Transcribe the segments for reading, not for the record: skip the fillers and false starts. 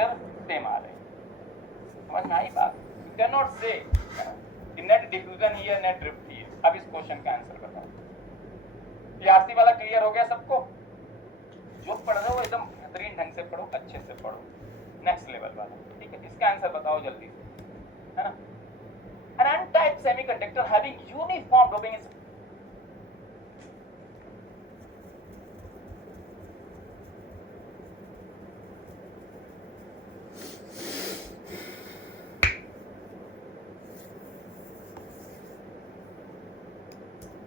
Same आ रहे हैं। समझ में आई बात? यू कैन नॉट से नेट डिफ्यूजन ही है, नेट ड्रिफ्ट ही है। अब इस क्वेश्चन का आंसर बताओ। ये आरसी वाला क्लियर हो गया सबको? जो पढ़ रहे हो एकदम बेहतरीन ढंग से पढ़ो, अच्छे से पढ़ो, नेक्स्ट लेवल वाला, ठीक है? इसका आंसर बताओ जल्दी से, है ना? An n-type semiconductor having uniform doping is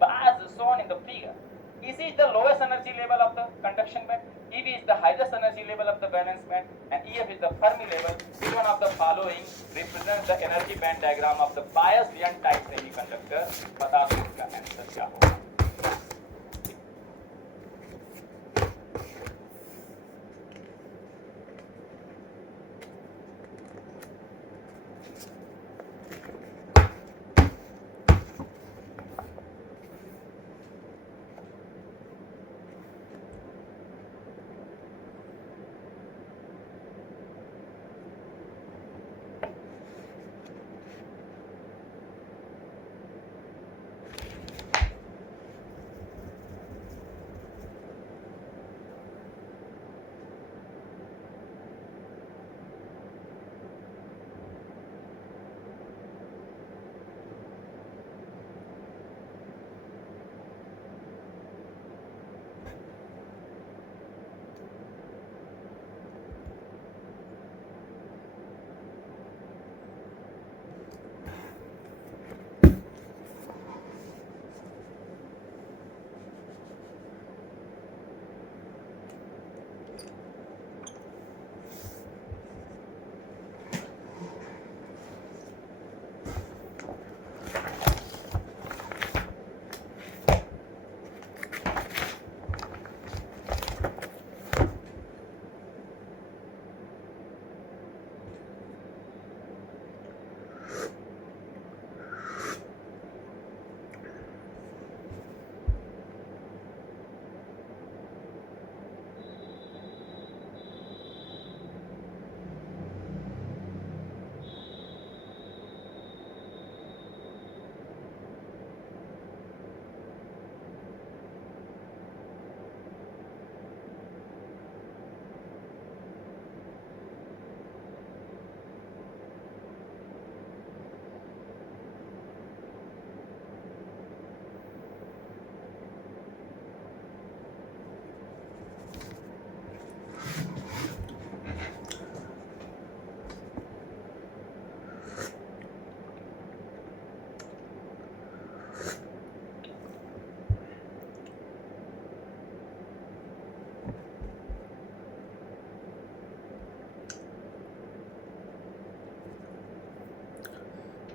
as shown in the figure. EC is the lowest energy level of the conduction band, EV is the highest energy level of the valence band, and EF is the Fermi level. Which one of the following represents the energy band diagram of the biased n-type semiconductor? बता दो इसका answer क्या होगा?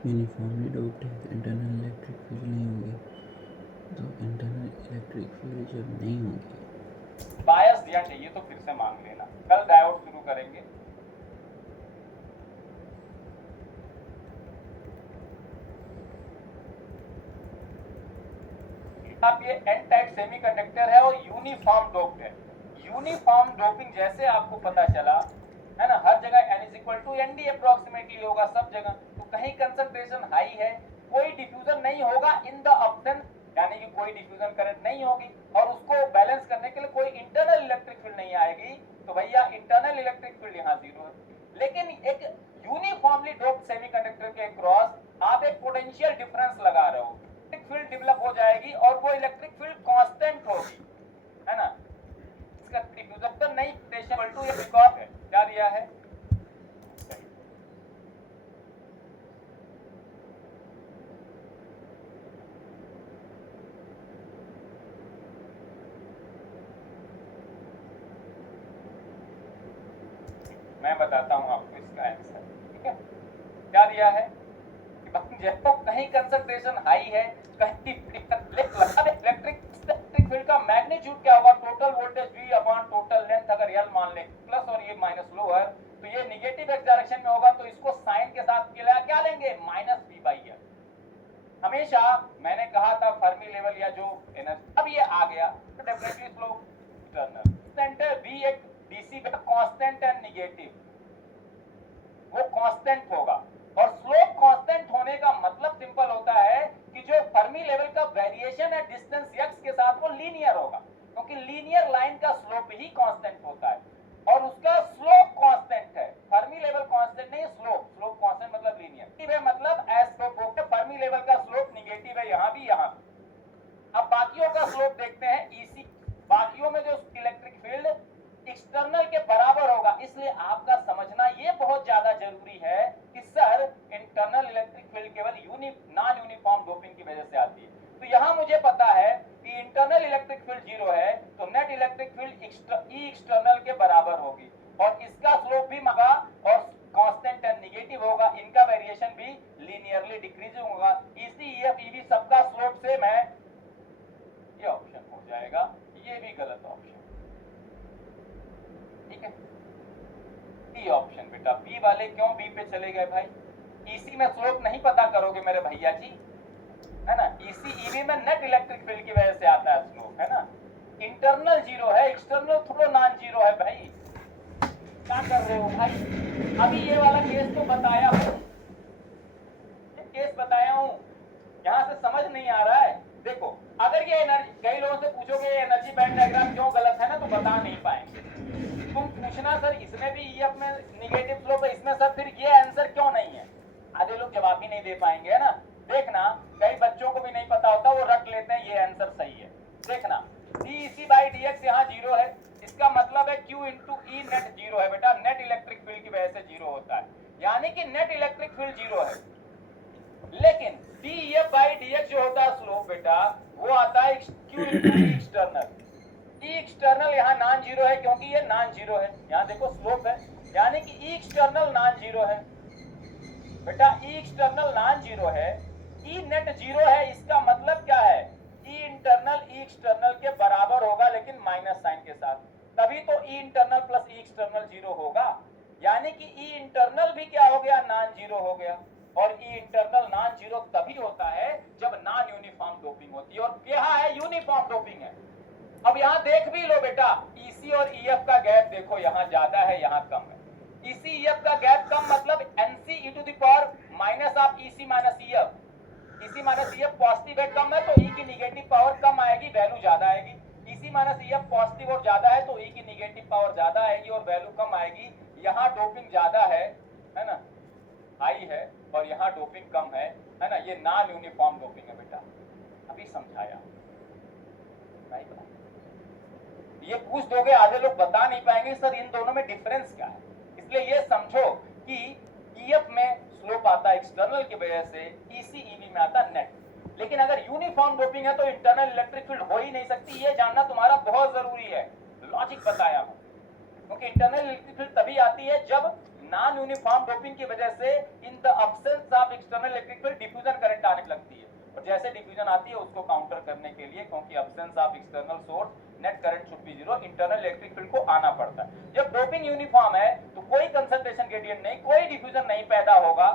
Uniformly doped है, internal electric field नहीं होगी, तो internal electric field जब नहीं होगी, बायस दिया चाहिए तो फिर से मांग लेना, कल डायोड शुरू करेंगे। अब ये एन टाइप सेमीकंडक्टर है और यूनिफॉर्म डोप्ड है। यूनिफॉर्म डोपिंग जैसे आपको पता चला है ना, हर जगह n is equal to N D approximately होगा सब जगह, तो कहीं कंसंट्रेशन हाई है, कोई डिफ्यूजन नहीं होगा इन द ऑप्शन, यानी कि कोई डिफ्यूजन करंट नहीं होगी और उसको बैलेंस करने के लिए कोई इंटरनल इलेक्ट्रिक फील्ड नहीं आएगी, तो भैया इंटरनल इलेक्ट्रिक फील्ड यहाँ जीरो है। लेकिन एक यूनिफॉर्मली डोप्ड सेमीकंडक्टर के क्रॉस आप एक पोटेंशियल डिफरेंस लगा रहे हो, इलेक्ट्रिक फील्ड डेवलप हो जाएगी और वो इलेक्ट्रिक फील्ड कांस्टेंट होगी, है ना? इसका डिफ्यूजन तो नहीं, पोटेंशियल टू एक और है, क्या दिया है? मैं बताता हूं आपको इसका आंसर, ठीक है? क्या दिया है? जब कहीं कंसंट्रेशन हाई है, कहीं इलेक्ट्रिक फील्ड का मैग्नीट्यूड क्या होगा? Total voltage V upon total length, अगर L मान ले प्लस और ये माइनस लोअर, तो ये निगेटिव एक्स डायरेक्शन में होगा, तो इसको साइन के साथ क्या लेंगे? Minus V by L। हमेशा मैंने कहा था फर्मी लेवल या जो एनर्जी, अब ये आ गया तो definitely slow Turner centre V एक डीसी का कांस्टेंट एंड नेगेटिव, कांस्टेंट होगा। और स्लोप कांस्टेंट होने का मतलब सिंपल होता है कि जो फर्मी लेवल का वेरिएशन है डिस्टेंस x के साथ वो लीनियर होगा, क्योंकि लीनियर लाइन का स्लोप ही कांस्टेंट होता है और उसका स्लोप कांस्टेंट है। फर्मी लेवल कांस्टेंट नहीं, स्लोप कांस्टेंट मतलब लीनियर, मतलब एस स्लोप होकर फर्मी लेवल का स्लोप निगेटिव है यहाँ भी यहाँ भी। अब बाकियों का स्लोप देखते हैं ईसी। बाकियों में जो इलेक्ट्रिक फील्ड एक्सटर्नल के बराबर होगा, इसलिए आपका समझना ये बहुत ज्यादा जरूरी है कि सर इंटरनल इलेक्ट्रिक फील्ड केवल नॉन यूनिफॉर्म डोपिंग की वजह से आती है। तो यहां मुझे पता है कि इंटरनल इलेक्ट्रिक फील्ड 0 है, तो net electric field E external के बराबर होगी और इसका स्लोप भी मगा और कांस्टेंट एंड निगेटिव होगा, इनका वेरिएशन भी लीनियरली डिक्रीजिंग होगा। ईसी ईएफ ईवी सबका स्लोप सेम है, ये ऑप्शन हो जाएगा, ये भी गलत ऑप्शन। ठीक है, डी ऑप्शन बेटा। बी वाले क्यों बी पे चले गए भाई? ईसी में स्लोप नहीं पता करोगे मेरे भैया जी, है ना। ईसी ईवी में नेट इलेक्ट्रिक फील्ड की वजह से आता है स्लोप, है ना। इंटरनल 0 है, एक्सटर्नल थोड़ा नॉन 0 है भाई। क्या कर रहे हो भाई? अभी ये वाला केस तो बताया हूं, केस बताया हूं, यहां से समझ नहीं आ रहा है। देखो अगर ये एनर्जी, कई लोगों से पूछोगे एनर्जी बैंड डायग्राम क्यों गलत है ना, तो बता नहीं पाएंगे। तुम पूछना सर इसमें भी ईएफ में निगेटिव स्लोप है, इसमें सर फिर ये आंसर क्यों नहीं है, आधे लोग जवाब ही नहीं दे पाएंगे, है ना। देखना कई बच्चों को भी नहीं पता होता, वो रख लेते हैं ये आंसर सही है। देखना डीसी बाई डीएक्स यहाँ 0 है, इसका मतलब है Q इंटू ई नेट 0 है बेटा, नेट इलेक्ट्रिक फील्ड की वजह से 0 होता है, यानी कि नेट इलेक्ट्रिक फील्ड 0 है। लेकिन dEF बाई dx जो होता है स्लोप बेटा, वो आता है Q इंटू ई एक्सटर्नल। ई एक्सटर्नल यहाँ नॉन 0 है क्योंकि ये नॉन 0 है, यहाँ देखो स्लोप है, यानी कि ई एक्सटर्नल नॉन 0 है बेटा, ई एक्सटर्नल नॉन 0 है, ई नेट 0 है, इसका मतलब क्या है, ई इंटरनल ई एक्सटर्नल के बराबर होगा लेकिन माइनस साइन के साथ, तभी तो ई इंटरनल प्लस ई एक्सटर्नल 0 होगा, यानी कि ई इंटरनल भी क्या हो गया, नॉन 0 हो गया। और ई इंटरनल नॉन 0 तभी होता है जब नॉन यूनिफॉर्म डोपिंग होती है, और यहाँ है यूनिफॉर्म डोपिंग है। अब यहाँ देख भी लो बेटा, ईसी और ईएफ का गैप देखो, यहाँ ज्यादा है यहाँ कम है। ईसी ईएफ का गैप कम मतलब NC E to the power minus of EC minus EF, EC minus EF positive है कम है तो ई की निगेटिव पावर कम आएगी, वैल्यू ज्यादा आएगी। ईसी माइनस ईएफ पॉजिटिव और ज्यादा है तो ई की निगेटिव पावर ज्यादा आएगी और वैल्यू कम आएगी। यहाँ डोपिंग ज्यादा है ना, हाई है, और यहाँ डोपिंग कम है ना, ये नॉन यूनिफॉर्म डोपिंग है बेटा, अभी समझाया। ये पूछ दोगे आधे लोग बता नहीं पाएंगे सर इन दोनों में डिफरेंस क्या है, इसलिए ये समझो कि ईएफ में स्लोप आता है एक्सटर्नल की वजह से, ईसी ईवी में आता नेट। लेकिन अगर यूनिफॉर्म डोपिंग है तो इंटरनल इलेक्ट्रिक फील्ड हो ही नहीं सकती, ये जानना तुम्हारा बहुत जरूरी है, लॉजिक बताया हूं। क्योंकि इंटरनल इलेक्ट्रिक फील्ड तभी आती है जब नॉन यूनिफॉर्म डोपिंग की वजह से इन the absence of external electric field diffusion current आने लगती है, और जैसे डिफ्यूजन आती है उसको काउंटर करने के लिए, क्योंकि absence of external source net current should be 0, internal electric field को आना पड़ता है। जब डोपिंग यूनिफॉर्म है तो कोई कंसंट्रेशन ग्रेडियंट नहीं, कोई डिफ्यूजन नहीं पैदा होगा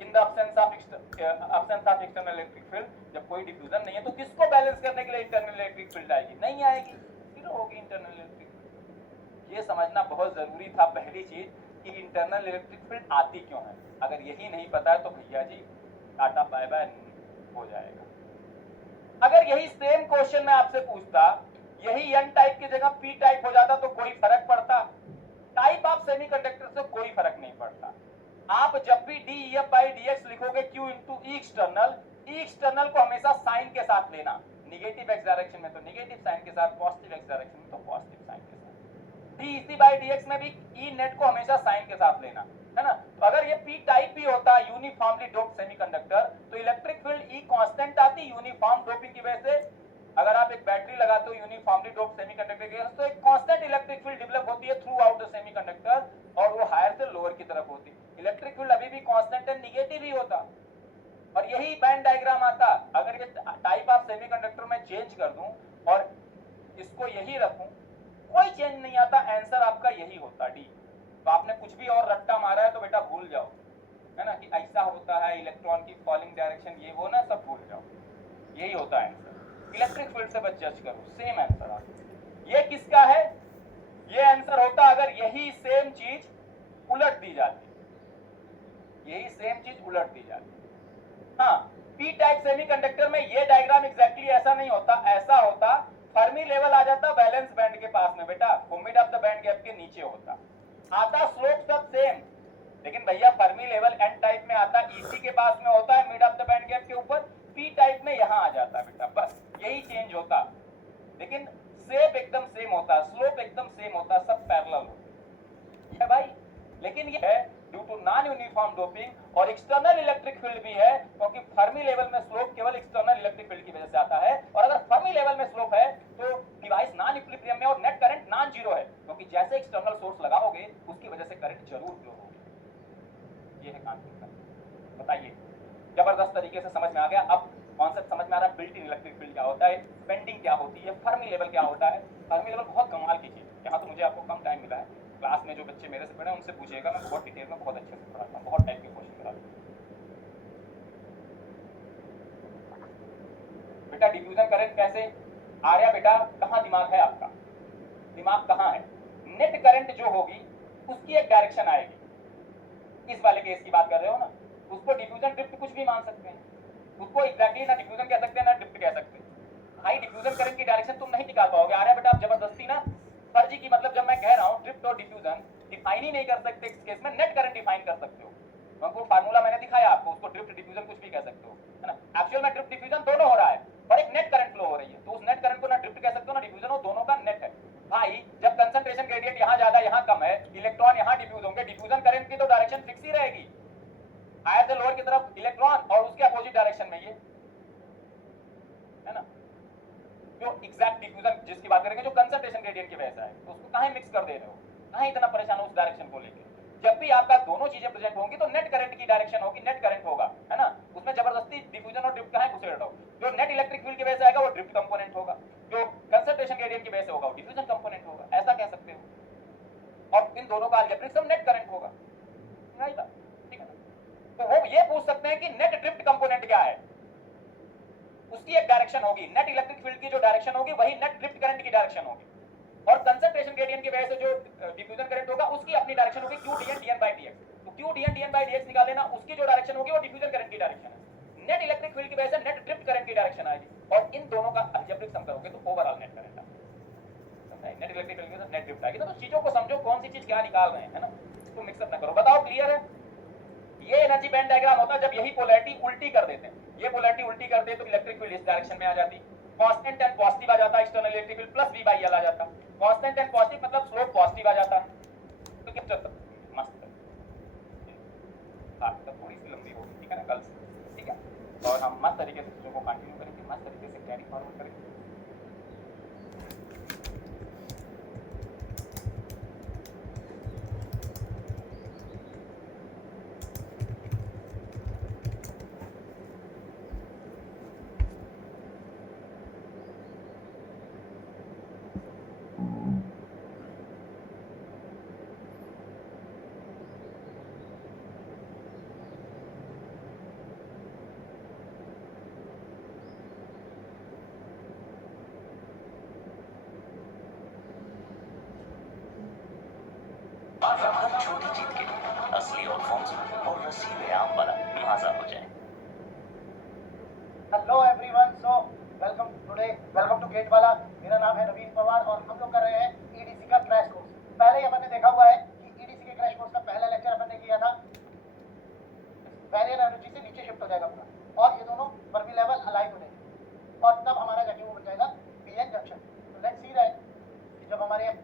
इन the absence of external electric field. जब कोई डिफ्यूजन नहीं है तो किसको बैलेंस करने के लिए इंटरनल इलेक्ट्रिक फील्ड आएगी, नहीं आएगी, जीरो होगी इंटरनल इलेक्ट्रिक फील्ड। ये समझना बहुत जरूरी था पहली चीज कि इंटरनल इलेक्ट्रिक फील्ड आती क्यों है। अगर यही नहीं पता है तो भैया जी टाटा बाय बाय हो जाएगा। अगर यही सेम क्वेश्चन मैं आपसे पूछता, यही एन टाइप की जगह पी टाइप हो जाता तो कोई फर्क पड़ता? टाइप ऑफ सेमीकंडक्टर से कोई फर्क नहीं पड़ता। आप जब भी डीईएफ बाई डीएक्स लिखोगे क्यू इंटू ई एक्सटर्नल, ई एक्सटर्नल को हमेशा साइन के साथ लेना, निगेटिव एक्स डायरेक्शन में तो निगेटिव साइन के साथ, पॉजिटिव एक्स डायरेक्शन में तो पॉजिटिव साइन के साथ। डीईसी बाई डीएक्स में भी ई नेट को हमेशा साइन के साथ लेना, है ना। तो अगर ये पी टाइप भी होता यूनिफॉर्मली डोप्ड सेमीकंडक्टर तो इलेक्ट्रिक फील्ड ई कांस्टेंट आती यूनिफॉर्म डोपिंग की वजह से। अगर आप एक बैटरी लगाते हो यूनिफॉर्मली डोप्ड सेमीकंडक्टर के तो एक कांस्टेंट इलेक्ट्रिक फील्ड डेवलप होती है थ्रू आउट द सेमीकंडक्टर, और वो हायर से लोअर की तरफ होती है। इलेक्ट्रिक फील्ड अभी भी कांस्टेंट एंड निगेटिव ही होता, और यही बैंड डायग्राम आता। अगर ये टाइप ऑफ सेमीकंडक्टर में चेंज कर दूं और इसको यही रखूं, कोई चेंज नहीं आता, आंसर आपका यही होता डी। तो आपने कुछ भी और रट्टा मारा है तो बेटा भूल जाओ, है ना, कि ऐसा होता है इलेक्ट्रॉन की फॉलिंग डायरेक्शन, ये वो ना सब भूल जाओ, यही होता है आंसर। इलेक्ट्रिक फील्ड से बस जज करो, सेम आंसर आता। ये किसका है? ये आंसर होता अगर यही सेम चीज उलट दी जाती, यही सेम चीज उलट दी जाती है। हाँ, पी टाइप सेमीकंडक्टर में ये डायग्राम एग्जैक्टली ऐसा नहीं होता, ऐसा होता फर्मी लेवल आ जाता वैलेंस बैंड के पास में बेटा, mid of the band gap के नीचे होता, आता स्लोप सब सेम, लेकिन भैया फर्मी लेवल एन टाइप में आता ईसी के पास में होता है mid of the band gap के ऊपर, पी टाइप में यहां आ जाता है बेटा, बस यही चेंज होता, लेकिन शेप एकदम सेम होता, स्लोप एकदम सेम होता, सब पैरेलल होता है भाई। लेकिन ये है due to non uniform doping और एक्सटर्नल इलेक्ट्रिक फील्ड भी है, क्योंकि फर्मी लेवल में स्लोप केवल एक्सटर्नल इलेक्ट्रिक फील्ड की वजह से आता है, और अगर फर्मी लेवल में स्लोप है तो डिवाइस नॉन इक्विलिब्रियम में और नेट करंट नॉन जीरो है, क्योंकि जैसे एक्सटर्नल सोर्स लगाओगे उसकी वजह से करंट जरूर फ्लो होगी। ये है कॉन्सेप्ट का। बताइए, जबरदस्त तरीके से समझ में आ गया? अब कॉन्सेप्ट समझ में आ रहा है, बिल्ट इन इलेक्ट्रिक फील्ड क्या होता है, बेंडिंग क्या होती है, फर्मी लेवल क्या होता है। फर्मी लेवल बहुत कमाल की चीज, यहाँ तो मुझे आपको कम टाइम मिला है, क्लास में जो बच्चे मेरे से पढ़े उनसे पूछिएगा, मैं बहुत डिटेल में बहुत अच्छे से पढ़ाता हूँ, बहुत टाइप के क्वेश्चन कराता हूँ। बेटा डिफ्यूजन करंट कैसे आ रहा बेटा, कहाँ दिमाग है आपका, दिमाग कहाँ है? नेट करंट जो होगी उसकी एक डायरेक्शन आएगी, इस वाले केस की बात कर रहे हो ना, उसको डिफ्यूजन ड्रिफ्ट कुछ भी मान सकते हैं, उसको एग्जैक्टली ना डिफ्यूजन कह सकते हैं ना ड्रिफ्ट कह सकते हैं। हाई डिफ्यूजन करंट की डायरेक्शन तुम नहीं निकाल पाओगे, आ रहा है बेटा आप जबरदस्ती ना फर्जी की, मतलब जब मैं कह रहा हूँ ड्रिफ्ट और डिफ्यूजन डिफाइन ही नहीं कर सकते, इस केस में नेट करंट डिफाइन कर सकते हो, क्योंकि फार्मूला मैंने दिखाया आपको, उसको ड्रिफ्ट डिफ्यूजन कुछ भी कह सकते हो, है ना। एक्चुअल में ड्रिफ्ट डिफ्यूजन दोनों हो रहा है और एक नेट करंट फ्लो हो रही है, तो उस नेट करंट को ना ड्रिफ्ट कह सकते हो ना डिफ्यूजन, वो दोनों का नेट है भाई। जब कंसंट्रेशन ग्रेडियंट यहाँ ज्यादा यहाँ कम है, इलेक्ट्रॉन यहाँ डिफ्यूज होंगे, डिफ्यूजन करंट की तो डायरेक्शन फिक्स ही रहेगी, हायर से लोअर की तरफ इलेक्ट्रॉन और उसके अपोजिट डायरेक्शन में ये, है ना। जो एग्जैक्ट डिफ्यूजन जिसकी बात करेंगे, जो कंसंट्रेशन ग्रेडियंट की वजह से है, तो उसको कहाँ मिक्स कर दे रहे हो, कहाँ इतना परेशान हो उस डायरेक्शन को लेकर। जब भी आपका दोनों चीजें प्रेजेंट होंगी तो नेट करंट की डायरेक्शन होगी, नेट करंट होगा, है ना, उसमें जबरदस्ती डिफ्यूजन और ड्रिफ्ट कहाँ घुसेड़ रहा हो। जो नेट इलेक्ट्रिक फील्ड की वजह से आएगा वो ड्रिफ्ट कंपोनेंट होगा, जो कंसंट्रेशन ग्रेडियंट की वजह से होगा वो डिफ्यूजन कंपोनेंट होगा, ऐसा कह सकते हो। और इन दोनों का अलजेब्रिक सम नेट करंट होगा, ठीक है ना। तो वो ये पूछ सकते हैं कि नेट ड्रिफ्ट कंपोनेंट क्या है, उसकी एक डायरेक्शन होगी, नेट इलेक्ट्रिक फील्ड की जो डायरेक्शन होगी वही नेट ड्रिफ्ट करंट की डायरेक्शन होगी, और कंसंट्रेशन ग्रेडियंट की वजह से जो डिफ्यूजन करंट होगा उसकी अपनी डायरेक्शन होगी q dn dn by dx। तो q dn dn by dx निकाल लेना, उसकी जो डायरेक्शन होगी वो डिफ्यूजन करंट की डायरेक्शन है, नेट इलेक्ट्रिक फील्ड की वजह से नेट ड्रिफ्ट करंट की डायरेक्शन आएगी, और इन दोनों का अलजेब्रिक सम करोगे तो ओवरऑल नेट करंट आएगा। नेट इलेक्ट्रिक फील्ड के साथ नेट ड्रिफ्ट आएगी, तो चीजों को समझो कौन सी चीज क्या निकाल रहे हैं, है ना, तो मिक्सअप ना करो। बताओ क्लियर है? ये एनर्जी बैंड डायग्राम होता है जब यही पोलैरिटी उल्टी कर देते हैं, ये पोलैरिटी उल्टी कर दे तो इलेक्ट्रिक फील्ड इस डायरेक्शन में आ जाती, कांस्टेंट एंड पॉजिटिव आ जाता, external electric field plus v by l आ जाता, कांस्टेंट एंड पॉजिटिव मतलब स्लोप पॉजिटिव आ जाता। तो क्या चलता मस्त बात, तो थोड़ी सी लंबी होगी, ठीक है ना, कल से, ठीक है, और हम मस्त तरीके से चीजों को कंटिन्यू करेंगे, मस्त तरीके से कैरी फॉरवर्ड करेंगे। हर छोटी जीत के लिए असली अल्फोंसो और रसीले आम वाला माजा हो जाए। Hello everyone, so welcome to GATE वाला। मेरा नाम है नवीन पवार और हम लोग कर रहे हैं ईडीसी का क्रैश कोर्स। पहले ही अपन ने देखा हुआ है कि ईडीसी के क्रैश कोर्स का पहला लेक्चर अपन ने किया था, बैरियर एनर्जी से नीचे शिफ्ट हो जाएगा पूरा, और ये दोनों फर्मी लेवल अलाइन हो जाएंगे, और तब हमारा जाके वो बन जाएगा पीएन जंक्शन। तो लेट्स सी दैट कि जब हमारे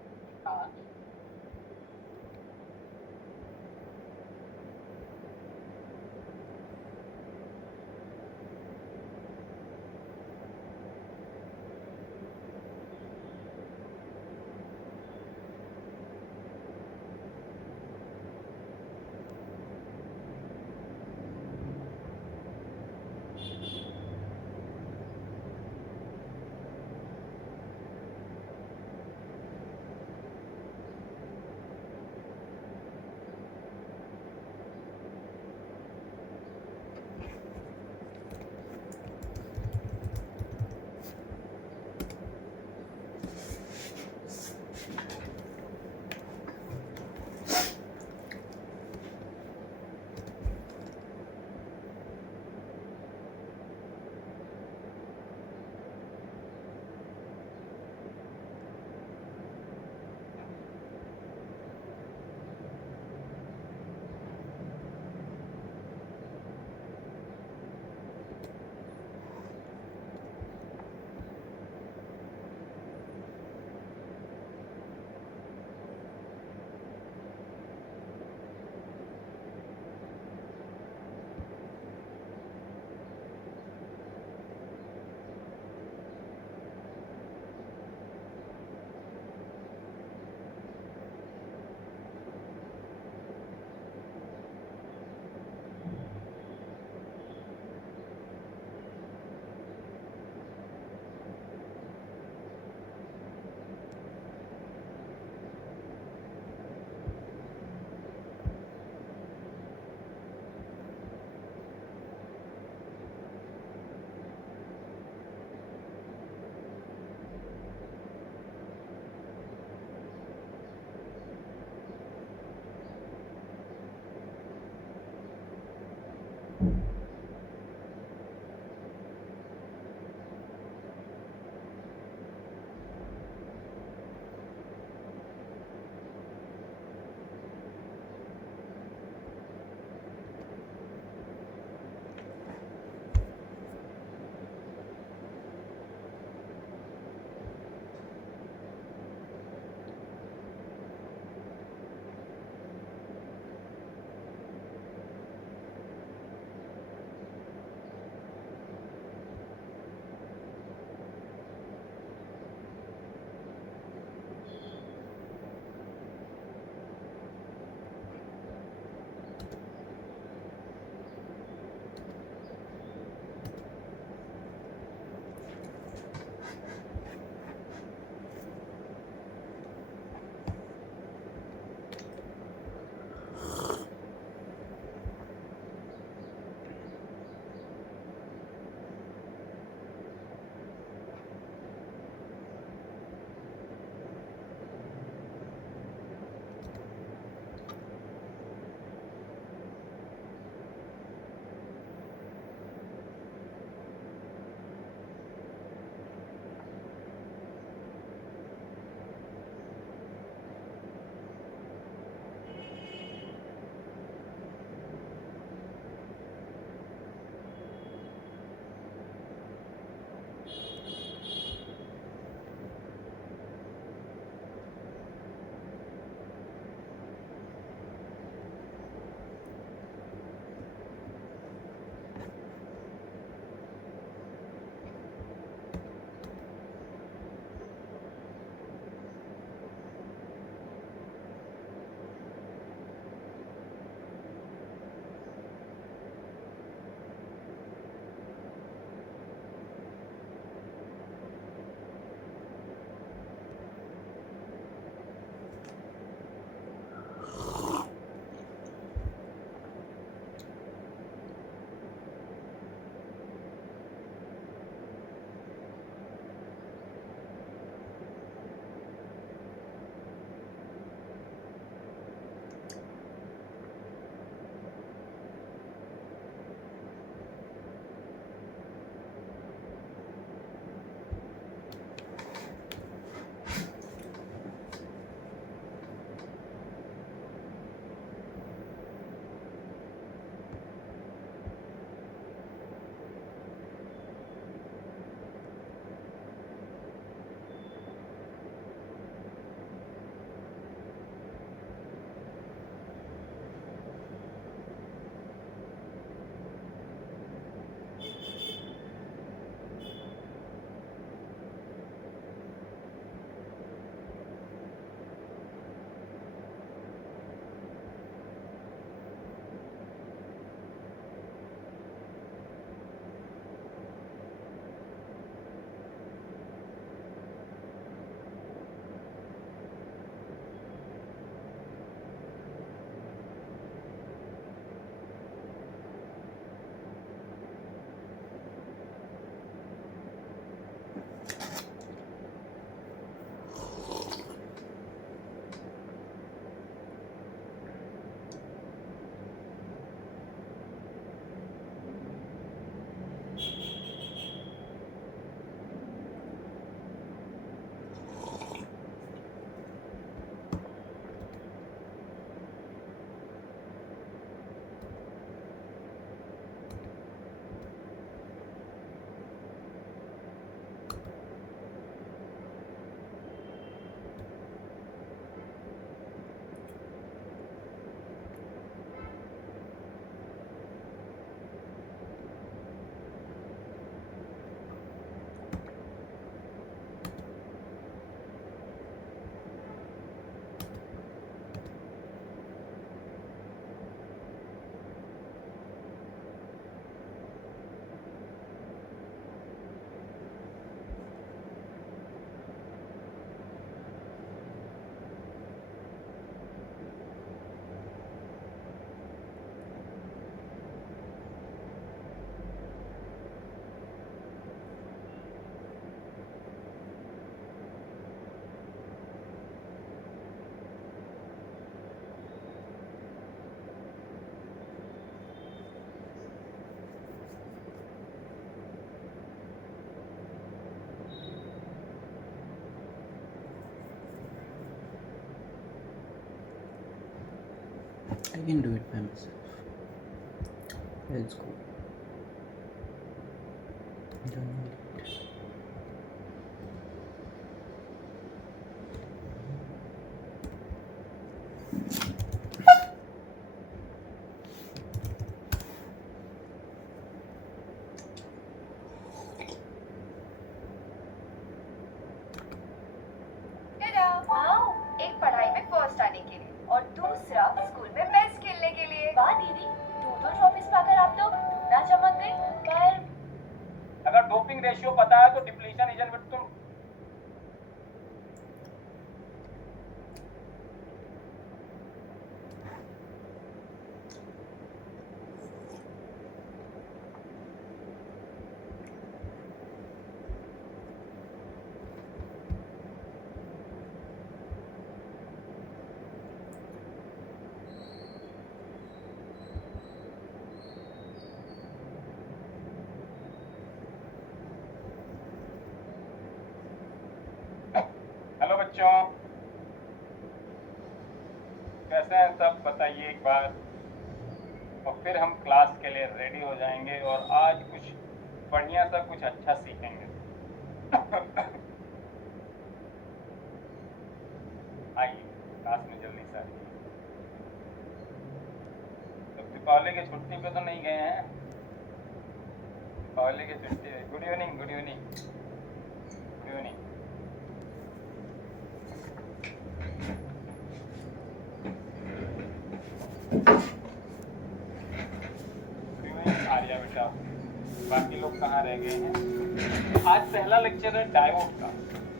I can do it by myself. Let's go. Done it. Wow, एक पढ़ाई में फर्स्ट आने के लिए और दूसरा स्कूल में बेस्ट खेलने के लिए। वाह दीदी, दो ट्रॉफीज पाकर आप तो ना चमक गई। पर अगर डोपिंग रेशियो पता है तो डिप्लीशन रीजन में तुम हेलो बच्चों, कैसे हैं सब? बताइए एक बार, और फिर हम क्लास के लिए रेडी हो जाएंगे और आज कुछ बढ़िया सा कुछ अच्छा सीखेंगे। आइए क्लास में जल्दी से आइए। तो दीपावली की छुट्टी पे तो नहीं गए हैं? दीपावली की छुट्टी। Good evening, good evening, good evening. Arya बेटा, बाकी लोग कहाँ रह गए हैं? आज पहला लेक्चर है डायोड का।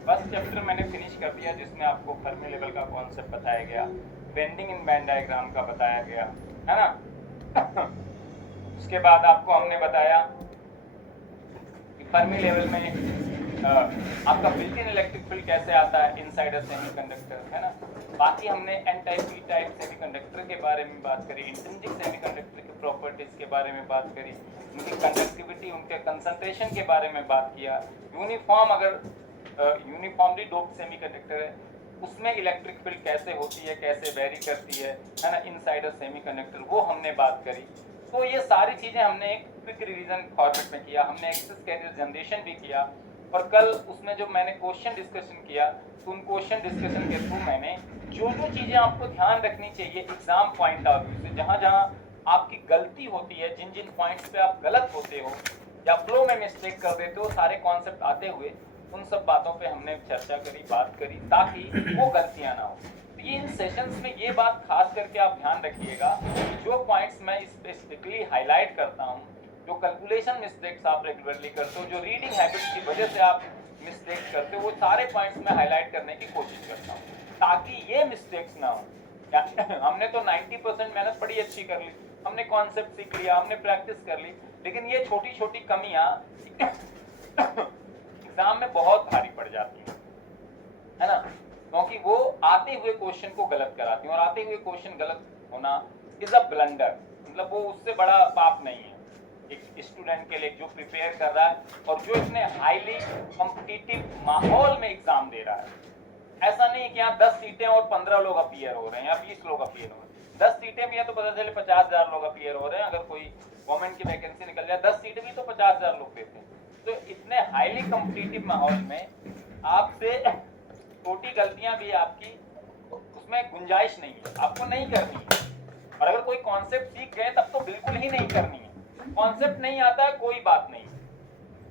फर्स्ट चैप्टर मैंने फिनिश कर दिया, जिसमें आपको फर्मी लेवल का कॉन्सेप्ट बताया गया, बेंडिंग इन बैंड डायग्राम का बताया गया, है ना। उसके बाद आपको हमने बताया कि फर्मी लेवल में आपका बिल्ट इन इलेक्ट्रिक फील्ड कैसे आता है इनसाइड अ सेमीकंडक्टर, है ना। बाकी हमने N type P type semiconductor के बारे में बात करी, इंट्रिंसिक सेमीकंडक्टर की प्रॉपर्टीज के बारे में बात करी, उनकी कंडक्टिविटी, उनके कंसंट्रेशन के बारे में बात किया। यूनिफॉर्म, अगर यूनिफॉर्मली डोप्ड सेमीकंडक्टर है उसमें इलेक्ट्रिक फील्ड कैसे होती है, कैसे वेरी करती है ना, इनसाइड अ सेमीकंडक्टर, वो हमने बात करी। तो ये सारी चीजें हमने एक क्विक रिवीजन फॉर्मेट में किया। हमने एक्सेस कैरियर जनरेशन भी किया, और कल उसमें जो मैंने क्वेश्चन डिस्कशन किया, तो उन क्वेश्चन डिस्कशन के थ्रू मैंने जो जो चीज़ें आपको ध्यान रखनी चाहिए एग्जाम पॉइंट ऑफ व्यू से, जहाँ जहाँ आपकी गलती होती है, जिन जिन पॉइंट्स पे आप गलत होते हो या फ्लो में मिस्टेक कर देते हो, सारे कॉन्सेप्ट आते हुए उन सब बातों पे हमने चर्चा करी, बात करी, ताकि वो गलतियाँ ना हो। तो ये इन सेशंस में ये बात खास करके आप ध्यान रखिएगा, जो पॉइंट्स मैं स्पेसिफिकली हाईलाइट करता हूँ, जो कैलकुलेशन मिस्टेक्स आप रेगुलरली करते हो, जो रीडिंग हैबिट्स की वजह से आप मिस्टेक्स करते हो, वो सारे पॉइंट्स में हाईलाइट करने की कोशिश करता हूँ, ताकि ये मिस्टेक्स ना हो। हमने तो 90% मेहनत बड़ी अच्छी कर ली, हमने कॉन्सेप्ट सीख लिया, हमने प्रैक्टिस कर ली, लेकिन ये छोटी छोटी कमियां एग्जाम में बहुत भारी पड़ जाती है ना, क्योंकि वो आते हुए क्वेश्चन को गलत कराती हैं, और आते हुए क्वेश्चन गलत होना इज अ ब्लंडर, मतलब वो उससे बड़ा पाप नहीं है एक स्टूडेंट के लिए जो प्रिपेयर कर रहा है और जो इतने हाईली कॉम्पिटिटिव माहौल में एग्जाम दे रहा है। ऐसा नहीं है कि यहाँ 10 सीटें और 15 लोग अपीयर हो रहे हैं या 20 लोग अपीयर हो रहे हैं। 10 सीटें भी है तो पता चले 50,000 लोग अपीयर हो रहे हैं। अगर कोई गवर्नमेंट की वैकेंसी निकल जाए 10 सीटें भी तो 50,000 लोग देते हैं। तो इतने हाईली कॉम्पिटिटिव माहौल में आपसे छोटी गलतियां भी आपकी उसमें गुंजाइश नहीं है, आपको नहीं करनी है। और अगर कोई कॉन्सेप्ट सीख गए तब तो बिल्कुल ही नहीं करनी है। कॉन्सेप्ट नहीं आता है कोई बात नहीं,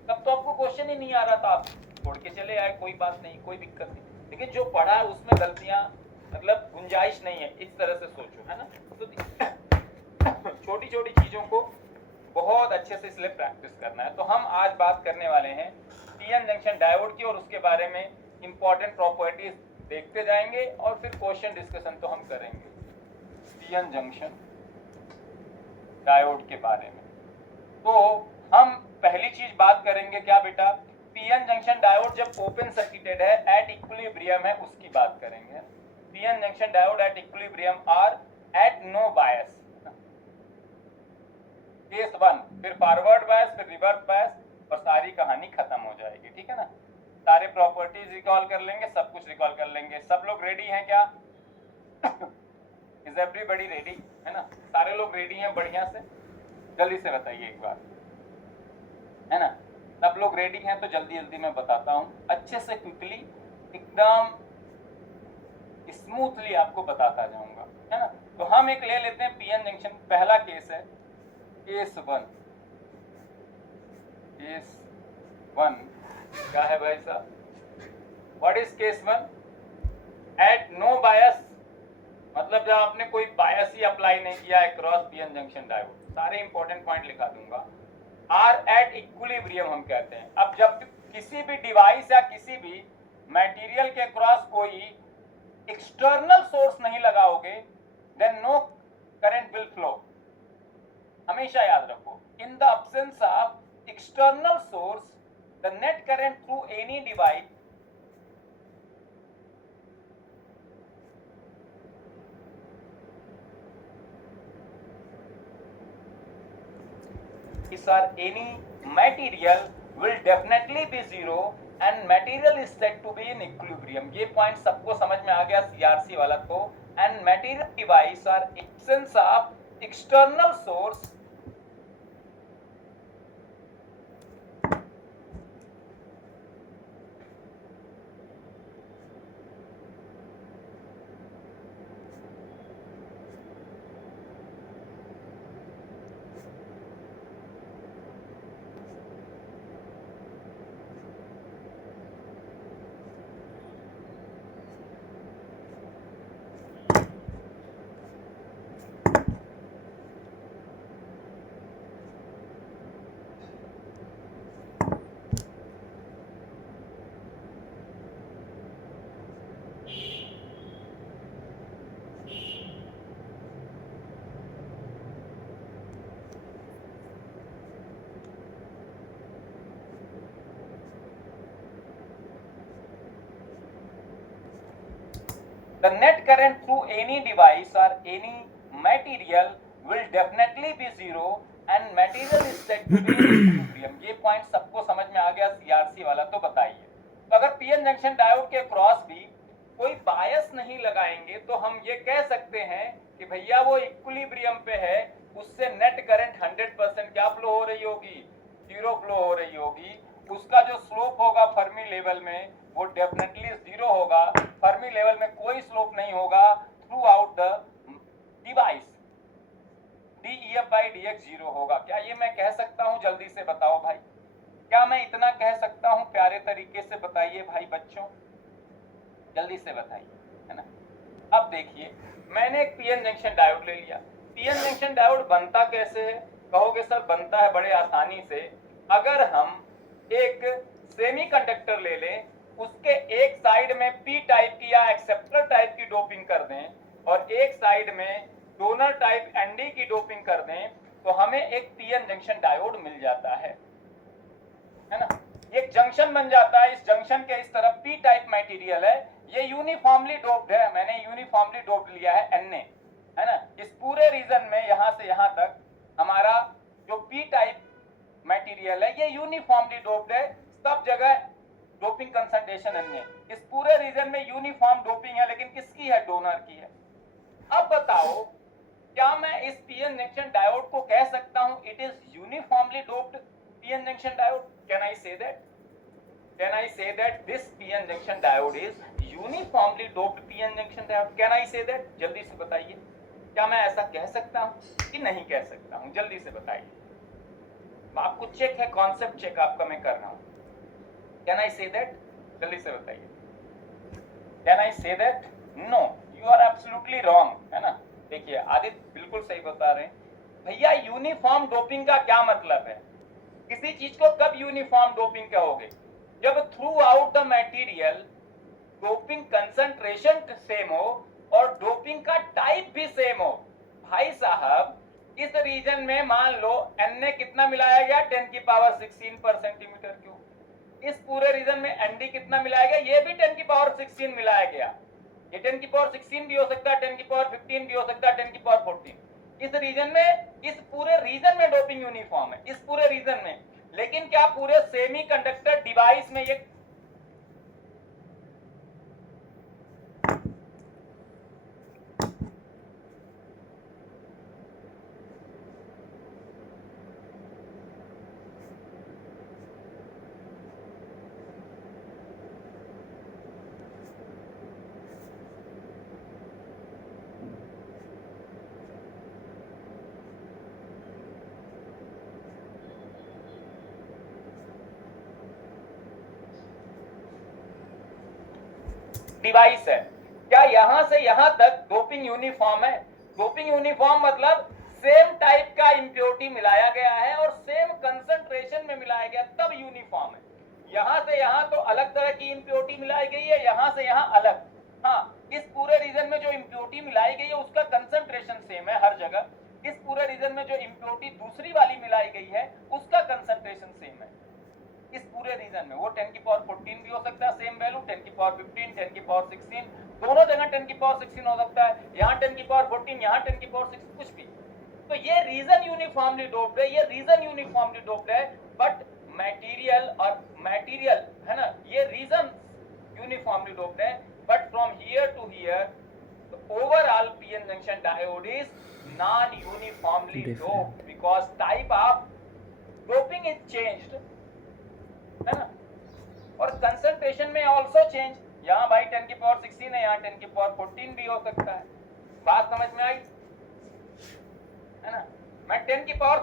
तब तो आपको क्वेश्चन ही नहीं आ रहा था, आप छोड़ के चले आए, कोई बात नहीं, कोई दिक्कत नहीं। लेकिन जो पढ़ा है उसमें गलतियां मतलब गुंजाइश नहीं है, इस तरह से सोचो, है ना। तो छोटी छोटी चीजों को बहुत अच्छे से इसलिए प्रैक्टिस करना है। तो हम आज बात करने वाले हैं पीएन जंक्शन डायोड की, और उसके बारे में इंपॉर्टेंट प्रॉपर्टीज देखते जाएंगे और फिर क्वेश्चन डिस्कशन तो हम करेंगे पीएन जंक्शन डायोड के बारे में। तो हम पहली चीज बात करेंगे क्या बेटा, पीएन जंक्शन डायोड जब ओपन सर्किटेड है, एट इक्विलिब्रियम है, उसकी बात करेंगे। PN junction diode at equilibrium or at no bias, case 1, फिर फॉरवर्ड बायस, फिर रिवर्स बायस, और सारी कहानी खत्म हो जाएगी, ठीक है ना। सारे प्रॉपर्टीज रिकॉल कर लेंगे, सब कुछ रिकॉल कर लेंगे। सब लोग रेडी हैं क्या? इज एवरीबॉडी रेडी, है ना? सारे लोग रेडी हैं बढ़िया से? जल्दी से बताइए एक बार, है ना? सब लोग रेडी हैं तो जल्दी जल्दी मैं बताता हूँ, अच्छे से क्विकली, एकदम स्मूथली आपको बताता जाऊंगा, है ना? तो हम एक ले लेते हैं पीएन जंक्शन। पहला केस है केस 1। केस 1 क्या है भाई साहब? What is case 1? At no bias, मतलब जब आपने कोई बायस ही अप्लाई नहीं किया है क्रॉस पीएन जंक्शन डायोड। सारे इंपॉर्टेंट पॉइंट लिखा दूंगा। आर एट इक्विलिब्रियम हम कहते हैं। अब जब किसी भी डिवाइस या किसी भी मटेरियल के क्रॉस कोई एक्सटर्नल सोर्स नहीं लगाओगे, then no current will flow. हमेशा याद रखो, in the absence of external source the net current through any device or any material will definitely be zero and material is said to be in equilibrium। ये point सबको समझ में आ गया CRC वाला को। and material device are absence of external source the net current through any device or any material will definitely be zero and material is said to be in equilibrium। ये point सबको समझ में आ गया CRC वाला, तो बताइए। तो अगर पीएन जंक्शन डायोड के क्रॉस भी कोई बायस नहीं लगाएंगे तो हम ये कह सकते हैं कि भैया वो इक्विलिब्रियम पे है, उससे नेट करंट 100% क्या फ्लो हो रही होगी? जीरो फ्लो हो रही होगी। उसका जो स्लोप होगा फर्मी लेवल में वो डेफिनेटली जीरो होगा। फर्मी लेवल में कोई स्लोप नहीं होगा through out the device. dEf by dx zero होगा। क्या ये मैं कह सकता हूं? जल्दी से बताओ भाई, क्या मैं इतना कह सकता हूं? प्यारे तरीके से बताइए भाई बच्चों, जल्दी से बताइए, है ना? अब देखिए, मैंने एक पीएन जंक्शन डायोड ले लिया। पीएन जंक्शन डायोड बनता कैसे है? कहोगे सर बनता है बड़े आसानी से। अगर हम एक सेमीकंडक्टर ले लें, उसके एक साइड में पी टाइप की या एक्सेप्टर टाइप की डोपिंग कर दें और एक साइड में डोनर टाइप एनडी की डोपिंग कर दें, तो हमें एक पीएन जंक्शन डायोड मिल जाता है ना? एक जंक्शन बन जाता है। इस जंक्शन के इस तरफ पी टाइप मटेरियल है, ये यूनिफॉर्मली डोप्ड है। मैंने यूनिफॉर्मली डोप्ड लिया है Na, है ना? इस पूरे रीजन में यहां से यहां तक हमारा जो पी टाइप मटेरियल है ये यूनिफॉर्मली डोप्ड है। सब जगह डोपिंग कंसंट्रेशन Na। इस पूरे रीजन में यूनिफॉर्म डोपिंग है, लेकिन किसकी है? डोनर की है। अब बताओ, क्या मैं इस पीएन जंक्शन डायोड को कह सकता हूं it is uniformly doped PN junction diode? Can I say that? Can I say that this PN junction diode is uniformly doped PN junction diode? Can I say that? जल्दी से बताइए, क्या मैं ऐसा कह सकता हूँ कि नहीं कह सकता हूँ? जल्दी से बताइए। आपको चेक है, कॉन्सेप्ट चेक आपका मैं कर रहा हूँ। Can I say that? जल्दी से बताइए। Can I say that? No, you are absolutely wrong, है ना? देखिए आदित्य बिल्कुल सही बता रहे हैं। भैया यूनिफॉर्म डोपिंग का क्या मतलब है? किसी चीज को कब यूनिफॉर्म डोपिंग कहोगे? जब through out the material doping concentration same हो और डोपिंग का टाइप भी सेम हो। भाई साहब, इस रीजन में मान लो Na कितना मिलाया गया? 10 की पावर 16 पर सेंटीमीटर क्यूब। इस पूरे रीजन में Nd कितना मिलाया गया? ये भी 10 की पावर 16 मिलाया गया। ये 10 की पावर 16 भी हो सकता है, 10 की पावर 15 भी हो सकता है, 10 की पावर 14। इस रीजन में, इस पूरे रीजन में डोपिंग यूनिफॉर्म है, इस पूरे रीजन में। लेकिन क्या पूरे सेमीकंडक्टर डिवाइस में ये डिवाइस है। क्या यहां से यहां तक डोपिंग यूनिफॉर्म है? डोपिंग यूनिफॉर्म मतलब सेम टाइप का इम्प्योरिटी मिलाया गया है और सेम कंसंट्रेशन में मिलाया गया तब यूनिफॉर्म है। यहां से यहां तो अलग तरह की इम्प्योरिटी मिलाई गई है, यहां से यहां अलग। हाँ, इस पूरे रीजन में जो इम्प्योरिटी मिलाई गई है उसका कंसंट्रेशन सेम है हर जगह। इस पूरे रीजन में जो इम्प्योरिटी दूसरी वाली मिलाई गई है उसका कंसंट्रेशन सेम है इस पूरे रीजन में। वो 10 की पावर 14 भी हो सकता है सेम वैल्यू, 10 की पावर 15, 10 की पावर 16, दोनों जगह 10 की पावर 16 हो सकता है, यहाँ 10 की पावर 14, यहाँ 10 की पावर 6, कुछ भी। तो ये रीजन यूनिफॉर्मली डोप्ड है, ये रीजन यूनिफॉर्मली डोप्ड है, बट मटेरियल है ना, ये रीजन यूनिफॉर्मली डोप्ड है, but from here to here overall PN junction diode is non-uniformly doped because type of doping is changed, है ना, और concentration में also change। यहाँ भाई 10 की पावर 16 है, यहाँ 10 की पावर 14 भी हो सकता है। बात समझ में आई, है ना? मैं 10 की पावर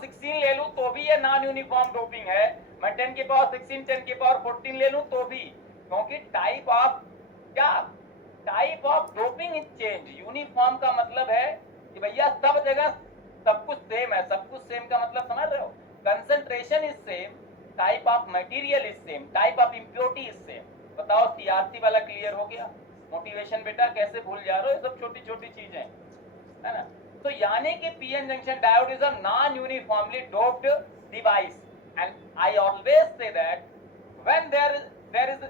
16 ले लूं तो भी ये नॉन यूनिफॉर्म डोपिंग है। मैं 10 की पावर 16, 10 की पावर 14 ले लूं तो भी, क्योंकि टाइप ऑफ क्या, type of doping is change. Uniform का मतलब है कि भैया सब जगह सब कुछ सेम है। सब कुछ सेम का मतलब समझ रहे हो? Concentration is same, type of material is same, type of impurity is same. बताओ सीआरसी वाला क्लियर हो गया? मोटिवेशन बेटा कैसे भूल जा रहे हो, ये सब छोटी छोटी चीजें है ना। तो यानी कि PN junction diode is a non uniformly doped device, and I always say that when there is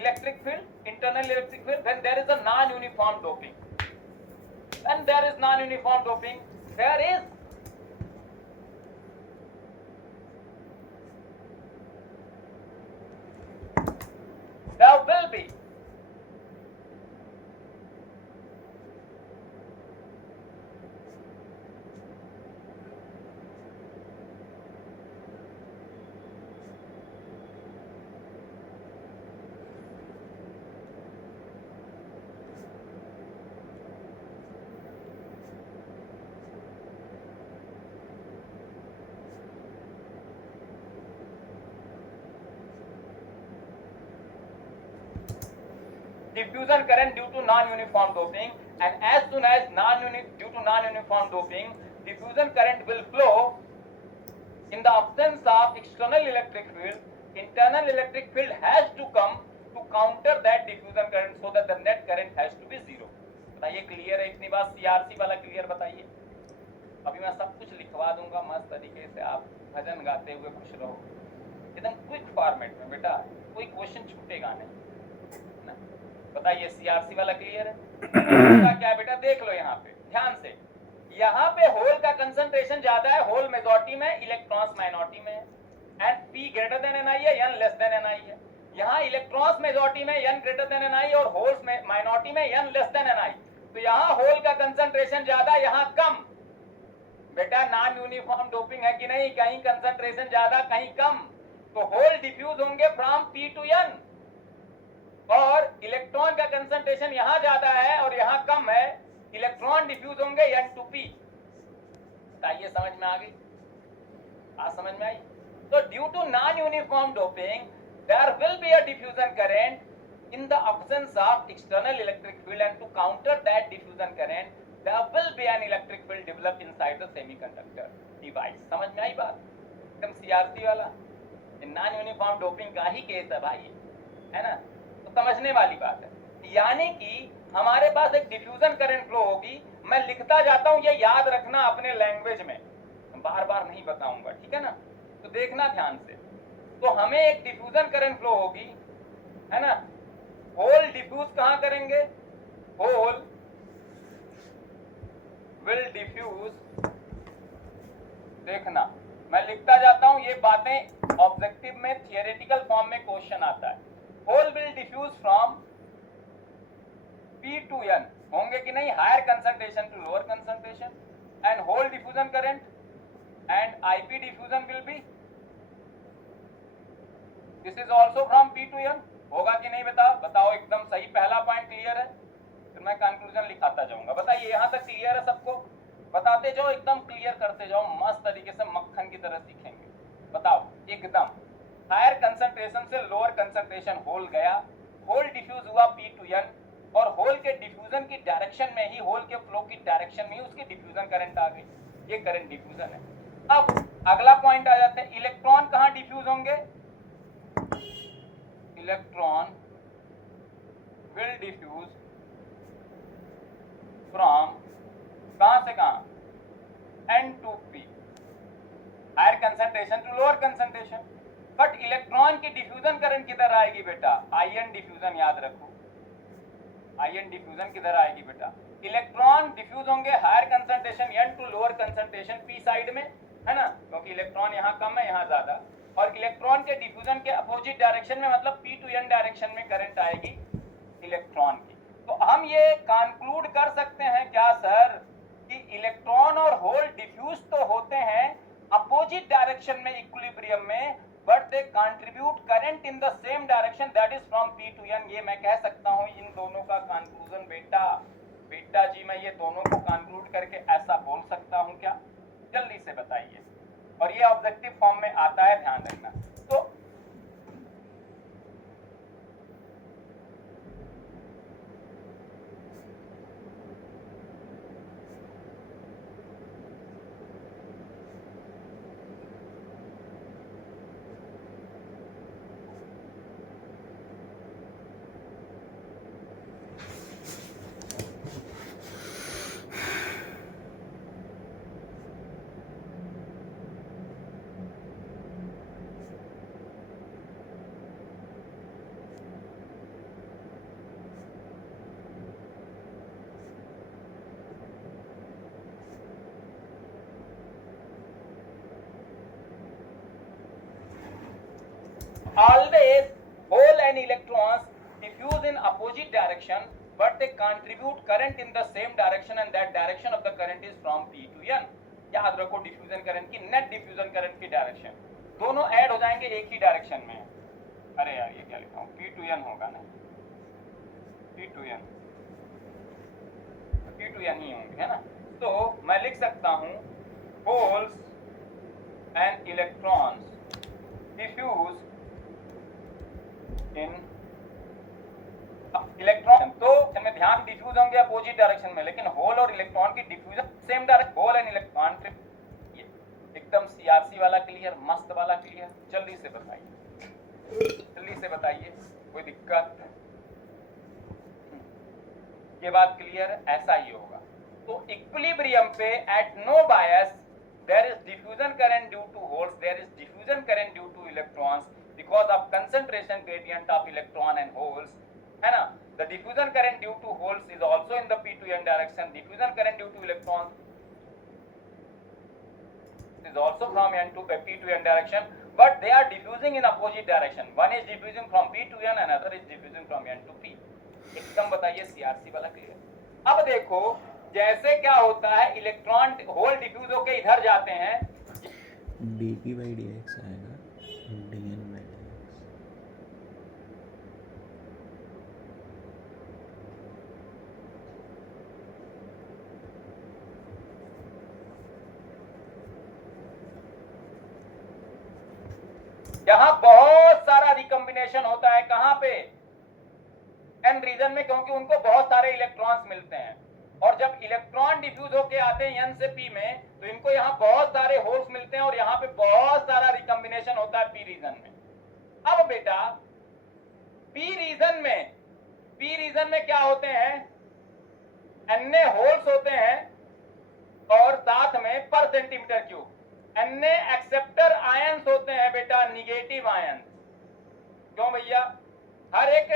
electric field, internal electric field, then there is a non-uniform doping. When there is non-uniform doping, there will be diffusion current due to non-uniform doping, and as soon as due to non-uniform doping, diffusion current will flow in the absence of external electric field. Internal electric field has to come to counter that diffusion current so that the net current has to be zero. बताइए clear है इतनी बात? CRC वाला clear बताइए। अभी मैं सब कुछ लिखवा दूंगा मस्त तरीके से, आप भजन गाते हुए खुश रहो, एकदम क्विक फॉर्मेट में बेटा, कोई क्वेश्चन छूटेगा नहीं। बताइए सीआरसी वाला क्लियर है? क्या है बेटा, देख लो यहाँ पे ध्यान से। यहाँ पे होल का कंसंट्रेशन ज्यादा है, होल मेजॉरिटी में, इलेक्ट्रॉन्स माइनॉरिटी में है, and P greater than Ni है, N लेस देन Ni है। यहाँ इलेक्ट्रॉन्स मेजॉरिटी में, N ग्रेटर देन Ni, और होल्स में माइनॉरिटी में, N लेस देन Ni। तो यहाँ होल का कंसंट्रेशन ज्यादा, यहाँ कम। बेटा नॉन यूनिफॉर्म डोपिंग है कि नहीं? कहीं कंसंट्रेशन ज्यादा, कहीं कम। तो होल डिफ्यूज होंगे फ्रॉम P to N, और इलेक्ट्रॉन का कंसंट्रेशन यहां ज्यादा है और यहां कम है, इलेक्ट्रॉन डिफ्यूज होंगे N to P। बताइए समझ में आ गई? आज समझ में आई? तो due to non uniform doping there will be a diffusion current in the absence of external electric field, and to counter that diffusion current there will be an electric field developed inside the semiconductor device। समझ में आई बात? एकदम CRC वाला non uniform doping का ही case है भाई, है ना। तो समझने वाली बात है। यानी कि हमारे पास एक डिफ्यूजन करंट फ्लो होगी। मैं लिखता जाता हूं, ये याद रखना अपने लैंग्वेज में, बार बार नहीं बताऊंगा, ठीक है ना। तो देखना ध्यान से। तो हमें एक डिफ्यूजन करंट फ्लो होगी, है ना। होल डिफ्यूज कहां करेंगे? होल विल डिफ्यूज, देखना मैं लिखता जाता हूं, ये बातें ऑब्जेक्टिव में थियोरेटिकल फॉर्म में क्वेश्चन आता है। Hole will diffuse from P to N, होंगे कि नहीं? Higher concentration to lower concentration, and hole diffusion current and IP diffusion will be, this is also from P to N। होगा कि नहीं बताओ एकदम सही। पहला पॉइंट क्लियर है, फिर मैं कंक्लूजन लिखाता जाऊंगा। बताइए यहां तक क्लियर है सबको? बताते जाओ, एकदम क्लियर करते जाओ, मस्त तरीके से मक्खन की तरह सीखेंगे। बताओ एकदम। हायर कंसंट्रेशन से लोअर कंसंट्रेशन होल गया, होल डिफ्यूज हुआ P to N, और होल के डिफ्यूजन की डायरेक्शन में ही, होल के फ्लो की डायरेक्शन में ही उसकी डिफ्यूजन करंट आ गई। ये करंट डिफ्यूजन है। अब अगला पॉइंट आ जाते हैं, इलेक्ट्रॉन कहाँ डिफ्यूज होंगे? इलेक्ट्रॉन विल डिफ्यूज फ्रॉम, कहां से कहां? N to P, higher concentration to lower concentration. But electron की डिफ्यूजन करंट किधर आएगी बेटा? आयन डिफ्यूजन, याद रखो, आयन डिफ्यूजन किधर आएगी बेटा? इलेक्ट्रॉन डिफ्यूज होंगे higher concentration N to lower concentration P side में, है ना, क्योंकि इलेक्ट्रॉन यहाँ कम है, यहाँ ज्यादा, और इलेक्ट्रॉन के डिफ्यूजन के अपोजिट डायरेक्शन में, मतलब P to N डायरेक्शन में करंट आएगी इलेक्ट्रॉन की। तो हम ये कंक्लूड कर सकते हैं क्या सर कि इलेक्ट्रॉन और होल डिफ्यूज तो होते हैं अपोजिट डायरेक्शन में इक्विलिब्रियम में, but they contribute current in the same direction, that is from P to N। ये मैं कह सकता हूं इन दोनों का कंक्लूजन बेटा जी, मैं ये दोनों को कंक्लूड करके ऐसा बोल सकता हूं क्या? जल्दी से बताइए। और ये ऑब्जेक्टिव फॉर्म में आता है, ध्यान रखना। तो always hole and electrons diffuse in opposite direction, but they contribute current in the same direction, and that direction of the current is from P to N। याद रखो, डिफ्यूजन करंट की, net diffusion current की direction, दोनों add हो जाएंगे एक ही direction में। अरे यार ये क्या लिखा हूं? P to N होगा ना, P to N ही होंगे, है ना। तो मैं लिख सकता हूं holes and electrons diffuse in electron, तो इसमें ध्यान डिफ्यूज होंगे अपोजिट डायरेक्शन में, लेकिन होल और इलेक्ट्रॉन की diffusion same direction, hole and electron. ये एकदम सीआरसी वाला क्लियर, मस्त वाला क्लियर। जल्दी से बताइए, कोई दिक्कत? ये बात क्लियर है, ऐसा ही होगा। तो इक्विलिब्रियम पे at no bias there is diffusion current due to holes, there is diffusion current due to electrons because of concentration gradient of electron and holes, है ना। The diffusion current due to holes is also in the P to N direction, diffusion current due to electrons is also from N to P to N direction, but they are diffusing in opposite direction, one is diffusing from P to N, another is diffusing from N to P। एकदम बताइए, CRC वाला clear. अब देखो जैसे क्या होता है, electron hole diffuse होके इधर जाते हैं, dp/dx आएगा dn/dx। यहां बहुत सारा रिकॉम्बिनेशन होता है, कहां पे? एन रीजन में, क्योंकि उनको बहुत सारे इलेक्ट्रॉन्स मिलते हैं, और जब इलेक्ट्रॉन डिफ्यूज होके आते हैं एन से पी में, तो इनको यहाँ बहुत सारे होल्स मिलते हैं, और यहाँ पे बहुत सारा रिकॉम्बिनेशन होता है पी रीजन में। अब बेटा पी रीजन में क्या होते हैं? एन होल्स होते हैं, और साथ में per centimetre cube N acceptor ions होते हैं बेटा, निगेटिव आयंस। क्यों भैया? हर एक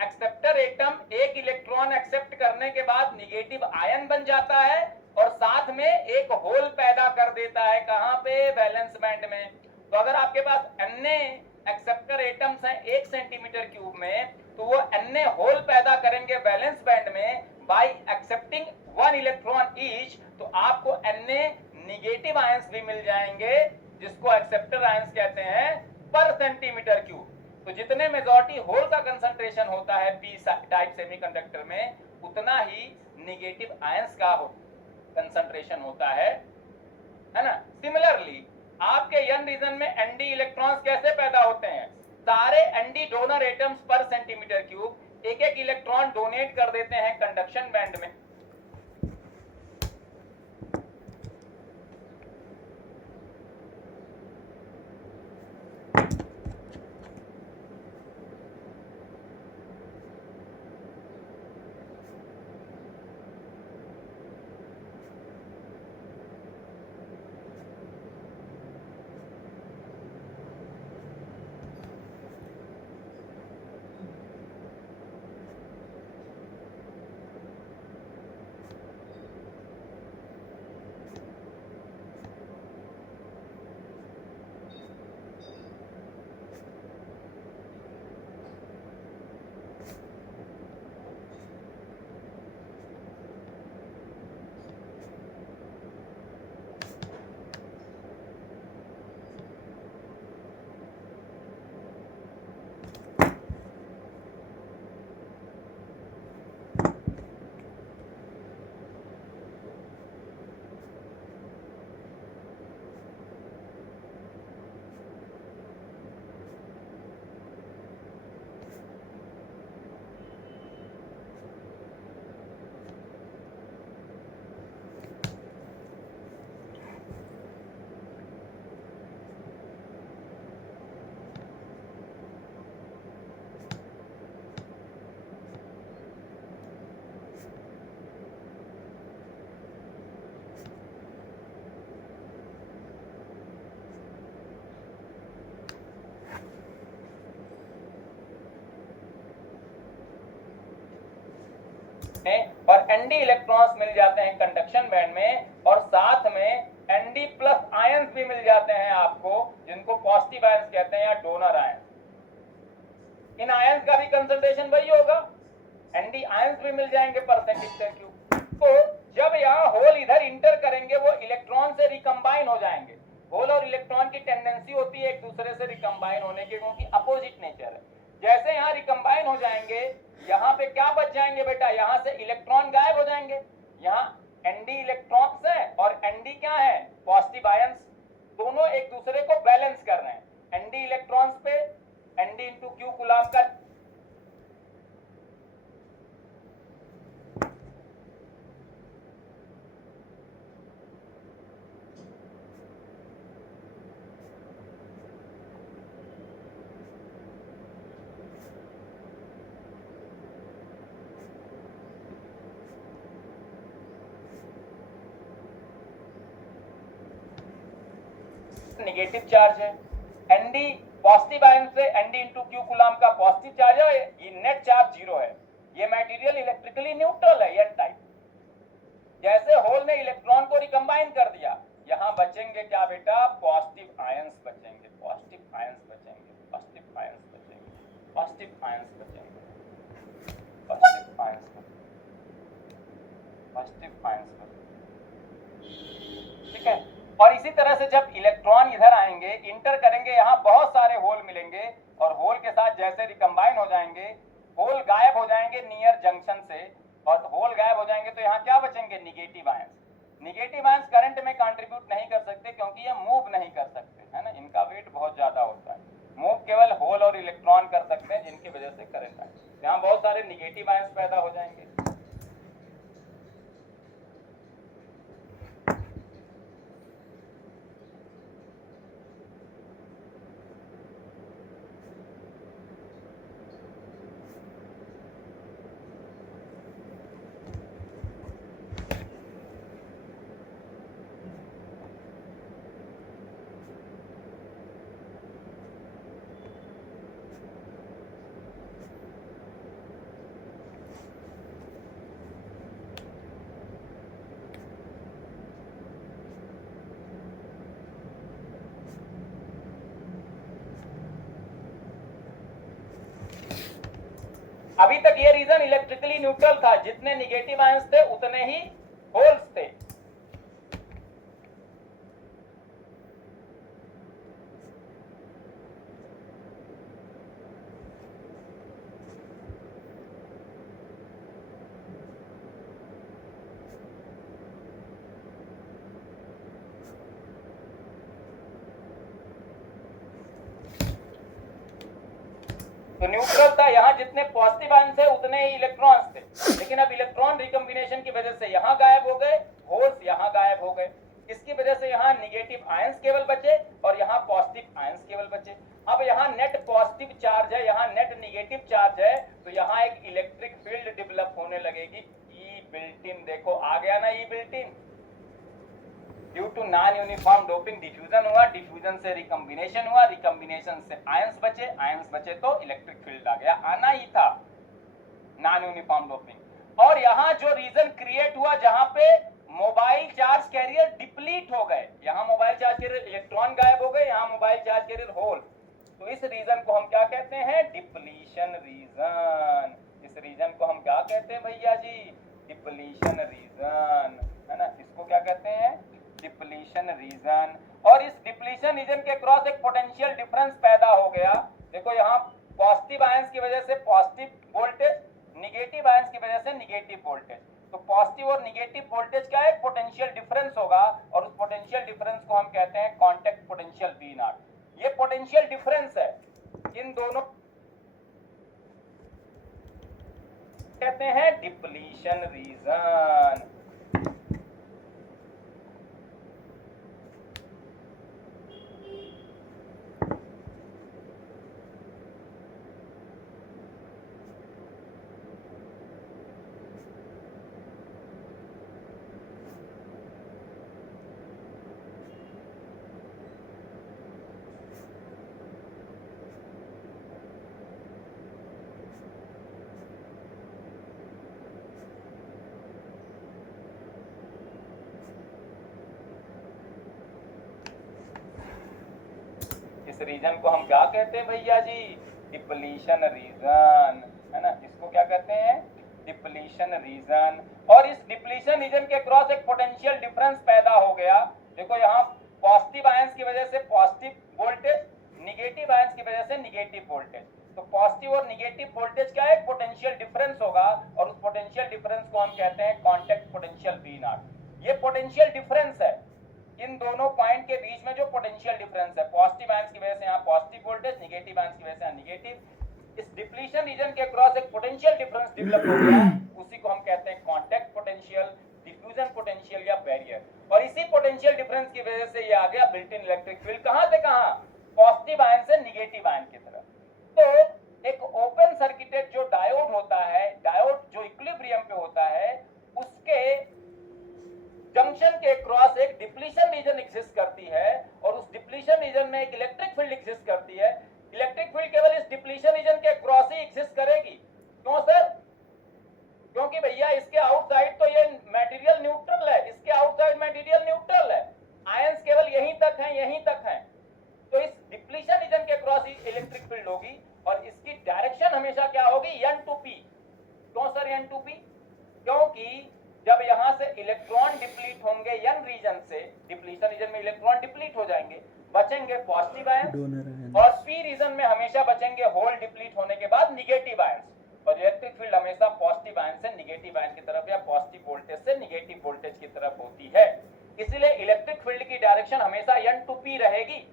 एक्सेप्टर एटम एक इलेक्ट्रॉन एक्सेप्ट करने के बाद निगेटिव आयन बन जाता है, और साथ में एक होल पैदा कर देता है, कहां पे? वैलेंस बैंड में। तो अगर आपके पास एन एक्सेप्टर एटम्स हैं 1 सेंटीमीटर क्यूब में, तो वो एन होल पैदा करेंगे वैलेंस बैंड में बाय एक्सेप्टिंग 1 इलेक्ट्रॉन ईच। तो आपको एन निगेटिव आयंस भी मिल जाएंगे, जिसको एक्सेप्टर आयंस कहते हैं, पर सेंटीमीटर क्यूब। तो जितने मेजॉरिटी होल का कंसंट्रेशन होता है पी टाइप सेमीकंडक्टर में, उतना ही निगेटिव आयंस का कंसंट्रेशन होता है ना। सिमिलरली आपके एन रीजन में एनडी इलेक्ट्रॉन्स कैसे पैदा होते हैं? सारे ND donor atoms per centimetre cube एक एक इलेक्ट्रॉन डोनेट कर देते हैं कंडक्शन बैंड में। और एनडी इलेक्ट्रॉन्स मिल जाते हैं कंडक्शन बैंड में और साथ में एनडी प्लस आयंस भी मिल जाते हैं आपको, जिनको पॉजिटिव आयंस कहते हैं या डोनर आयंस। इन आयंस का भी कंसंट्रेशन वही होगा, एनडी आयंस भी मिल जाएंगे पर सेंटीमीटर क्यूब। तो जब यहाँ होल इधर इंटर करेंगे वो इलेक्ट्रॉन से रिकम्बाइन हो जाएंगे। होल और इलेक्ट्रॉन की टेंडेंसी होती है एक दूसरे से रिकम्बाइन होने की, क्योंकि अपोजिट नेचर है। जैसे यहाँ रिकम्बाइन हो जाएंगे, यहाँ पे क्या बच जाएंगे बेटा, यहाँ से इलेक्ट्रॉन गायब हो जाएंगे। यहाँ एनडी इलेक्ट्रॉन्स है और एनडी क्या है, पॉजिटिव आयंस। दोनों एक दूसरे को बैलेंस कर रहे हैं। एनडी इलेक्ट्रॉन्स पे एनडी इंटू क्यू कूलम्ब का नेगेटिव चार्ज है। एनडी पॉजिटिव आयन से एनडी इंटू क्यू कूलम्ब का पॉजिटिव चार्ज है, ये नेट चार्ज 0 है। ये मटेरियल इलेक्ट्रिकली न्यूट्रल है, एन टाइप। जैसे होल ने इलेक्ट्रॉन को रिकम्बाइन कर दिया, यहाँ बचेंगे क्या बेटा, पॉजिटिव आयंस बचेंगे, पॉजिटिव आयंस बचेंगे, पॉजिटिव आयंस बचेंगे, पॉजिटिव आयंस बचेंगे, पॉजिटिव आयंस बचेंगे, पॉजिटिव आयंस बचेंगे। ठीक है। और इसी तरह से जब इलेक्ट्रॉन इधर आएंगे, इंटर करेंगे, यहाँ बहुत सारे होल मिलेंगे और होल के साथ जैसे रिकम्बाइन हो जाएंगे, होल गायब हो जाएंगे नियर जंक्शन से, और होल गायब हो जाएंगे तो यहाँ क्या बचेंगे, negative ions. Negative ions current में कंट्रीब्यूट नहीं कर सकते क्योंकि ये मूव नहीं कर सकते, है ना, इनका वेट बहुत ज्यादा होता है। मूव केवल होल और इलेक्ट्रॉन कर सकते हैं, जिनकी वजह से करंट आए। यहाँ बहुत सारे निगेटिव आयंस पैदा हो जाएंगे। अभी तक ये रीजन इलेक्ट्रिकली न्यूट्रल था, जितने निगेटिव आयंस थे उतने ही होल्स थे। तो न्यूट्रल था, यहाँ जितने पॉजिटिव आयन थे उतने ही इलेक्ट्रॉन्स थे, लेकिन अब इलेक्ट्रॉन रिकम्बिनेशन की वजह से यहाँ गायब हो गए, होल्स यहाँ गायब हो गए। इसकी वजह से यहाँ निगेटिव आयंस केवल बचे और यहाँ पॉजिटिव आयंस केवल बचे। अब यहाँ नेट पॉजिटिव चार्ज है, यहाँ नेट निगेटिव चार्ज है, तो यहाँ एक इलेक्ट्रिक फील्ड डेवलप होने लगेगी। ई बिल्ट इन, देखो आ गया ना E built in. Due to non uniform doping diffusion हुआ, डिफ्यूजन से रिकम्बिनेशन हुआ, रिकम्बिनेशन से आयंस बचे, आयंस बचे तो इलेक्ट्रिक फील्ड आ गया, आना ही था नॉन यूनिफॉर्म डोपिंग। और यहाँ जो रीजन क्रिएट हुआ जहां पे मोबाइल चार्ज कैरियर डिप्लीट हो गए, यहाँ मोबाइल चार्ज कैरियर इलेक्ट्रॉन गायब हो गए, यहाँ मोबाइल चार्ज कैरियर होल, तो इस रीजन को हम क्या कहते हैं? Depletion region. इस रीजन को हम क्या कहते हैं भैया जी? डिप्लीशन रीजन, है ना। इसको क्या कहते हैं? Depletion region. और इस डिप्लीशन रीजन के क्रॉस एक पोटेंशियल डिफरेंस पैदा हो गया। देखो यहाँ पॉजिटिव आयंस की वजह से पॉजिटिव वोल्टेज, निगेटिव आयंस की वजह से निगेटिव वोल्टेज। तो पॉजिटिव और निगेटिव वोल्टेज का एक पोटेंशियल डिफरेंस होगा और उस पोटेंशियल डिफरेंस को हम कहते हैं कांटेक्ट पोटेंशियल V नॉट। ये पोटेंशियल डिफरेंस है, इन दोनों कहते हैं डिप्लीशन रीजन। इस रीजन को हम क्या कहते हैं भैया जी? डिप्लीशन रीजन, है ना। इसको क्या कहते हैं? Depletion region. और इस डिप्लीशन रीजन के क्रॉस एक पोटेंशियल डिफरेंस पैदा हो गया। देखो यहाँ पॉजिटिव आयंस की वजह से पॉजिटिव वोल्टेज, निगेटिव आयंस की वजह से निगेटिव वोल्टेज। तो पॉजिटिव और निगेटिव वोल्टेज का एक पोटेंशियल डिफरेंस होगा और उस पोटेंशियल डिफरेंस को हम कहते हैं कांटेक्ट पोटेंशियल V नॉट। ये पोटेंशियल डिफरेंस है, इन दोनों पॉइंट के बीच में जो पोटेंशियल डिफरेंस है, पॉजिटिव आयंस की वजह से यहाँ पॉजिटिव वोल्टेज, निगेटिव आयंस की वजह से यहाँ निगेटिव। इस डिप्लीशन रीजन के क्रॉस एक पोटेंशियल डिफरेंस डेवलप हो गया, उसी को हम कहते हैं कांटेक्ट पोटेंशियल, डिफ्यूजन पोटेंशियल या बैरियर। और इसी पोटेंशियल डिफरेंस की वजह से ये आ गया बिल्ट इन इलेक्ट्रिक फील्ड। कहां से कहां? पॉजिटिव आयन से निगेटिव आयन की तरफ। तो एक ओपन सर्किटेड जो डायोड होता है, डायोड जो इक्विलिब्रियम पे होता है, उसके जंक्शन के क्रॉस एक डिप्लीशन रीजन एग्जिस्ट करती है और उस डिप्लीशन रीजन में एक इलेक्ट्रिक फील्ड एग्जिस्ट करती है। इलेक्ट्रिक फील्ड केवल इस डिप्लीशन रीजन के क्रॉस ही एग्जिस्ट करेगी। क्यों सर? क्योंकि भैया इसके आउटसाइड तो ये मटेरियल न्यूट्रल है, इसके आउटसाइड मटेरियल न्यूट्रल है, आयंस केवल यहीं तक हैं, यहीं तक हैं। तो इस डिप्लीशन रीजन के क्रॉस ही इलेक्ट्रिक फील्ड होगी और इसकी डायरेक्शन हमेशा क्या होगी? N to P। क्यों सर N to P? क्योंकि जब यहां से इलेक्ट्रॉन डिप्लीट होंगे N रीजन से, डिप्लीशन रीजन में इलेक्ट्रॉन डिप्लीट हो जाएंगे, बचेंगे पॉजिटिव आयंस, और P रीजन में हमेशा बचेंगे होल डिप्लीट होने के बाद निगेटिव आयंस। और इलेक्ट्रिक फील्ड हमेशा पॉजिटिव आयन से निगेटिव आयन की तरफ या पॉजिटिव वोल्टेज से निगेटिव वोल्टेज की तरफ होती है। इसलिए इलेक्ट्रिक फील्ड की डायरेक्शन हमेशा N to P रहेगी।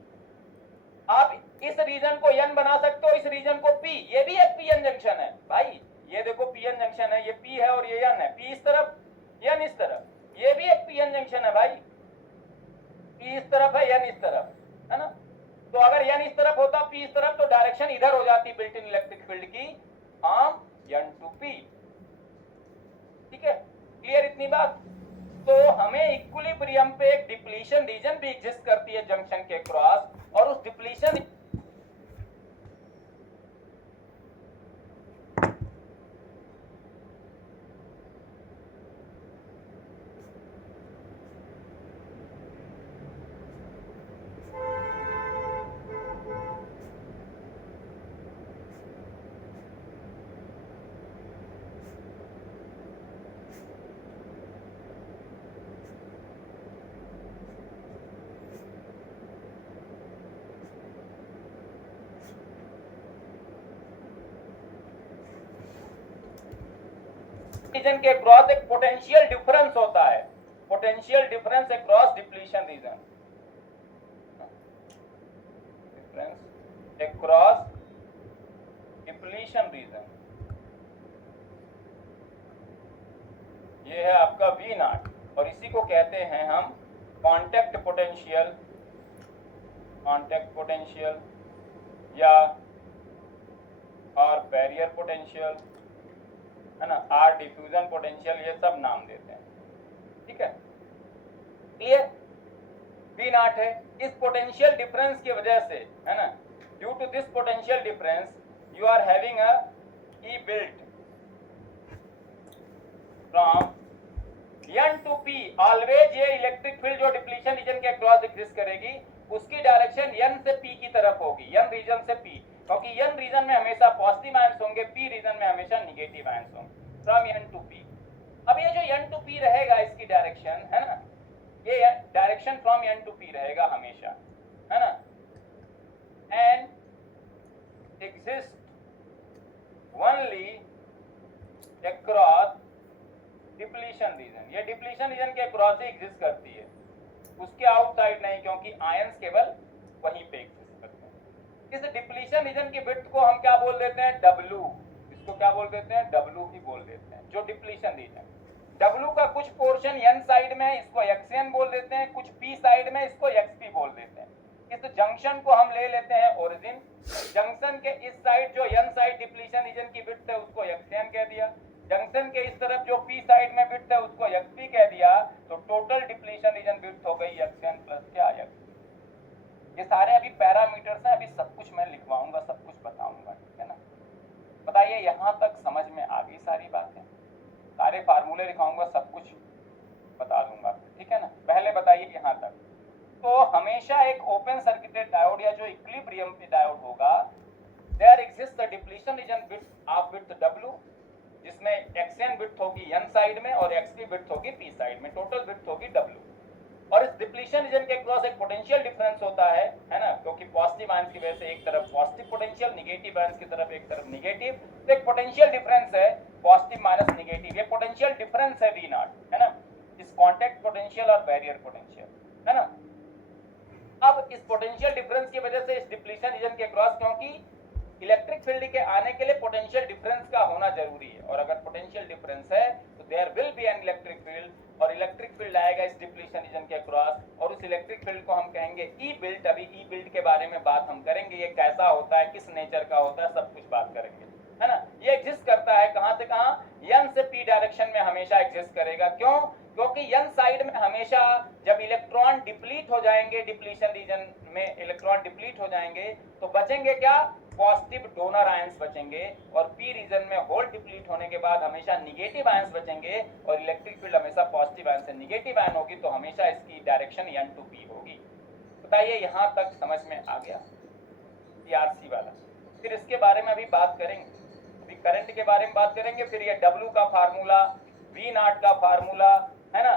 आप इस रीजन को N बना सकते हो, इस रीजन को P। ये भी एक PN जंक्शन है भाई, ये देखो PN जंक्शन है, ये P है और ये N है। P इस तरफ, N इस तरफ, ये भी एक PN जंक्शन है भाई। P इस तरफ है, N इस तरफ, है ना। तो अगर N इस तरफ होता, P इस तरफ, तो डायरेक्शन इधर हो जाती बिल्ट इन इलेक्ट्रिक फील्ड की, हम N to P। ठीक है, क्लियर इतनी बात? तो हमें इक्विलिब्रियम पे एक डिप्लीशन रीजन भी एग्जिस्ट करती है जंक्शन के क्रॉस, और उस डिप्लीशन रीजन के क्रॉस एक पोटेंशियल डिफरेंस होता है, potential difference across depletion region, difference across depletion region, ये है आपका V नॉट, और इसी को कहते हैं हम कांटेक्ट पोटेंशियल या और बैरियर पोटेंशियल, है ना, आर डिफ्यूजन पोटेंशियल, ये सब नाम देते हैं। ठीक है, क्लियर? V नॉट है, इस पोटेंशियल डिफरेंस की वजह से, है ना, due to this potential difference you are having a E built from N to P। Always ये इलेक्ट्रिक फील्ड जो डिप्लीशन रीजन के अक्रॉस एग्जिस्ट करेगी उसकी डायरेक्शन N से P की तरफ होगी, N रीजन से P, क्योंकि N रीजन में हमेशा पॉजिटिव आयंस होंगे, P रीजन में हमेशा निगेटिव आयंस होंगे। फ्रॉम N to P, अब ये जो N to P रहेगा इसकी डायरेक्शन, है ना, ये direction from N to P रहेगा हमेशा, है ना, and exist only across depletion region. ये डिप्लीशन रीजन के अक्रॉस ही एग्जिस्ट करती है, उसके आउटसाइड नहीं, क्योंकि आयंस केवल वहीं पे एग्जिस्ट करते हैं। इस डिप्लीशन रीजन की विड्थ को हम क्या बोल देते हैं? W। इसको क्या बोल देते हैं? W ही बोल देते हैं। जो डिप्लीशन रीजन, W का कुछ पोर्शन N साइड में है, इसको XN बोल देते हैं, कुछ P साइड में, इसको XP बोल देते हैं। इस जंक्शन को हम ले लेते हैं ओरिजिन, जंक्शन के इस साइड जो N साइड डिप्लीशन रीजन की विड्थ है उसको XN कह दिया, जंक्शन के इस तरफ जो P साइड में विड्थ है उसको XP कह दिया, तो टोटल डिप्लीशन रीजन विड्थ हो गई XN प्लस क्या XP। ये सारे अभी पैरामीटर्स हैं, अभी सब कुछ मैं लिखवाऊंगा, सब कुछ बताऊंगा, ठीक है ना। बताइए यहाँ तक समझ में आ गई सारी बातें? सारे फार्मूले लिखाऊंगा, सब कुछ बता दूंगा, ठीक है ना। पहले बताइए यहाँ तक, तो हमेशा एक ओपन सर्किटेड डायोड या जो इक्विलिब्रियम पे डायोड होगा, there exist a depletion region width of width W, जिसमें XN विड्थ होगी N साइड में और XP विड्थ होगी P साइड में, टोटल विड्थ होगी W। और इस डिप्लीशन रीजन के क्रॉस एक पोटेंशियल डिफरेंस होता है ना, क्योंकि पॉजिटिव आयंस की वजह से एक तरफ पॉजिटिव पोटेंशियल, निगेटिव आयंस की तरफ एक तरफ निगेटिव, तो एक पोटेंशियल डिफरेंस है पॉजिटिव माइनस निगेटिव, ये पोटेंशियल डिफरेंस है V नॉट, है ना, इस कांटेक्ट पोटेंशियल और बैरियर पोटेंशियल, है ना। अब इस पोटेंशियल डिफरेंस की वजह से इस डिप्लीशन रीजन के क्रॉस, क्योंकि इलेक्ट्रिक फील्ड के आने के लिए पोटेंशियल डिफरेंस का होना जरूरी है, और अगर पोटेंशियल डिफरेंस है तो there will be an electric field, और इलेक्ट्रिक फील्ड आएगा इस डिप्लीशन रीजन के क्रॉस, और उस इलेक्ट्रिक फील्ड को हम कहेंगे ई बिल्ट। अभी ई बिल्ट के बारे में बात हम करेंगे, ये कैसा होता है, किस नेचर का होता है, सब कुछ बात करेंगे, है ना। ये एग्जिस्ट करता है कहां से कहां? N से P डायरेक्शन में हमेशा एग्जिस्ट करेगा। क्यों? क्योंकि N साइड में हमेशा जब इलेक्ट्रॉन डिप्लीट हो जाएंगे, डिप्लीशन रीजन में इलेक्ट्रॉन डिप्लीट हो जाएंगे, तो बचेंगे क्या? पॉजिटिव डोनर आयंस बचेंगे, और P रीजन में होल डिप्लीट होने के बाद हमेशा निगेटिव आयंस बचेंगे, और इलेक्ट्रिक फील्ड हमेशा पॉजिटिव आयन से निगेटिव आयन होगी, तो हमेशा इसकी डायरेक्शन N to P होगी। बताइए यहाँ तक समझ में आ गया? CRC वाला। फिर इसके बारे में अभी बात करेंगे, अभी करंट के बारे में बात करेंगे, फिर ये W का फार्मूला, V नॉट का फार्मूला, है ना,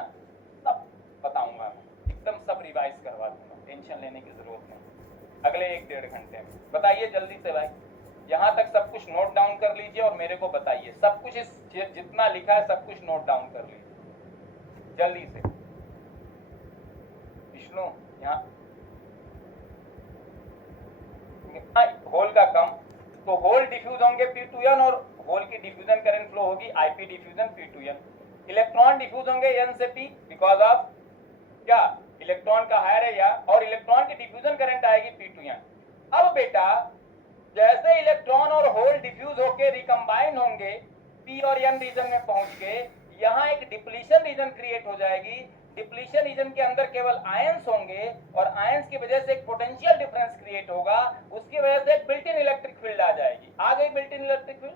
सब बताऊंगा मैं, एकदम सब रिवाइज करवा दूंगा, टेंशन लेने की जरूरत नहीं, अगले 1-1.5 घंटे में। बताइए जल्दी से भाई, यहाँ तक सब कुछ नोट डाउन कर लीजिए और मेरे को बताइए, सब कुछ इस जितना लिखा है सब कुछ नोट डाउन कर लीजिए जल्दी से। विष्णु यहाँ होल का कम, तो होल डिफ्यूज होंगे P2N, और होल की डिफ्यूजन करंट फ्लो होगी IP diffusion P2N। Electron diffuse होंगे N से P, बिकॉज ऑफ क्या? इलेक्ट्रॉन का हायर है, या और इलेक्ट्रॉन की डिफ्यूजन करंट आएगी P2N। अब बेटा जैसे इलेक्ट्रॉन और होल डिफ्यूज होके रिकम्बाइन होंगे P और N रीजन में पहुंच गए, यहाँ एक डिप्लीशन रीजन क्रिएट हो जाएगी। डिप्लीशन रीजन के अंदर केवल आयंस होंगे, और आयंस की वजह से एक पोटेंशियल डिफरेंस क्रिएट होगा, उसकी वजह से एक बिल्ट इन इलेक्ट्रिक फील्ड आ जाएगी। आ गई बिल्ट इन इलेक्ट्रिक फील्ड।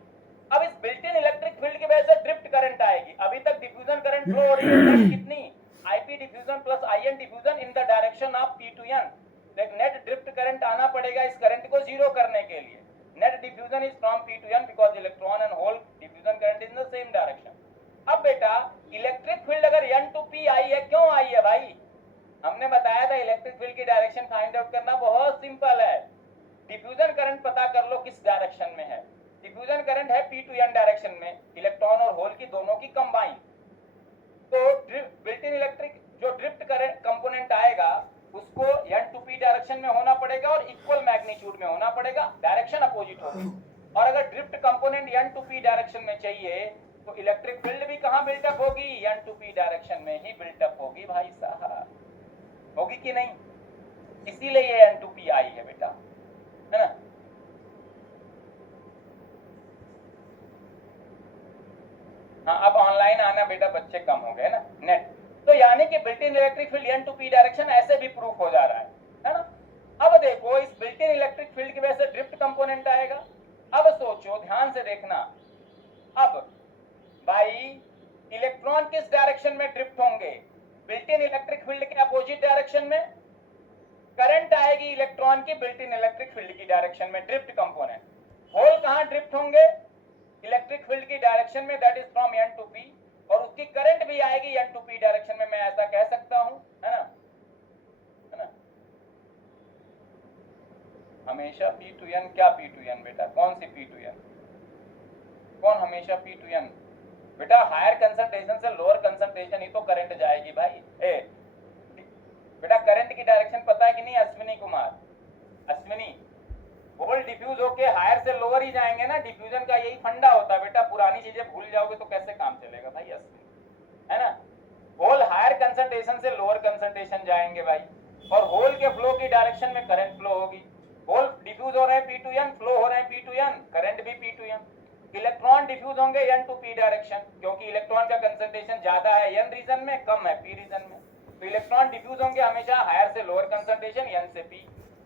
अब इस बिल्ट इन इलेक्ट्रिक फील्ड की वजह से ड्रिफ्ट करंट आएगी। अभी तक डिफ्यूजन करंट फ्लो हो रही है कितनी? IP diffusion plus IN diffusion in the direction of P2N। Net drift current आना पड़ेगा इस करंट को जीरो करने के लिए। Net diffusion is from P2N because electron and hole diffusion current in the same direction. अब बेटा इलेक्ट्रिक फील्ड अगर N to P आई है, क्यों आई है भाई? हमने बताया था इलेक्ट्रिक फील्ड की डायरेक्शन फाइंड आउट करना बहुत सिंपल है। डिफ्यूजन करंट पता कर लो किस डायरेक्शन में है। डिफ्यूजन करंट है P2N डायरेक्शन में, इलेक्ट्रॉन और होल की दोनों की कंबाइन। तो बिल्ट इन इलेक्ट्रिक जो ड्रिफ्ट करंट कंपोनेंट आएगा उसको N to P डायरेक्शन में होना पड़ेगा और इक्वल मैग्नीट्यूड में होना पड़ेगा, डायरेक्शन अपोजिट होगी। और अगर drift component n to p direction में चाहिए तो इलेक्ट्रिक फील्ड भी कहां बिल्टअप होगी? n to p डायरेक्शन में ही बिल्टअप होगी भाई साहब, होगी कि नहीं? इसीलिए ये n to p आई है बेटा, है ना। हाँ, अब ऑनलाइन आना बेटा बच्चे कम हो गए ना, नेट। तो यानी कि built in electric field n to p direction ऐसे भी प्रूफ हो जा रहा है ना। अब देखो इस बिल्ट इन इलेक्ट्रिक फील्ड की वजह से ड्रिफ्ट कंपोनेंट आएगा। अब सोचो, ध्यान से देखना, अब भाई इलेक्ट्रॉन किस डायरेक्शन में ड्रिफ्ट होंगे? बिल्ट इन इलेक्ट्रिक फील्ड के अपोजिट डायरेक्शन में करंट आएगी इलेक्ट्रॉन की बिल्ट इन इलेक्ट्रिक फील्ड की डायरेक्शन में, ड्रिफ्ट कंपोनेंट। होल कहां ड्रिफ्ट होंगे? इलेक्ट्रिक फील्ड की डायरेक्शन में, that is from n to p, और उसकी करंट भी आएगी n to p डायरेक्शन में, मैं ऐसा कह सकता हूं, है ना, है ना। हमेशा p to n, क्या p to n बेटा, कौन सी p to n, कौन हमेशा p to n? बेटा हायर कंसंट्रेशन से लोअर कंसंट्रेशन ही तो करंट जाएगी भाई। बेटा करंट की डायरेक्शन पता है कि नहीं अश्विनी कुमार? अश्विनी, होल डिफ्यूज होके हायर से लोअर ही जाएंगे ना, डिफ्यूजन का यही फंडा होता है बेटा। पुरानी चीजें भूल जाओगे तो कैसे काम चलेगा भाई अश्विनी, है ना। होल हायर कंसंट्रेशन से लोअर कंसंट्रेशन जाएंगे भाई, और होल के फ्लो की डायरेक्शन में करंट फ्लो होगी। होल डिफ्यूज हो रहे हैं p to n, फ्लो हो रहे हैं p to n, करंट भी p to n। Electron diffuse होंगे n to p डायरेक्शन, क्योंकि इलेक्ट्रॉन का कंसंट्रेशन ज्यादा है n रीजन में, कम है p रीजन में, तो इलेक्ट्रॉन डिफ्यूज होंगे हमेशा हायर से लोअर कंसंट्रेशन n से p।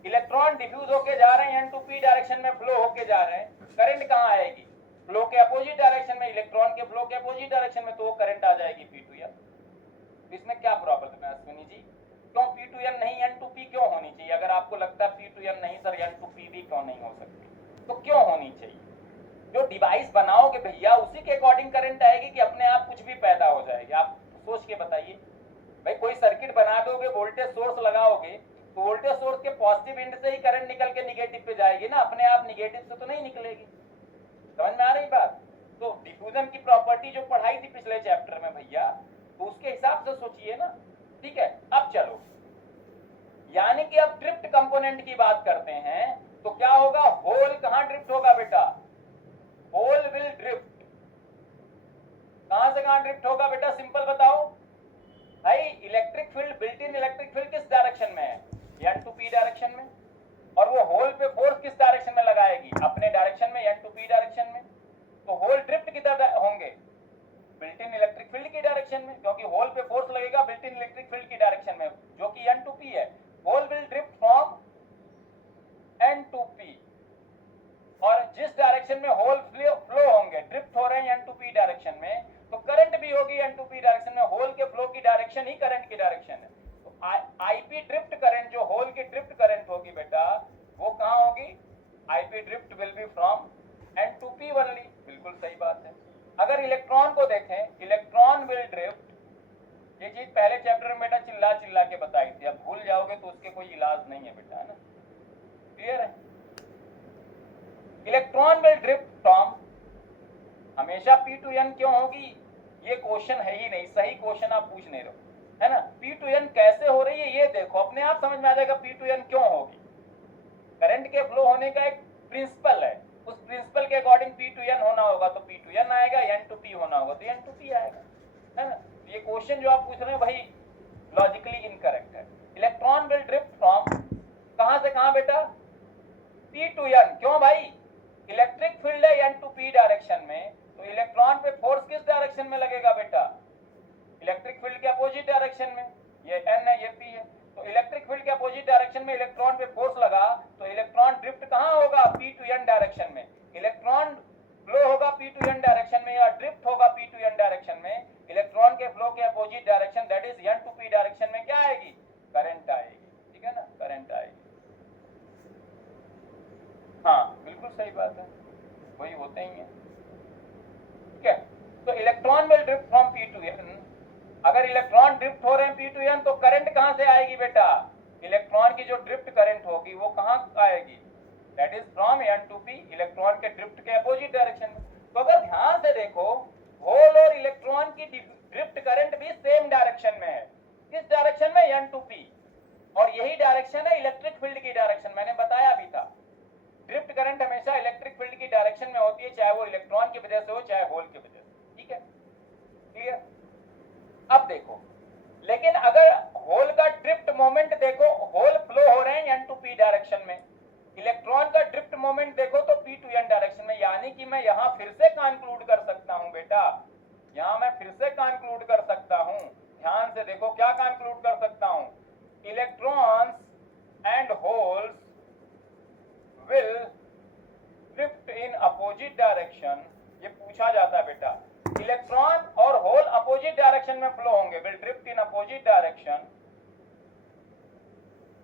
इलेक्ट्रॉन डिफ्यूज होके जा रहे हैं n to p डायरेक्शन में, फ्लो होके जा रहे हैं, करंट कहां आएगी? फ्लो के अपोजिट डायरेक्शन में, इलेक्ट्रॉन के फ्लो के अपोजिट डायरेक्शन में, तो वो करंट आ जाएगी p to n। इसमें क्या प्रॉब्लम है अश्विनी जी? क्यों p to n नहीं n to p क्यों होनी चाहिए? अगर आपको लगता है p to n नहीं सर n to p भी क्यों नहीं हो सकती, तो क्यों होनी चाहिए? जो डिवाइस बनाओगे भैया उसी के अकॉर्डिंग करंट आएगी कि अपने आप कुछ भी पैदा हो जाएगी? आप सोच के बताइए भाई। कोई सर्किट बना दोगे, वोल्टेज सोर्स लगाओगे, तो वोल्टेज सोर्स के पॉजिटिव एंड से ही करंट निकल के निगेटिव पे जाएगी ना, अपने आप निगेटिव से तो नहीं निकलेगी। समझ में आ रही बात? तो डिफ्यूजन की प्रॉपर्टी जो पढ़ाई थी पिछले चैप्टर में भैया, तो उसके हिसाब से सोचिए ना, ठीक है। अब चलो, यानी कि अब ड्रिफ्ट कंपोनेंट की बात करते हैं, तो क्या होगा? होल कहां ड्रिफ्ट होगा बेटा? होल विल ड्रिफ्ट कहां से कहां ड्रिफ्ट होगा बेटा? सिंपल बताओ भाई। Electric field, built in electric field किस डायरेक्शन में है? n to p डायरेक्शन में, और वो होल पे फोर्स किस डायरेक्शन में लगाएगी? अपने डायरेक्शन में, n to p डायरेक्शन में। तो होल ड्रिफ्ट किधर होंगे? बिल्ट इन इलेक्ट्रिक फील्ड की डायरेक्शन में, क्योंकि होल पे फोर्स लगेगा बिल्ट इन इलेक्ट्रिक फील्ड की डायरेक्शन में, जो कि n to p है। Hole will drift from n to p, और जिस डायरेक्शन में होल फ्लो होंगे, ड्रिफ्ट हो रहे हैं n to p डायरेक्शन में, तो करंट भी होगी n to p डायरेक्शन में। होल के फ्लो की डायरेक्शन ही करंट की डायरेक्शन है। तो आईपी ड्रिफ्ट करंट, जो होल की ड्रिफ्ट करंट होगी बेटा, वो कहां होगी? IP drift will be from n to p only. बिल्कुल सही बात है। अगर इलेक्ट्रॉन को देखें, इलेक्ट्रॉन विल ड्रिफ्ट, ये चीज पहले चैप्टर में बेटा चिल्ला चिल्ला के बताई थी, अब भूल जाओगे तो उसके कोई इलाज नहीं है बेटा, है ना। क्लियर है? इलेक्ट्रॉन विल ड्रिफ्ट फ्रॉम, हमेशा p to n क्यों होगी? ये क्वेश्चन है ही नहीं, सही क्वेश्चन आप पूछ नहीं रहे, है ना। p to n कैसे हो रही है ये देखो, अपने आप समझ में आ जाएगा p to n क्यों होगी। करंट के फ्लो होने का एक प्रिंसिपल है, उस प्रिंसिपल के अकॉर्डिंग p to n होना होगा तो p to n आएगा, n to p होना होगा तो n to p आएगा, है ना। ये क्वेश्चन जो आप पूछ रहे हैं भाई लॉजिकली इनकरेक्ट है। इलेक्ट्रॉन विल ड्रिफ्ट फ्रॉम कहां से कहां बेटा? p to n। क्यों भाई? इलेक्ट्रिक फील्ड है n to p डायरेक्शन में, तो इलेक्ट्रॉन पे फोर्स किस डायरेक्शन में लगेगा बेटा? इलेक्ट्रिक फील्ड के अपोजिट डायरेक्शन में। ये n है, ये p है, तो इलेक्ट्रिक फील्ड के अपोजिट डायरेक्शन में इलेक्ट्रॉन पे फोर्स लगा, तो इलेक्ट्रॉन ड्रिफ्ट कहां होगा? p to n डायरेक्शन में। इलेक्ट्रॉन फ्लो होगा p to n डायरेक्शन में, या ड्रिफ्ट होगा p to n डायरेक्शन में। इलेक्ट्रॉन के फ्लो के opposite direction, that is n to p direction में क्या आएगी? करंट आएगी, ठीक है ना, करंट आएगी। हाँ बिल्कुल सही बात है, वही होते ही है, ठीक है। तो electron will drift from p to n। अगर इलेक्ट्रॉन ड्रिफ्ट हो रहे हैं p to n, तो करंट कहां से आएगी बेटा? इलेक्ट्रॉन की जो ड्रिफ्ट करंट होगी वो कहां आएगी? That is from n to p, electron के ड्रिफ्ट के अपोजिट डायरेक्शन में। तो अगर ध्यान से देखो, होल और इलेक्ट्रॉन की ड्रिफ्ट करंट भी सेम डायरेक्शन में है। किस डायरेक्शन में? n to p, और यही डायरेक्शन है इलेक्ट्रिक फील्ड की डायरेक्शन, मैंने बताया भी था। ड्रिफ्ट करंट हमेशा इलेक्ट्रिक फील्ड की डायरेक्शन मोमेंट देखो, होल फ्लो हो रहे हैं n टू p डायरेक्शन में, इलेक्ट्रॉन का ड्रिफ्ट मोमेंट देखो तो p टू n डायरेक्शन में, यानी कि मैं यहां फिर से कंक्लूड कर सकता हूं बेटा, यहां मैं फिर से कंक्लूड कर सकता हूं, ध्यान से देखो क्या कंक्लूड कर सकता हूं, electrons and holes will drift in opposite direction, ये पूछा जाता है बेटा, इलेक्ट्रॉन और होल अपोजिट डायरेक्शन में फ्लो होंगे, will drift in opposite direction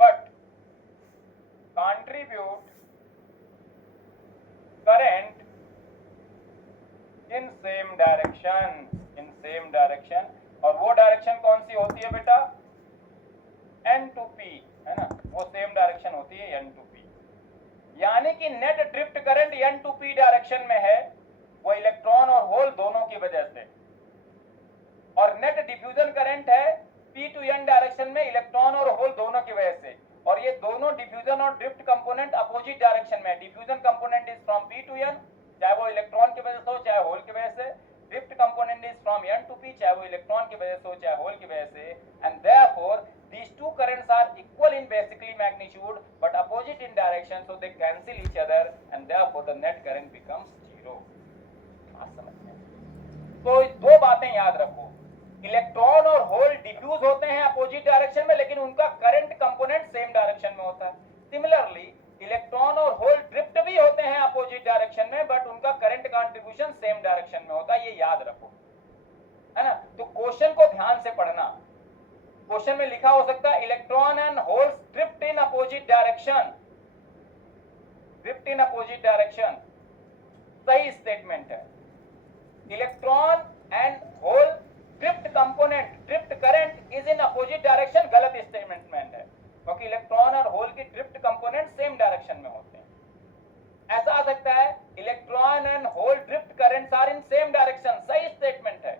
but contribute current in same direction, और वो डायरेक्शन कौन सी होती है बेटा, n to p, है ना, वो सेम डायरेक्शन होती है n to p, यानी कि net drift current n to p direction में है, वो इलेक्ट्रॉन और होल दोनों की वजह से, और नेट डिफ्यूजन करंट है p to n डायरेक्शन में इलेक्ट्रॉन और होल दोनों की वजह से, और ये दोनों डिफ्यूजन और ड्रिफ्ट कंपोनेंट अपोजिट डायरेक्शन में है, diffusion component is from p to n, चाहे वो इलेक्ट्रॉन की वजह से हो चाहे होल की वजह से, drift component is from n to p, चाहे वो इलेक्ट्रॉन की वजह से हो चाहे होल की वजह से, and therefore these two currents are equal in basically magnitude but opposite in direction, so they cancel each other and therefore the net current becomes zero. बात समझ में? तो दो बातें याद रखो, इलेक्ट्रॉन और होल डिफ्यूज होते हैं अपोजिट डायरेक्शन में, लेकिन उनका करंट कंपोनेंट सेम डायरेक्शन में होता है। सिमिलरली इलेक्ट्रॉन और होल ड्रिफ्ट भी होते हैं अपोजिट डायरेक्शन में, बट उनका करंट कंट्रीब्यूशन सेम डायरेक्शन में होता है, ये याद रखो, है ना। तो क्वेश्चन को ध्यान से पढ़ना, क्वेश्चन में लिखा हो सकता है electron and holes drift in opposite direction, drift in opposite direction सही स्टेटमेंट है। Electron and hole drift component, drift current is in opposite direction गलत स्टेटमेंट है, क्योंकि इलेक्ट्रॉन और होल की ड्रिफ्ट कंपोनेंट सेम डायरेक्शन में होते हैं। ऐसा आ सकता है electron and hole drift currents are in same direction, सही स्टेटमेंट है,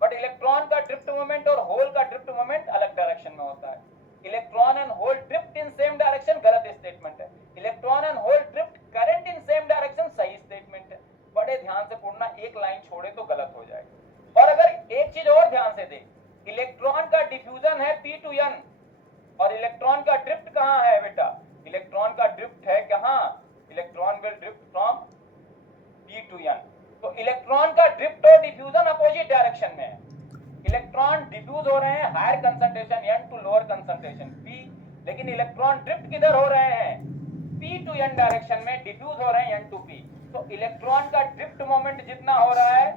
बट इलेक्ट्रॉन का ड्रिफ्ट मोमेंट और होल का ड्रिफ्ट मोमेंट अलग डायरेक्शन में होता है। Electron and hole drift in same direction गलत स्टेटमेंट है। Electron and hole drift current in same direction सही स्टेटमेंट है। बड़े ध्यान से पढ़ना, एक लाइन छोड़े तो गलत हो जाएगा। और अगर एक चीज और ध्यान से दे, इलेक्ट्रॉन का डिफ्यूजन है p to n और इलेक्ट्रॉन का ड्रिफ्ट कहां है बेटा, इलेक्ट्रॉन का ड्रिफ्ट है कहां, electron will drift from p to n, तो इलेक्ट्रॉन का ड्रिफ्ट और डिफ्यूजन अपोजिट डायरेक्शन में है। इलेक्ट्रॉन डिफ्यूज हो रहे हैं higher concentration n to lower concentration p, लेकिन इलेक्ट्रॉन ड्रिफ्ट किधर हो रहे हैं, p to n डायरेक्शन में, डिफ्यूज हो रहे हैं n to p। तो इलेक्ट्रॉन का ड्रिफ्ट मोमेंट जितना हो रहा है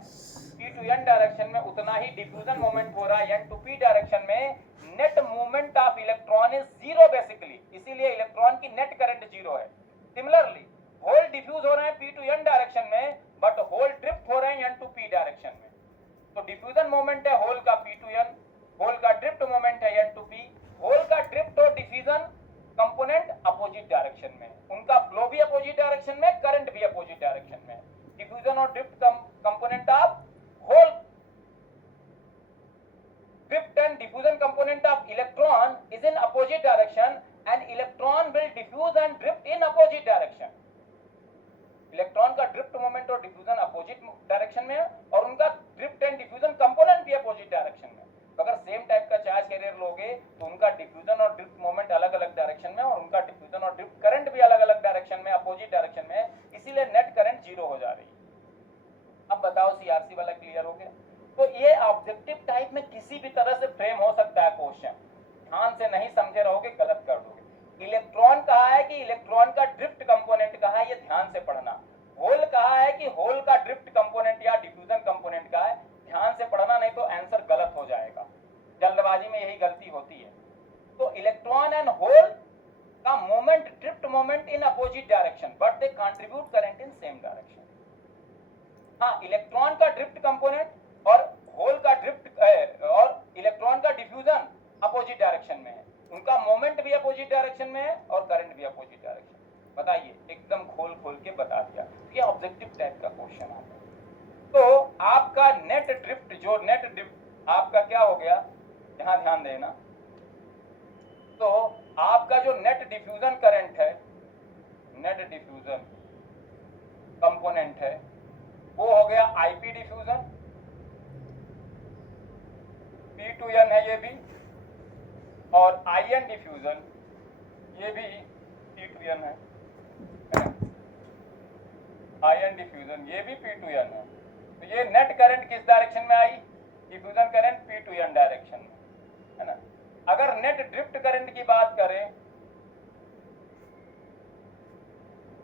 p to n डायरेक्शन में, उतना ही डिफ्यूजन मोमेंट हो रहा है n to p डायरेक्शन में। Net movement of electron is zero basically, इसीलिए इलेक्ट्रॉन की नेट करंट जीरो है। सिमिलरली होल डिफ्यूज हो रहे हैं p to n डायरेक्शन में, बट होल ड्रिफ्ट हो रहे हैं n to p डायरेक्शन में। तो डिफ्यूजन मोमेंट है होल का p to n, होल का ड्रिफ्ट मोमेंट है n to p, होल का ड्रिफ्ट और डिफ्यूजन कंपोनेंट अपोजिट डायरेक्शन में, उनका फ्लो भी अपोजिट डायरेक्शन में, करंट भी अपोजिट डायरेक्शन में। डिफ्यूजन और drift component of hole drift and diffusion component of electron is in opposite direction and electron will diffuse and drift in opposite direction. Electron का drift moment और diffusion opposite direction में है, और उनका drift and diffusion component भी opposite direction में। तो अगर सेम टाइप का चार्ज कैरियर लोगे तो उनका डिफ्यूजन और ड्रिफ्ट मोमेंट अलग अलग डायरेक्शन में, और उनका डिफ्यूजन और ड्रिफ्ट करंट भी अलग अलग डायरेक्शन में, अपोजिट डायरेक्शन में, इसीलिए नेट करंट जीरो हो जा रही है। अब बताओ सीआरसी वाला क्लियर हो गया? तो ये ऑब्जेक्टिव टाइप में किसी भी तरह से फ्रेम हो सकता है क्वेश्चन, ध्यान से नहीं समझे रहोगे गलत कर दोगे। इलेक्ट्रॉन कहा है कि इलेक्ट्रॉन का ड्रिफ्ट कंपोनेंट कहा है, ये ध्यान से पढ़ना। होल कहा है कि होल का ड्रिफ्ट कंपोनेंट या डिफ्यूजन कंपोनेंट का है, ध्यान से पढ़ना, नहीं तो आंसर गलत हो जाएगा। जल्दबाजी में यही गलती होती है। तो इलेक्ट्रॉन एंड होल का moment, drift moment in opposite direction, but they contribute current in same direction. हाँ, इलेक्ट्रॉन का ड्रिफ्ट कंपोनेंट और होल का ड्रिफ्ट और इलेक्ट्रॉन का डिफ्यूजन अपोजिट डायरेक्शन में है, उनका मोमेंट भी अपोजिट डायरेक्शन में है और करंट भी अपोजिट डायरेक्शन। बताइए, एकदम खोल खोल के बता दिया। ये ऑब्जेक्टिव टाइप का क्वेश्चन आता है। तो आपका नेट ड्रिफ्ट, जो नेट ड्रिफ्ट आपका क्या हो गया, यहां ध्यान देना। तो आपका जो नेट डिफ्यूजन करंट है, नेट डिफ्यूजन कंपोनेंट है, वो हो गया IP diffusion, p to n है ये भी, और आयन डिफ्यूजन ये भी P2N है ना? आयन डिफ्यूजन ये भी P2N है। तो ये नेट करंट किस डायरेक्शन में आई? डिफ्यूजन करंट P2N डायरेक्शन में, है ना। अगर नेट ड्रिफ्ट करंट की बात करें,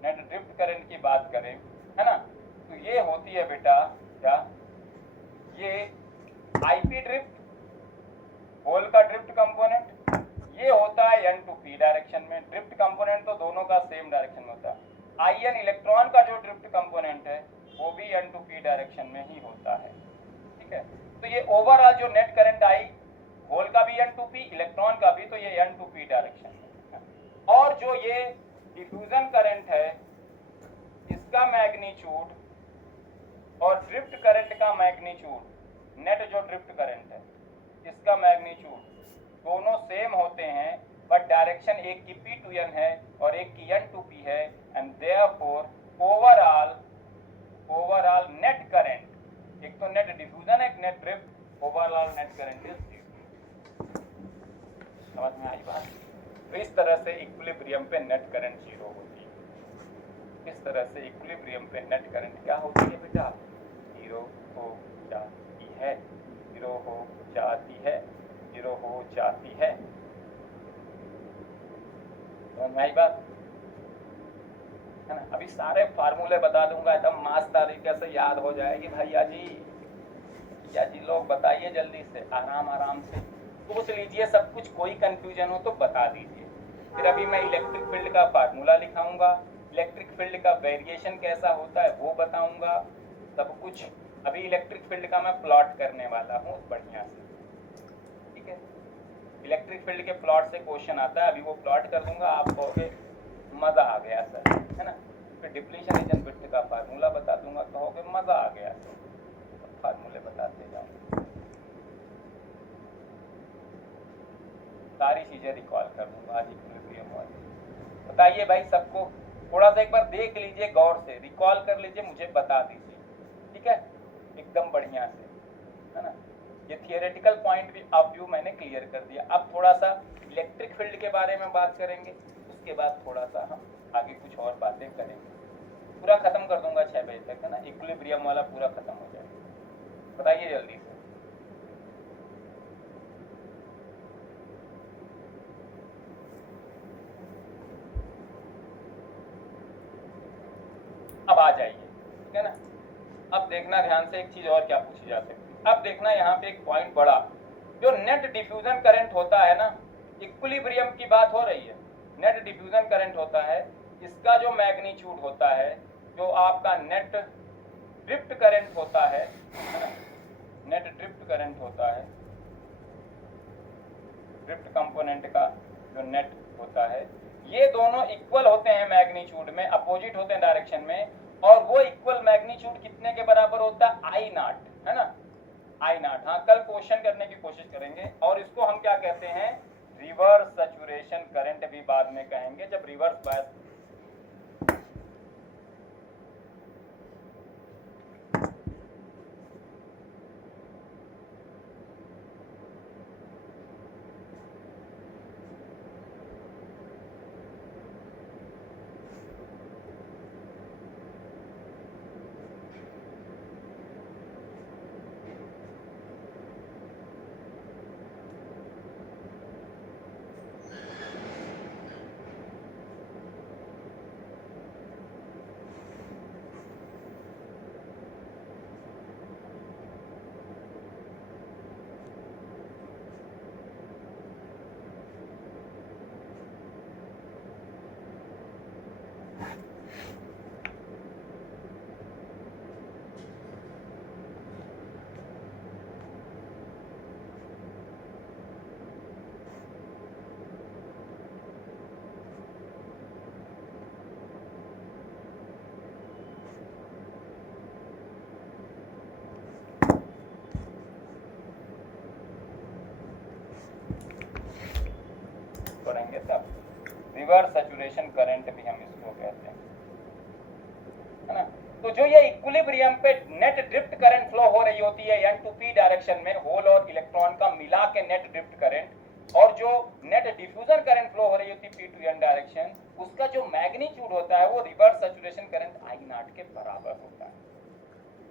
नेट ड्रिफ्ट करंट की बात करें, है ना, तो ये होती है बेटा क्या, ये आईपी ड्रिफ्ट, होल का ड्रिफ्ट कंपोनेंट, ये होता है N to P डायरेक्शन में। ड्रिफ्ट कंपोनेंट तो दोनों का सेम डायरेक्शन में होता है। आईएन इलेक्ट्रॉन का जो ड्रिफ्ट कंपोनेंट है वो भी N to P डायरेक्शन में ही होता है, ठीक है। तो ये ओवरऑल जो नेट करंट आई, होल का भी N to P, इलेक्ट्रॉन का भी, तो ये N to P डायरेक्शन में। और जो ये डिफ्यूजन करंट है इसका मैग्नीट्यूड और ड्रिफ्ट करंट का मैग्नीट्यूड, नेट जो ड्रिफ्ट करंट है इसका मैग्नीट्यूड दोनों सेम होते हैं, बट डायरेक्शन एक की P2N है और एक की N to P है, and therefore overall net current, एक तो नेट डिफ्यूजन है, एक net drift, overall net current is 0। समझ में आई बात? तो इस तरह से इक्विलिब्रियम पे नेट करंट 0 होती है। इस तरह से इक्विलिब्रियम पे नेट करंट क्या होती है बेटा? 0 हो जाती है, 0 हो जाती है, 0 हो जाती है। समझ में आई बात, है ना। अभी सारे फार्मूले बता दूंगा, एकदम मास तरीके से याद हो जाएगी भैया जी। भैया जी लोग बताइए जल्दी से, आराम से पूछ लीजिए सब कुछ, कोई कंफ्यूजन हो तो बता दीजिए। फिर अभी मैं इलेक्ट्रिक फील्ड का फार्मूला लिखाऊंगा, इलेक्ट्रिक फील्ड का वेरिएशन कैसा होता है वो बताऊंगा, सब कुछ। अभी इलेक्ट्रिक फील्ड का मैं प्लॉट करने वाला हूँ बढ़िया से, ठीक है। इलेक्ट्रिक फील्ड के प्लॉट से क्वेश्चन आता है, अभी वो प्लॉट कर दूंगा, आप कहोगे मजा आ गया सर, है ना। फिर डिप्लीशन रीजन विड्थ का फार्मूला बता दूंगा, कहोगे मजा आ गया सर। फार्मूले बताते जाओ, सारी चीजें रिकॉल कर दूंगा आज इक्विलिब्रियम वाली। बताइए भाई सबको, थोड़ा सा एक बार देख लीजिए गौर से, रिकॉल कर लीजिए, मुझे बता दीजिए, ठीक है, एकदम बढ़िया से, है ना। ये थियोरेटिकल पॉइंट भी ऑफ व्यू मैंने क्लियर कर दिया। अब थोड़ा सा इलेक्ट्रिक फील्ड के बारे में बात करेंगे, उसके बाद थोड़ा सा हम आगे कुछ और बातें करेंगे। पूरा खत्म कर दूंगा 6 बजे तक, है ना, इक्विलिब्रियम वाला पूरा खत्म हो जाएगा। बताइए जल्दी से। अब आ जाइए, ठीक है ना। अब देखना ध्यान से, एक चीज और क्या पूछी जा सकती है। अब देखना यहाँ पे एक पॉइंट बड़ा, जो नेट डिफ्यूजन करंट होता है ना, इक्विलिब्रियम की बात हो रही है, नेट डिफ्यूजन करंट होता है, इसका जो मैग्नीट्यूड होता है, जो आपका नेट ड्रिफ्ट करंट होता है ना, नेट ड्रिफ्ट करंट होता है, ड्रिफ्ट कंपोनेंट का जो नेट होता है, ये दोनों इक्वल होते हैं मैग्नीट्यूड में, अपोजिट होते हैं डायरेक्शन में, और वो इक्वल मैग्नीट्यूड कितने के बराबर होता है? I0, है ना, I0। हाँ, कल क्वेश्चन करने की कोशिश करेंगे। और इसको हम क्या कहते हैं? रिवर्स सैचुरेशन करंट भी बाद में कहेंगे, जब रिवर्स बायस। पढ़ेंगे तब। रिवर्स सैचुरेशन करंट भी हम इसको कहते हैं, है ना। तो जो ये इक्विलिब्रियम पे नेट ड्रिफ्ट करंट फ्लो हो रही होती है N to P डायरेक्शन में, होल और इलेक्ट्रॉन का मिला के नेट ड्रिफ्ट करंट, और जो नेट डिफ्यूजन करंट फ्लो हो रही होती है P to N डायरेक्शन, उसका जो मैग्नीट्यूड होता है वो reverse saturation current I not के बराबर होता है।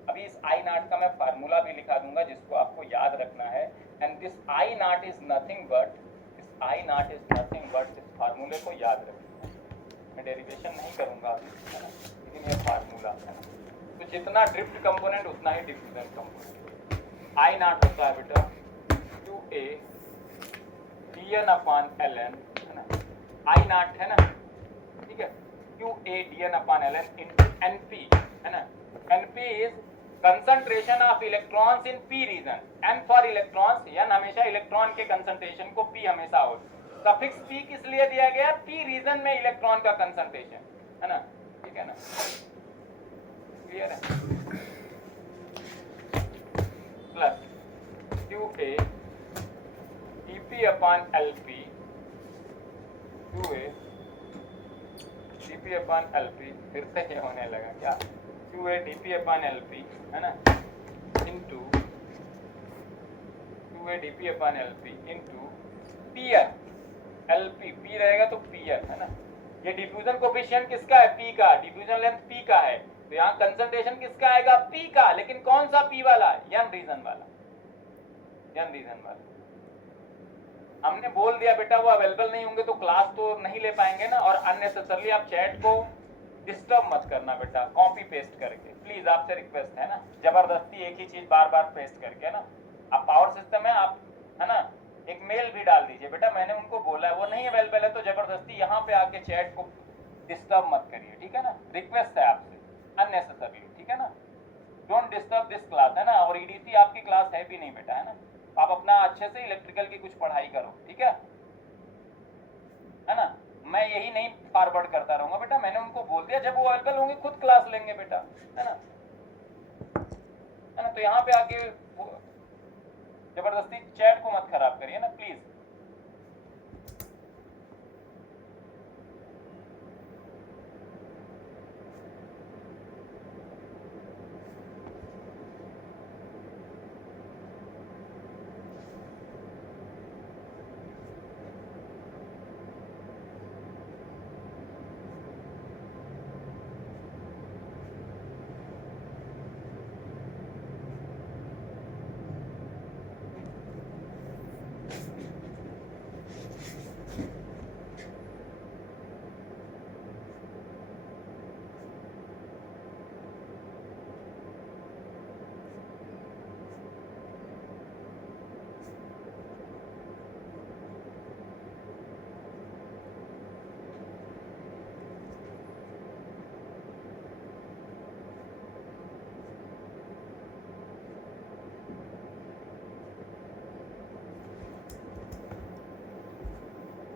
अभी इस I नॉट का मैं फार्मूला भी लिखा दूंगा जिसको आपको याद रखना है, and this I not is nothing but इस फार्मूले को याद रखना है। मैं डेरिवेशन नहीं करूंगा अभी, है ना, लेकिन ये फार्मूला है। तो जितना ड्रिफ्ट कंपोनेंट उतना ही डिफ्यूजन कंपोनेंट। I नॉट होता है बेटा QA dn अपॉन ln, है ना, I नॉट है ना, ठीक है, QA dn upon ln into NP, है ना। NP is concentration of electrons in P region, N for electrons, N हमेशा इलेक्ट्रॉन के कंसंट्रेशन को P हमेशा हो, सफिक्स P किस लिए दिया गया, P रीजन में इलेक्ट्रॉन का कंसंट्रेशन, है ना, ठीक है ना, क्लियर है। Plus QA dP upon LP, QA dP upon LP, फिर से ये होने लगा क्या, QA dP अपॉन LP, है ना, into QA dP upon LP into peer, LP P रहेगा तो पीयर, है ना। ये डिफ्यूजन कोफिशिएंट किसका है, P का, डिफ्यूजन लेंथ P का है, तो यहाँ कंसंट्रेशन किसका आएगा, P का, लेकिन कौन सा P वाला, N रीजन वाला, N रीजन वाला। हमने बोल दिया बेटा वो अवेलेबल नहीं होंगे तो क्लास तो नहीं ले पाएंगे ना, और अननेसेसरली आप चैट को डिस्टर्ब मत करना बेटा, कॉपी पेस्ट करके, प्लीज आपसे रिक्वेस्ट है ना, जबरदस्ती एक ही चीज बार बार पेस्ट करके ना। आप पावर सिस्टम है, आप है ना, एक मेल भी डाल दीजिए बेटा, मैंने उनको बोला है वो नहीं अवेलेबल है तो जबरदस्ती यहाँ पे आके चैट को डिस्टर्ब मत करिए, ठीक है ना, रिक्वेस्ट है आपसे अननेसेसरली, ठीक है ना, डोंट डिस्टर्ब दिस क्लास, है ना। और ईडीसी आपकी क्लास है भी नहीं बेटा, है ना, आप अपना अच्छे से इलेक्ट्रिकल की कुछ पढ़ाई करो, ठीक है ना। मैं यही नहीं फॉरवर्ड करता रहूंगा बेटा, मैंने उनको बोल दिया जब वो अवेलेबल होंगे खुद क्लास लेंगे बेटा, है ना, है ना। तो यहाँ पे आके जबरदस्ती चैट को मत खराब करिए ना प्लीज।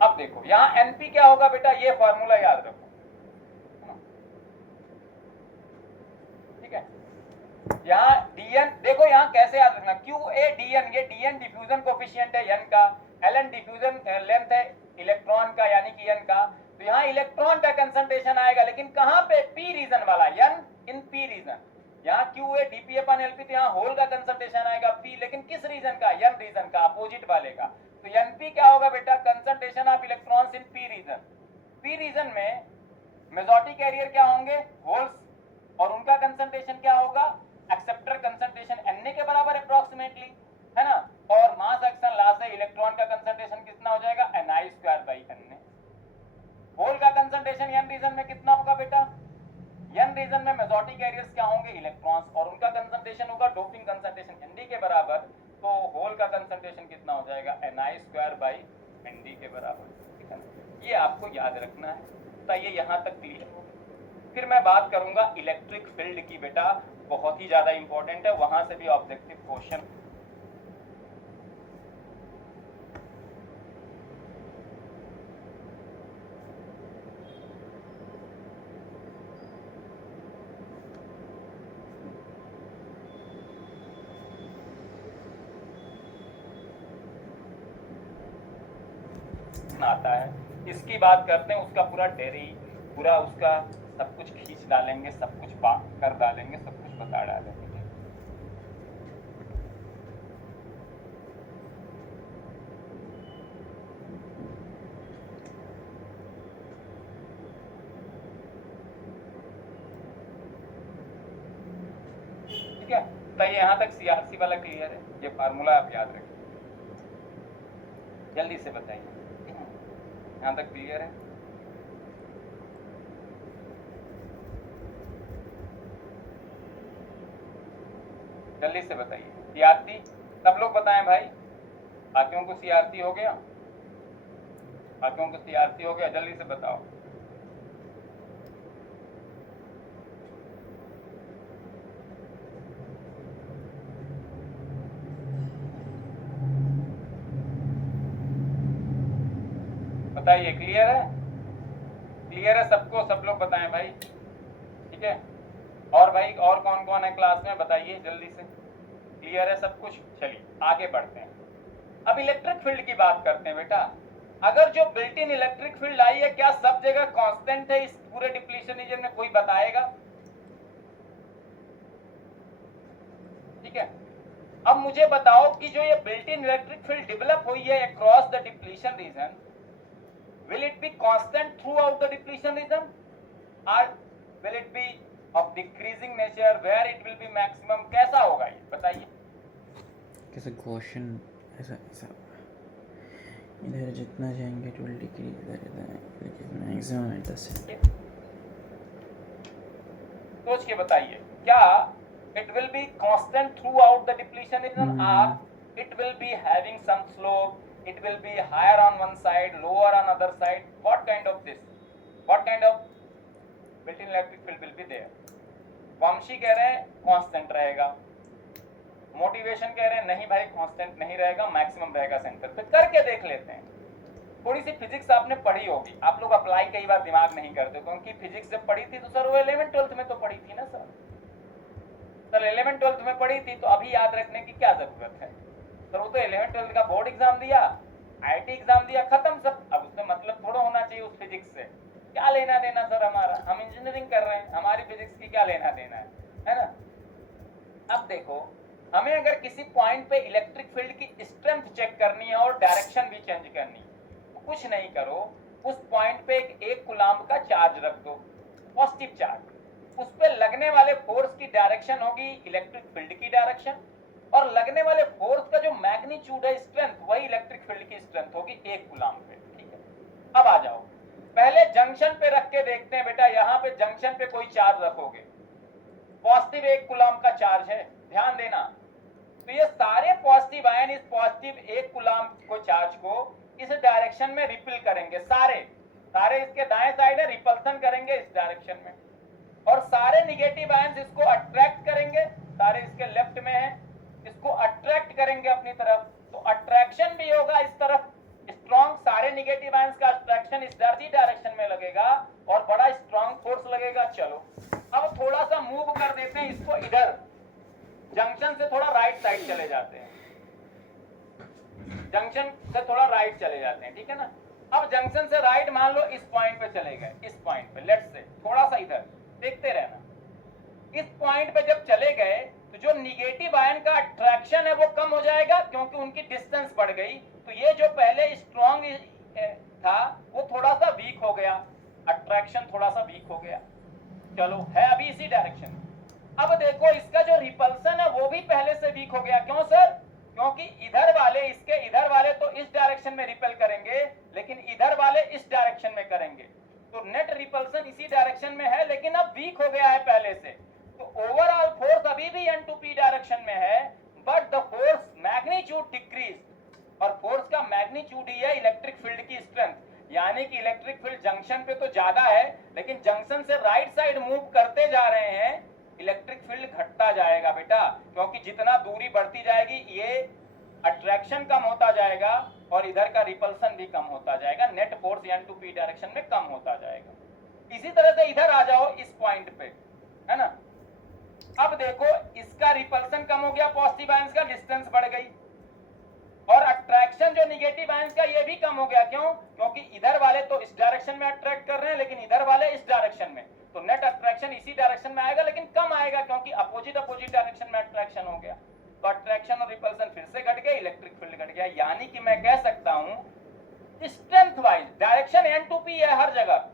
अब देखो यहाँ NP क्या होगा बेटा, ये फॉर्मूला याद रखो, ठीक है। यहाँ DN देखो, यहाँ कैसे याद रखना, QA DN, ये DN डिफ्यूजन कोफिशिएंट है N का, LN डिफ्यूजन लेंथ है इलेक्ट्रॉन का यानी कि N का, तो यहाँ इलेक्ट्रॉन का कंसंट्रेशन आएगा, लेकिन कहाँ पे, P रीजन वाला, N इन P रीजन। यहाँ QA dP अपन LP, तो यहाँ होल का कंसंट्रेशन आएगा P, लेकिन किस रीजन का, N रीजन का, अपोजिट वाले का। तो NP क्या होगा बेटा, concentration of electrons in P रीजन। P रीजन में मेजॉरिटी कैरियर क्या होंगे, होल्स, और उनका कंसंट्रेशन क्या होगा, एक्सेप्टर कंसंट्रेशन Na के बराबर अप्रोक्सीमेटली, है ना। और मास एक्शन लॉस है, इलेक्ट्रॉन का कंसंट्रेशन कितना हो जाएगा, Ni²/Na। होल का कंसंट्रेशन N रीजन में कितना होगा बेटा, N रीजन में मेजॉरिटी कैरियर्स क्या होंगे, इलेक्ट्रॉन्स, और उनका कंसंट्रेशन होगा डोपिंग कंसंट्रेशन Nd के बराबर, तो होल का कंसंट्रेशन कितना हो जाएगा, Ni²/Nd के बराबर, ठीक है ना। ये आपको याद रखना है, तो ये यहाँ तक क्लियर हो। फिर मैं बात करूंगा इलेक्ट्रिक फील्ड की बेटा, बहुत ही ज्यादा इंपॉर्टेंट है, वहां से भी ऑब्जेक्टिव क्वेश्चन। आता है, इसकी बात करते हैं, उसका पूरा डेरी, पूरा उसका सब कुछ खींच डालेंगे, सब कुछ कर डालेंगे, सब कुछ बता डालेंगे। बताइए यहाँ तक सीआरसी वाला क्लियर है? ये फार्मूला आप याद रखें, जल्दी से बताइए, यहाँ तक क्लियर है? जल्दी से बताइए। सीआरसी सब लोग बताएं भाई, बाकियों को सीआरसी हो गया? बाकियों को सीआरसी हो गया? जल्दी से बताओ। बताइए, क्लियर है? क्लियर है सबको? सब लोग बताएं भाई, ठीक है? और भाई और कौन कौन है क्लास में, बताइए जल्दी से। क्लियर है सब कुछ? चलिए आगे बढ़ते हैं। अब इलेक्ट्रिक फील्ड की बात करते हैं बेटा। अगर जो built in electric field I है, क्या सब जगह कांस्टेंट है इस पूरे डिप्लीशन रीजन में? कोई बताएगा? ठीक है, अब मुझे बताओ कि जो ये built in electric field develop हुई है across the depletion reason, will it be constant throughout the depletion region or will it be of decreasing nature where it will be maximum? कैसा होगा ये बताइए? कैसे क्वेश्चन ऐसा ऐसा इधर जितना जाएंगे 12 डिग्री इधर मैक्सिमम है 10 है। सोच के बताइए, क्या it will be constant throughout the depletion region or it will be having some slope? It will be higher on one side, lower on other side. What kind of this? What kind of built-in electric field will be there? वंशी कह रहे हैं constant रहेगा, motivation कह रहे हैं नहीं भाई constant नहीं रहेगा, मैक्सिमम रहेगा सेंटर पे। करके देख लेते हैं। थोड़ी सी फिजिक्स आपने पढ़ी होगी, आप लोग अप्लाई कई बार दिमाग नहीं करते, क्योंकि फिजिक्स जब पढ़ी थी तो सर वो 11th-12th में तो पढ़ी थी ना सर। 11th-12th में पढ़ी थी तो अभी याद रखने की क्या जरूरत है? सर वो तो 11th-12th का बोर्ड एग्जाम दिया, आईटी एग्जाम दिया, खत्म सब। अब उसमें मतलब थोड़ा होना चाहिए उस फिजिक्स से, क्या लेना देना सर हमारा? हम इंजीनियरिंग कर रहे हैं, हमारी फिजिक्स की क्या लेना देना है ना? अब देखो, हमें अगर किसी पॉइंट पे इलेक्ट्रिक फील्ड की स्ट्रेंथ चेक करनी है और डायरेक्शन भी चेंज करनी है, तो कुछ नहीं करो, उस पॉइंट पे एक कूलम्ब का चार्ज रख दो, पॉजिटिव चार्ज। उस पे लगने वाले फोर्स की डायरेक्शन होगी इलेक्ट्रिक फील्ड की डायरेक्शन, और लगने वाले फोर्स का जो मैग्नीट्यूड है, स्ट्रेंथ, वही इलेक्ट्रिक फील्ड की स्ट्रेंथ होगी एक कूलम्ब पे। ठीक है, अब आ जाओ, पहले जंक्शन पे रख के देखते हैं बेटा। यहाँ पे जंक्शन पे कोई चार्ज रखोगे, पॉजिटिव 1 कूलम्ब का चार्ज है, ध्यान देना। तो ये सारे पॉजिटिव आयन इस पॉजिटिव 1 कूलम्ब को चार्ज को इस डायरेक्शन में रिपेल करेंगे, सारे इसके दाएं साइड है, रिपल्सन करेंगे इस डायरेक्शन में, और सारे निगेटिव आयंस इसको अट्रैक्ट करेंगे, सारे इसके लेफ्ट में है, इसको अट्रैक्ट करेंगे अपनी तरफ। तो अट्रैक्शन भी होगा इस तरफ स्ट्रॉन्ग, सारे निगेटिव आयंस का अट्रैक्शन इस डायरेक्शन में लगेगा और बड़ा स्ट्रॉन्ग फोर्स लगेगा। चलो अब थोड़ा सा मूव कर देते हैं इसको इधर, जंक्शन से थोड़ा राइट साइड चले जाते हैं, जंक्शन से थोड़ा राइट चले जाते हैं, ठीक है ना? अब जंक्शन से राइट मान लो इस पॉइंट पे चले गए, इस पॉइंट पे, लेट्स से थोड़ा सा इधर देखते रहना। इस पॉइंट पे जब चले गए तो जो निगेटिव आयन का अट्रैक्शन है वो कम हो जाएगा, क्योंकि उनकी डिस्टेंस बढ़ गई। तो ये जो पहले स्ट्रॉन्ग था वो थोड़ा सा वीक हो गया, अट्रैक्शन थोड़ा सा वीक हो गया। चलो है अभी इसी डायरेक्शन में। अब देखो इसका जो रिपल्सन है वो भी पहले से वीक हो गया। क्यों सर? क्योंकि इधर वाले, इसके इधर वाले तो इस डायरेक्शन में रिपेल करेंगे, लेकिन इधर वाले इस डायरेक्शन में करेंगे। तो नेट रिपल्सन इसी डायरेक्शन में है, लेकिन अब वीक हो गया है पहले से। तो ओवरऑल फोर्स अभी भी n2p डायरेक्शन में है, but the force magnitude decrease, और फोर्स का मैग्नीट्यूड ही है इलेक्ट्रिक फील्ड की स्ट्रेंथ। यानी कि इलेक्ट्रिक फील्ड जंक्शन पे तो ज्यादा है, लेकिन जंक्शन से राइट साइड मूव करते जा रहे हैं, इलेक्ट्रिक फील्ड घटता जाएगा बेटा, क्योंकि जितना दूरी बढ़ती जाएगी ये अट्रैक्शन कम होता जाएगा और इधर का रिपल्सन भी कम होता जाएगा, नेट फोर्स n2p डायरेक्शन में कम होता जाएगा। इसी तरह से इधर आ जाओ इस पॉइंट पे, है ना? अब देखो इसका रिपल्सन कम हो गया, पॉजिटिव आयंस का डिस्टेंस बढ़ गई, और अट्रैक्शन जो निगेटिव आयंस का ये भी कम हो गया। क्यों? क्योंकि इधर वाले तो इस डायरेक्शन में अट्रैक्ट कर रहे हैं, लेकिन इधर वाले इस डायरेक्शन में, तो नेट अट्रैक्शन इसी डायरेक्शन में आएगा, लेकिन कम आएगा क्योंकि अपोजिट डायरेक्शन में अट्रैक्शन हो गया। तो अट्रैक्शन और रिपल्सन फिर से घट गए, इलेक्ट्रिक फील्ड घट गया। यानी कि मैं कह सकता हूं स्ट्रेंथ वाइज डायरेक्शन n2p है हर जगह,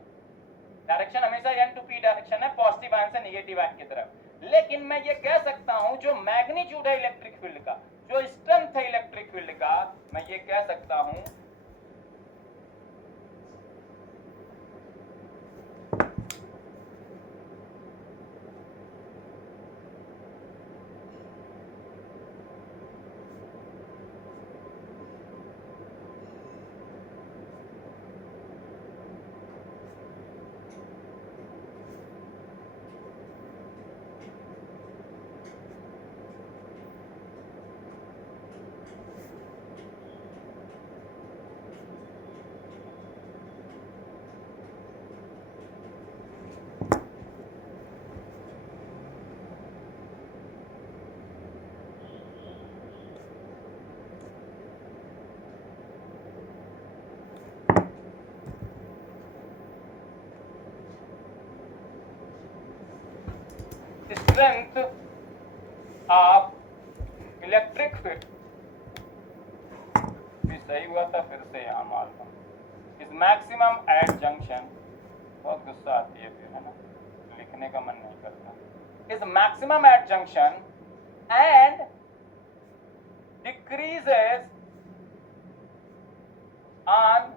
डायरेक्शन हमेशा n2p डायरेक्शन है, पॉजिटिव आयन से निगेटिव आयन की तरफ। लेकिन मैं ये कह सकता हूं जो मैग्नीट्यूड है इलेक्ट्रिक फील्ड का, जो स्ट्रेंथ है इलेक्ट्रिक फील्ड का, मैं ये कह सकता हूं strength of इलेक्ट्रिक फील्ड भी सही हुआ था, फिर से यहाँ मार दूं इज मैक्सिमम एट जंक्शन। बहुत गुस्सा आती है फिर, है ना, लिखने का मन नहीं करता। Is maximum at junction and decreases on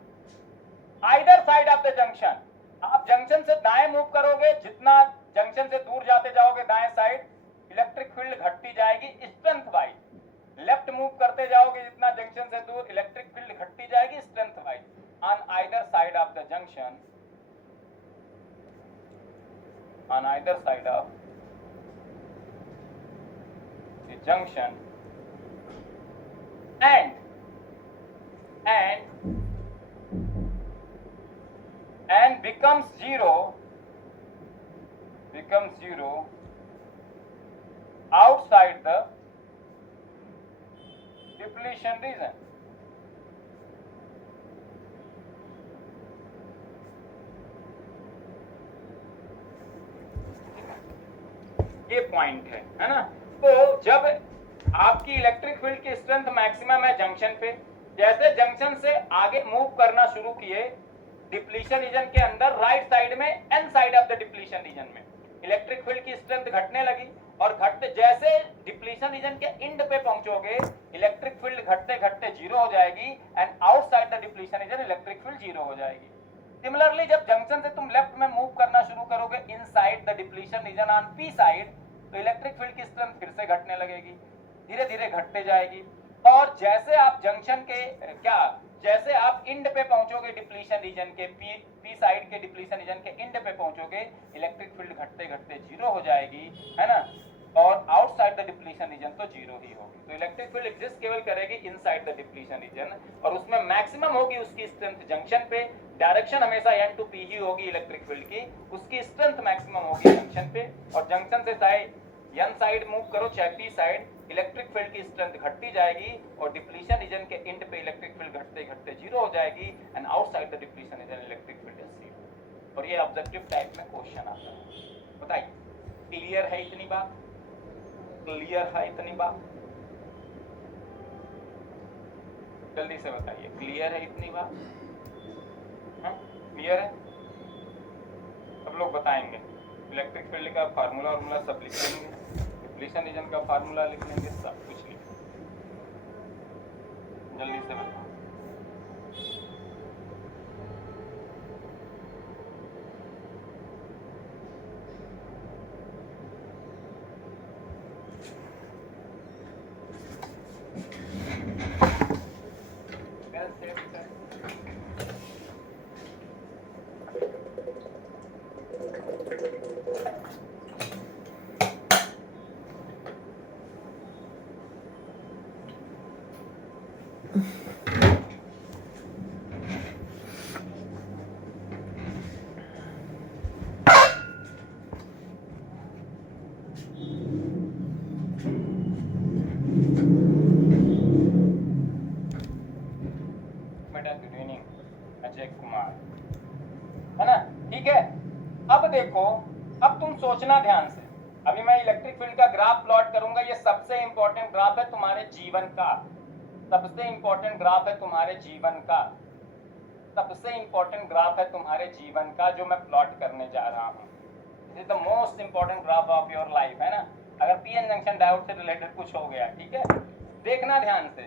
either side of the junction. आप जंक्शन से दाएं मूव करोगे, जितना जंक्शन से दूर जाते जाओगे दाएं साइड, इलेक्ट्रिक फील्ड घटती जाएगी स्ट्रेंथ वाइज। लेफ्ट मूव करते जाओगे जितना जंक्शन से दूर, इलेक्ट्रिक फील्ड घटती जाएगी strength wise on either side of the junction, on either side of the junction and becomes zero outside the depletion region। ये पॉइंट है ना। तो जब आपकी इलेक्ट्रिक फील्ड की स्ट्रेंथ मैक्सिमम है जंक्शन पे, जैसे जंक्शन से आगे मूव करना शुरू किए डिप्लीशन रीजन के अंदर, राइट साइड में, N side of the depletion region में इलेक्ट्रिक फील्ड की स्ट्रेंथ घटने लगी, और घटते जैसे डिप्लीशन रीजन के एंड पे पहुंचोगे इलेक्ट्रिक फील्ड घटते घटते जीरो हो जाएगी, and outside the depletion reason electric field zero हो जाएगी। सिमिलरली जब जंक्शन से तुम लेफ्ट में मूव करना शुरू करोगे inside the depletion reason on P side, तो इलेक्ट्रिक फील्ड की स्ट्रेंथ फिर से घटने लगेगी, धीरे धीरे घटते जाएगी। और जैसे आप जंक्शन के जैसे आप इंड पे पहुंचोगे डिप्लीशन रीजन के पी साइड के डिप्लीशन रीजन के इंड पे पहुंचोगे, इलेक्ट्रिक फील्ड घटते घटते जीरो हो जाएगी, है ना, और आउटसाइड द डिप्लीशन रीजन तो जीरो ही होगी। तो इलेक्ट्रिक फील्ड एग्जिस्ट केवल करेगी इनसाइड द डिप्लीशन रीजन, और उसमें मैक्सिमम होगी उसकी स्ट्रेंथ जंक्शन पे। डायरेक्शन हमेशा एन टू पी ही होगी इलेक्ट्रिक फील्ड की, उसकी स्ट्रेंथ मैक्सिमम होगी जंक्शन पे, और जंक्शन से चाहे एन साइड मूव करो चाहे पी साइड, इलेक्ट्रिक फील्ड की स्ट्रेंथ घटती जाएगी, और डिप्लीशन रीजन के एंड पे इलेक्ट्रिक फील्ड घटते घटते जीरो हो जाएगी, and outside the depletion reason electric field is zero. और ये ऑब्जेक्टिव टाइप में क्वेश्चन आता है। बताइए, क्लियर है इतनी बात? क्लियर है इतनी बात? जल्दी से बताइए, क्लियर है इतनी बात? क्लियर है? सब लोग बताएंगे। इलेक्ट्रिक फील्ड का फार्मूला सब लिख लेंगे, डिप्लीशन रीजन का फार्मूला लिख लेंगे, सब कुछ लिख जल्दी से बताओ। अजय कुमार, है ना, ठीक है। अब देखो, अब तुम सोचना ध्यान से। अभी मैं इलेक्ट्रिक फील्ड का ग्राफ प्लॉट करूंगा, ये सबसे इंपॉर्टेंट ग्राफ है तुम्हारे जीवन का, सबसे इंपॉर्टेंट ग्राफ है तुम्हारे जीवन का, सबसे इंपॉर्टेंट ग्राफ है तुम्हारे जीवन का जो मैं प्लॉट करने जा रहा हूं। Is the most important graph of your life, है ना। अगर पीएन जंक्शन डायोड से रिलेटेड कुछ हो गया, ठीक है, देखना ध्यान से।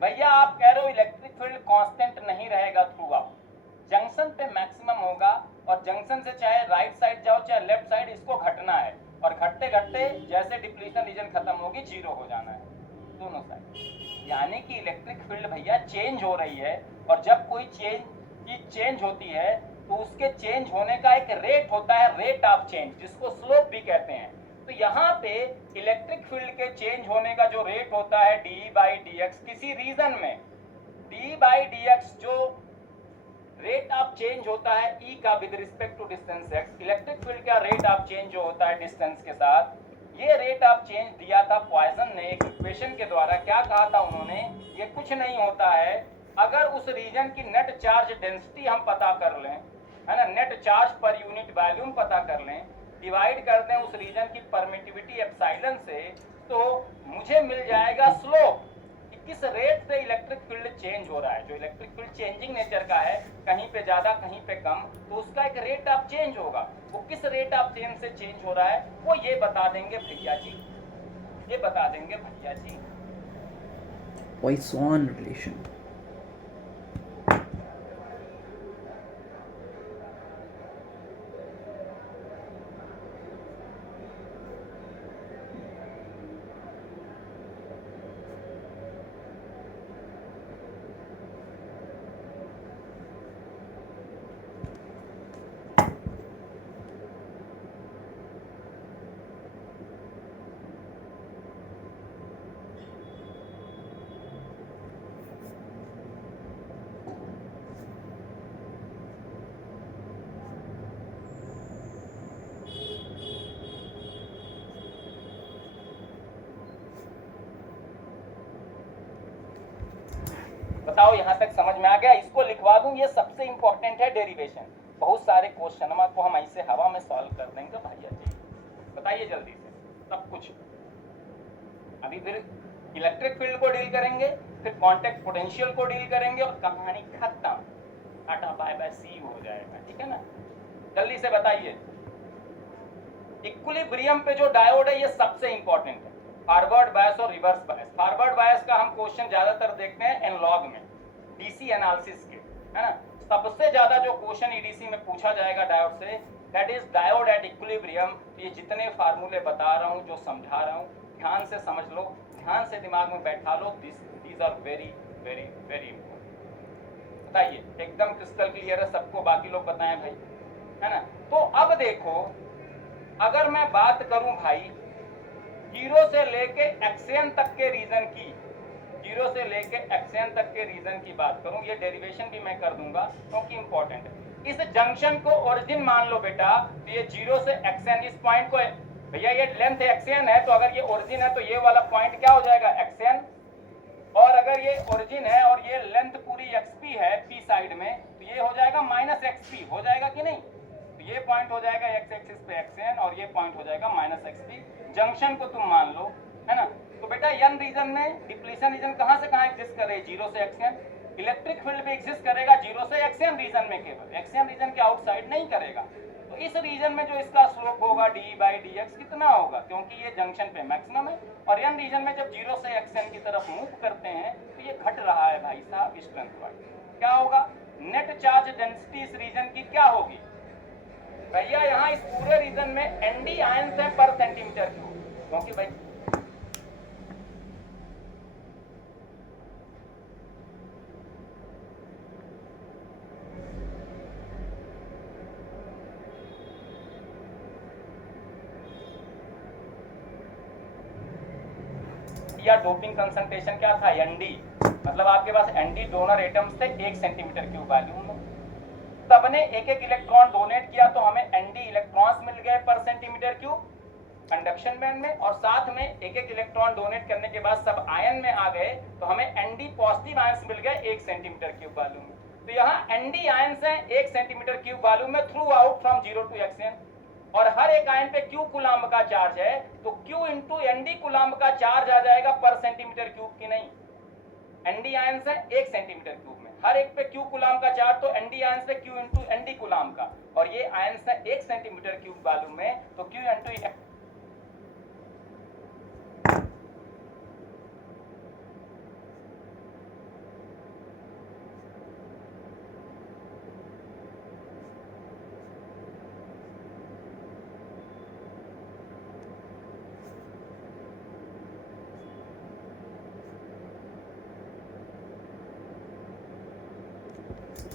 भैया आप कह रहे हो इलेक्ट्रिक फील्ड कांस्टेंट नहीं रहेगा थ्रू आउट, जंक्शन पे मैक्सिमम होगा, और जंक्शन से चाहे राइट साइड जाओ चाहे लेफ्ट साइड, इसको घटना है, और घटते घटते जैसे डिप्लीशन रीजन खत्म होगी जीरो हो जाना है दोनों साइड। यानी कि इलेक्ट्रिक फील्ड भैया चेंज हो रही है, और जब कोई चेंज होती है तो उसके चेंज होने का एक रेट होता है, रेट ऑफ चेंज, जिसको स्लोप भी कहते हैं। तो यहाँ पे इलेक्ट्रिक फील्ड के चेंज होने का जो रेट होता है d/dx, किसी रीजन में d/dx जो रेट ऑफ चेंज होता है E का with respect to distance x, electric field का रेट ऑफ चेंज जो होता है डिस्टेंस के साथ, ये रेट ऑफ चेंज दिया था पॉइसन ने एक इक्वेशन के द्वारा। क्या कहा था उन्होंने, ये कुछ नहीं होता है, अगर उस रीजन की नेट चार्ज डेंसिटी हम पता कर लें, है ना, net charge per unit volume पता कर लें, डिवाइड कर दें उस रीजन की परमिटिविटी एप्सिलॉन से, तो मुझे मिल जाएगा स्लोप कि किस रेट से इलेक्ट्रिक फील्ड चेंज हो रहा है। जो इलेक्ट्रिक फील्ड चेंजिंग नेचर का है, कहीं पे ज्यादा कहीं पे कम, तो उसका एक रेट ऑफ चेंज होगा। वो किस रेट ऑफ चेंज से चेंज हो रहा है वो ये बता देंगे भैया जी, ये बता देंगे भैया जी। Poisson relation. बताओ यहाँ तक समझ में आ गया? इसको लिखवा दूं, ये सबसे इंपॉर्टेंट है डेरिवेशन। बहुत सारे क्वेश्चन को हम ऐसे हवा में सॉल्व कर देंगे भैया जी। बताइए जल्दी से सब कुछ। अभी फिर इलेक्ट्रिक फील्ड को डील करेंगे, फिर कांटेक्ट पोटेंशियल को डील करेंगे, और कहानी खत्म, टाटा बाय बाय सी हो जाएगा, ठीक है ना। जल्दी से बताइए। इक्विलिब्रियम पे जो डायोड है ये सबसे इंपॉर्टेंट है, फॉरवर्ड बायस और रिवर्स बायस। फॉरवर्ड बायस का हम क्वेश्चन ज्यादातर देखते हैं एनालॉग में, डीसी एनालिसिस के, है ना। सबसे ज्यादा जो क्वेश्चन ईडीसी में पूछा जाएगा डायोड से, that is diode at equilibrium. ये जितने फार्मूले बता रहा हूँ, जो समझा रहा हूँ, ध्यान से समझ लो, ध्यान से दिमाग में बैठा लो। These are very very very important. बताइए, एकदम क्रिस्टल क्लियर है सबको? बाकी लोग बताएं भाई, है ना। तो अब देखो, अगर मैं बात करूं भाई 0 से लेके xn तक के रीजन की, 0 से लेके xn तक के रीजन की बात करूं, ये डेरिवेशन भी मैं कर दूंगा क्योंकि इंपॉर्टेंट है। इस जंक्शन को ओरिजिन मान लो बेटा, तो ये 0 से xn, इस पॉइंट को, भैया ये लेंथ xn है, तो अगर ये ओरिजिन है तो ये वाला पॉइंट क्या हो जाएगा, xn। और अगर ये ओरिजिन है और ये लेंथ पूरी xp है p साइड में, तो ये हो जाएगा -xp, हो जाएगा कि नहीं। तो ये पॉइंट हो जाएगा x एक्सिस पे xn, और ये पॉइंट हो जाएगा -xp। जंक्शन को तुम मान लो, है ना। तो बेटा n रीजन में डिप्लीशन रीजन कहां से कहां एग्जिस्ट कर रही है, 0 से xn। इलेक्ट्रिक फील्ड भी एग्जिस्ट करेगा 0 से xn रीजन में, केवल xn रीजन के आउटसाइड नहीं करेगा। तो इस रीजन में जो इसका स्लोप होगा d/dx कितना होगा, क्योंकि ये जंक्शन पे मैक्सिमम है, और n रीजन में जब 0 से xn की तरफ मूव करते हैं तो ये घट रहा है भाई साहब स्ट्रेंथ वाइज। क्या होगा, नेट चार्ज डेंसिटी इस रीजन की क्या होगी भैया, यहाँ इस पूरे रीजन में nd आयंस है पर सेंटीमीटर क्यूब, क्योंकि भाई या डोपिंग कंसंट्रेशन क्या था, nd, मतलब आपके पास nd डोनर एटम्स थे 1 सेंटीमीटर क्यूब वॉल्यूम में। सबने एक एक इलेक्ट्रॉन डोनेट किया तो हमें nd इलेक्ट्रॉन्स मिल गए पर सेंटीमीटर क्यूब कंडक्शन बैंड में, और साथ में एक एक इलेक्ट्रॉन डोनेट करने के बाद सब आयन में आ गए तो हमें nd पॉजिटिव आयंस मिल गए 1 सेंटीमीटर क्यूब वॉल्यूम में। तो यहाँ nd आयंस हैं 1 सेंटीमीटर क्यूब वॉल्यूम में through out from 0 to xn, और हर एक आयन पे q कूलम्ब का चार्ज है, तो q इंटू nd कूलम्ब का चार्ज आ जाएगा पर सेंटीमीटर क्यूब की नहीं। nd आयंस है 1 सेंटीमीटर क्यूब में, हर एक पे q कूलम्ब का चार्ज, तो nd आयंस है q into nd coulomb. Coulomb का, और ये आयंस है 1 सेंटीमीटर क्यूब वॉल्यूम में, तो Q इंटू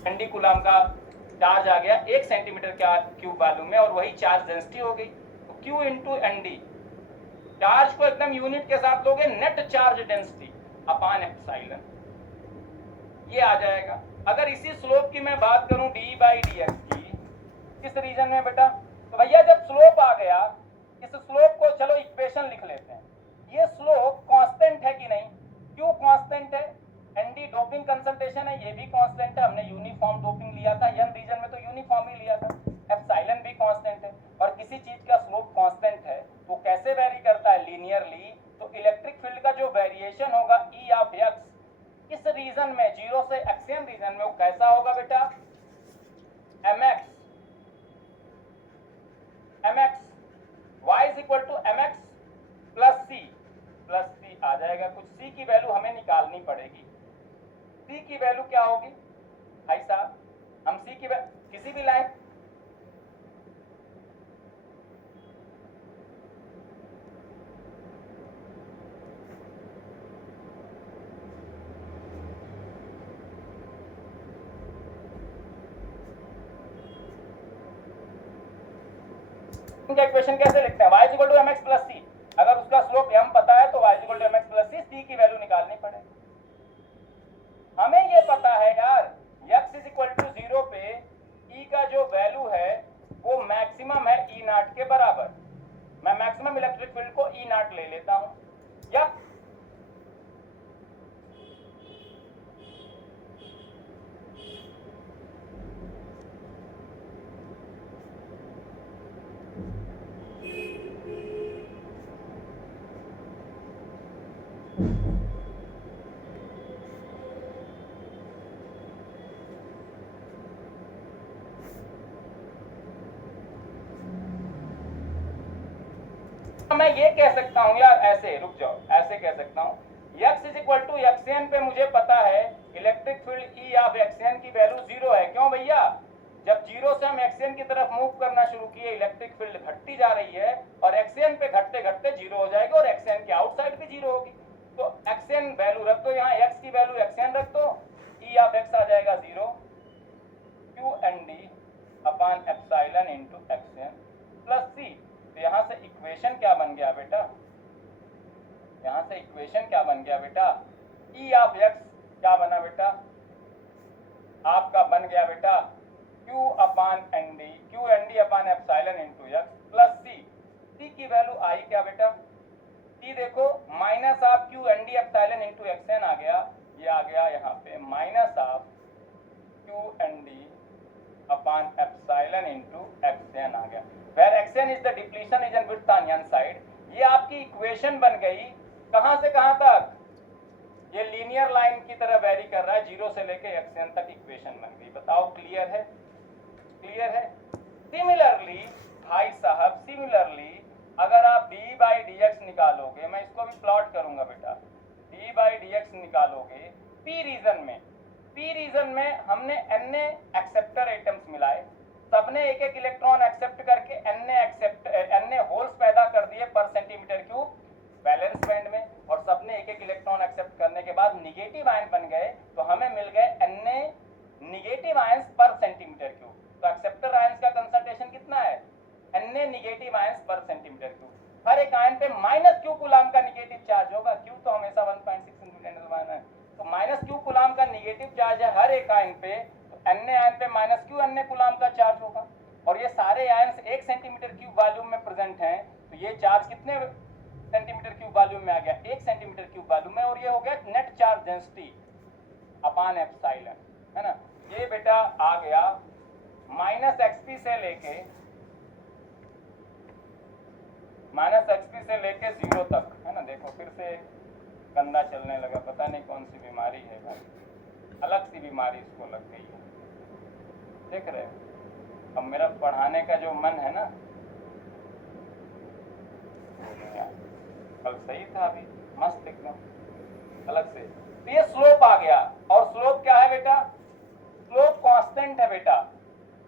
एनडी कूलाम का चार्ज आ गया 1 सेंटीमीटर क्यूब वॉल्यूम में, और वही चार्ज डेंसिटी हो गई। तो Q इंटू एनडी, चार्ज को एकदम यूनिट के साथ लोगे, नेट चार्ज डेंसिटी अपान एप्सिलॉन, ये आ जाएगा। अगर इसी स्लोप की मैं बात करूं डी बाई डी एक्स की, किस रीजन में बेटा, तो भैया जब स्लोप आ गया, इस स्लोप को चलो इक्वेशन लिख लेते हैं, ये स्लोप कांस्टेंट है कि नहीं, क्यों कांस्टेंट है, एनडी डोपिंग कंसंट्रेशन है, ये भी कांस्टेंट है, हमने यूनिफॉर्म डोपिंग लिया था, एन रीजन में तो यूनिफॉर्म ही लिया था, एप्सिलॉन भी कांस्टेंट है, और किसी चीज का स्लोप कांस्टेंट है तो कैसे वेरी करता है, लीनियरली, तो इलेक्ट्रिक फील्ड का जो वेरिएशन होगा ई ऑफ एक्स इस रीजन में, 0 से एक्सियन रीजन में, वो कैसा होगा बेटा, mx y is equal to mx plus c आ जाएगा। कुछ c की वैल्यू हमें निकालनी पड़ेगी, c की वैल्यू क्या होगी भाई साहब, हम c की किसी भी लाइन का इक्वेशन कैसे लिखते हैं, y equal to mx plus c, अगर उसका स्लोप m पता है तो y equal to mx plus c की वैल्यू निकालनी पड़ेगी। हमें ये पता है यार x इज इक्वल टू 0 पे e का जो वैल्यू है वो मैक्सिमम है E नॉट के बराबर, मैं मैक्सिमम इलेक्ट्रिक फील्ड को E नॉट ले लेता हूं, या मैं ये कह सकता हूं यार, ऐसे रुक जाओ, ऐसे कह सकता हूं x is equal to XN पे मुझे पता है electric field E of XN की वैल्यू 0 है। क्यों भैया, जब 0 से हम एक्सएन की तरफ मूव करना शुरू किए इलेक्ट्रिक फील्ड घटती जा रही है, और एक्सएन पे घटते घटते 0 हो जाएगी, और एक्सएन के आउटसाइड भी 0 होगी, तो एक्सएन वैल्यू रख दो यहाँ, x की वैल्यू एक्सएन रख दो, E ऑफ x आ जाएगा 0 Q N D upon epsilon into x n plus c। तो यहाँ से इक्वेशन क्या बन गया बेटा, यहाँ से इक्वेशन क्या बन गया बेटा, E ऑफ x क्या बना बेटा, आपका बन गया बेटा Q upon N D upon epsilon into x plus c की वैल्यू आई क्या बेटा, c देखो minus of Q N D epsilon into x n आ गया, ये आ गया यहाँ पे minus of Q N D upon epsilon into xn आ गया, where xn is the depletion region width on n side। ये आपकी इक्वेशन बन गई, कहां से कहां तक, ये लीनियर लाइन की तरह वेरी कर रहा है, 0 से लेके xn तक इक्वेशन बन गई। बताओ क्लियर है, क्लियर है। सिमिलरली भाई साहब, सिमिलरली अगर आप d बाई डी एक्स निकालोगे, मैं इसको भी प्लॉट करूंगा बेटा, d बाई डी एक्स निकालोगे p रीजन में हमने n एक्सेप्टर एटम्स मिलाए, सबने एक एक इलेक्ट्रॉन एक्सेप्ट करके n होल्स पैदा कर दिए पर सेंटीमीटर क्यूब बैलेंस बैंड में, और सबने एक एक इलेक्ट्रॉन एक्सेप्ट करने के बाद निगेटिव आयन बन गए, तो हमें मिल गए n निगेटिव आयंस पर सेंटीमीटर क्यूब। तो एक्सेप्टर आयंस का कंसंट्रेशन कितना है, n निगेटिव आयंस पर सेंटीमीटर क्यूब। हर एक आयन पे माइनस क्यू कूलाम का निगेटिव चार्ज होगा, क्यू तो हमेशा 1.6 × 10⁻⁹ है, तो माइनस क्यू कूलाम का निगेटिव चार्ज है हर एक आयन पे, तो n आयन पे माइनस क्यू n कूलाम का चार्ज होगा, और ये सारे आयंस 1 सेंटीमीटर क्यूब वॉल्यूम में प्रेजेंट हैं, तो ये चार्ज कितने सेंटीमीटर क्यूब वॉल्यूम में आ गया, 1 सेंटीमीटर क्यूब वॉल्यूम में, और ये हो गया नेट चार्ज डेंसिटी अपान एप्सिलॉन, है ना। ये बेटा आ गया माइनस एक्सपी से लेके 0 तक, है ना। देखो फिर से गंदा चलने लगा, पता नहीं कौन सी बीमारी है भाई, अलग सी बीमारी इसको लग गई है, देख रहे हो। अब मेरा पढ़ाने का जो मन है ना, कल सही था, अभी मस्त एकदम अलग से। तो ये स्लोप आ गया, और स्लोप क्या है बेटा? स्लोप कांस्टेंट है बेटा।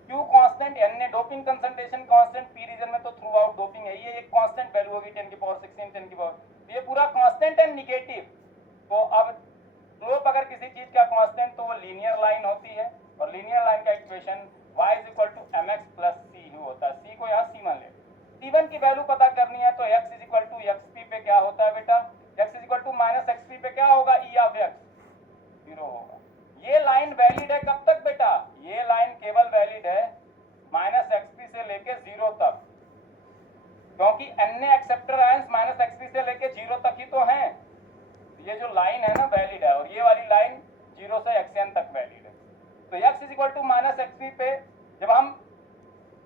क्यों कांस्टेंट? एन ने doping concentration constant, P region में तो थ्रू आउट डोपिंग है, ये एक कांस्टेंट वैल्यू होगी 10 की पावर 16, 10 की पावर, ये पूरा कांस्टेंट है नेगेटिव। तो अब स्लोप अगर किसी चीज का कांस्टेंट तो वो लीनियर लाइन होती है, और लीनियर लाइन का इक्वेशन y = mx + c होता है। c को यहाँ c मान ले। c1 की वैल्यू पता करनी है तो x = xp पे क्या होता है बेटा? x = -xp पे क्या होगा? e(x) 0 होगा। ये लाइन वैलिड है कब तक बेटा? ये लाइन केवल वैलिड है -xp से लेके 0 तक, क्योंकि अन्य एक्सेप्टर आयंस -xp से लेके 0 तक ही तो हैं। ये जो लाइन है ना वैलिड है, और ये वाली लाइन 0 से xn तक वैलिड है। तो x = -xp पे जब हम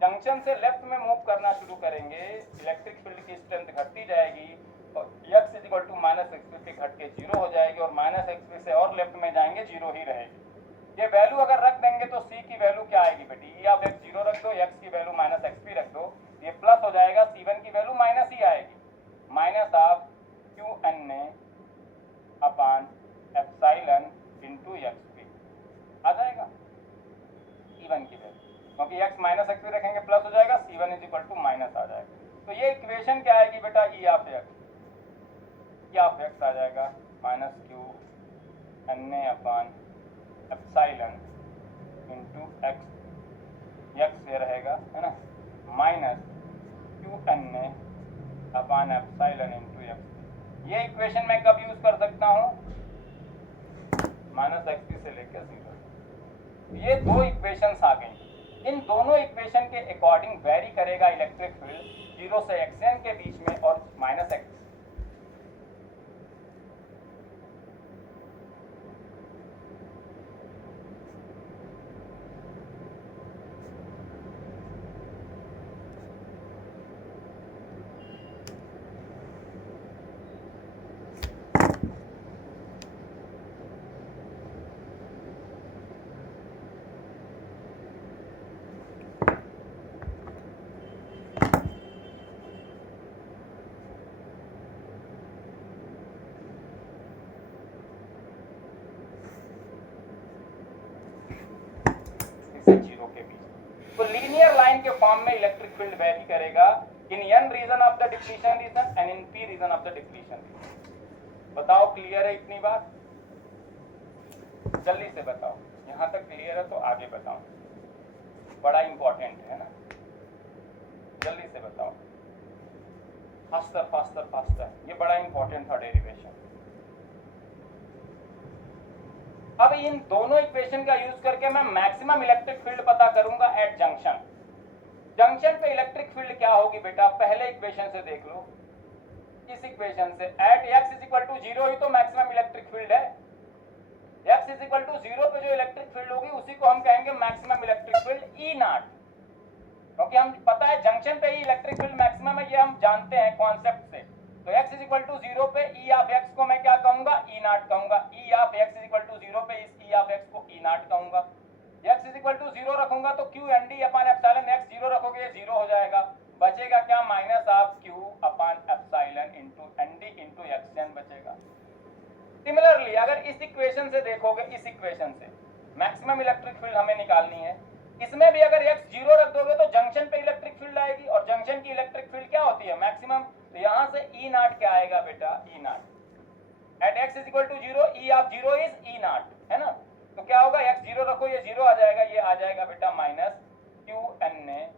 जंक्शन से लेफ्ट में मूव करना शुरू करेंगे, इलेक्ट्रिक फील्ड की स्ट्रेंथ घटती जाएगी, और x -xp पे घट के 0 हो जाएगी, और -xp से और लेफ्ट में जाएंगे 0 ही रहेगी। ये वैल्यू अगर रख देंगे तो c की वैल्यू क्या आएगी बेटी? e(x) 0 रख दो, x की वैल्यू -xp रख दो, ये प्लस हो जाएगा, c1 की वैल्यू माइनस ही आएगी, -qna/ε आ जाएगा c1 की वैल्यू, क्योंकि x -xp रखेंगे प्लस हो जाएगा, c1 = माइनस आ जाएगा। तो ये इक्वेशन क्या आएगी बेटा? e(x) आ जाएगा -qna/ε x ये रहेगा, है ना, -qna/ε ये इक्वेशन मैं कब यूज कर सकता हूँ? -xp से लेकर 0। ये दो इक्वेशंस आ गई। इन दोनों इक्वेशन के अकॉर्डिंग वेरी करेगा इलेक्ट्रिक फील्ड 0 से xn के बीच में और -x। से 0 के बीच। तो लीनियर लाइन के फॉर्म में इलेक्ट्रिक फील्ड वेरी करेगा in n region of the depletion region and in p region of the depletion region. बताओ क्लियर है इतनी बात? जल्दी से बताओ, यहां तक क्लियर है तो आगे बताओ, बड़ा इंपॉर्टेंट है ना, जल्दी से बताओ, फास्टर फास्टर फास्टर, ये बड़ा इंपॉर्टेंट था डेरिवेशन। अब इन दोनों इक्वेशन का यूज करके मैं मैक्सिमम इलेक्ट्रिक फील्ड पता करूंगा एट जंक्शन। जंक्शन पे इलेक्ट्रिक फील्ड क्या होगी बेटा? पहले इक्वेशन से देख लो, इस इक्वेशन से एट x = 0 ही तो मैक्सिमम इलेक्ट्रिक फील्ड है। x = 0 पे जो इलेक्ट्रिक फील्ड होगी उसी को हम कहेंगे मैक्सिमम इलेक्ट्रिक फील्ड E0, क्योंकि हम पता है जंक्शन पे ही इलेक्ट्रिक फील्ड मैक्सिमम है, ये हम जानते हैं कॉन्सेप्ट से। तो x = 0 पे E(x) को मैं क्या कहूंगा? E0 कहूंगा। E(x) = 0 पे इस E(x) को E0 कहूंगा। x = 0 रखूंगा तो qNd/ε(x) 0 रखोगे 0 हो जाएगा, बचेगा क्या? -qNd×xn बचेगा। सिमिलरली अगर इस इक्वेशन से देखोगे, इस इक्वेशन से मैक्सिमम इलेक्ट्रिक फील्ड हमें निकालनी है, इसमें भी अगर x 0 रख दोगे तो जंक्शन पे इलेक्ट्रिक फील्ड आएगी, और जंक्शन की इलेक्ट्रिक फील्ड क्या होती है? मैक्सिमम। तो यहां से E0 क्या आएगा बेटा? E0 eight x = 0 E(0) is E0, है ना। तो क्या होगा? x 0 रखो, ये 0 आ जाएगा, ये आ जाएगा बेटा -qNA/ε(x)।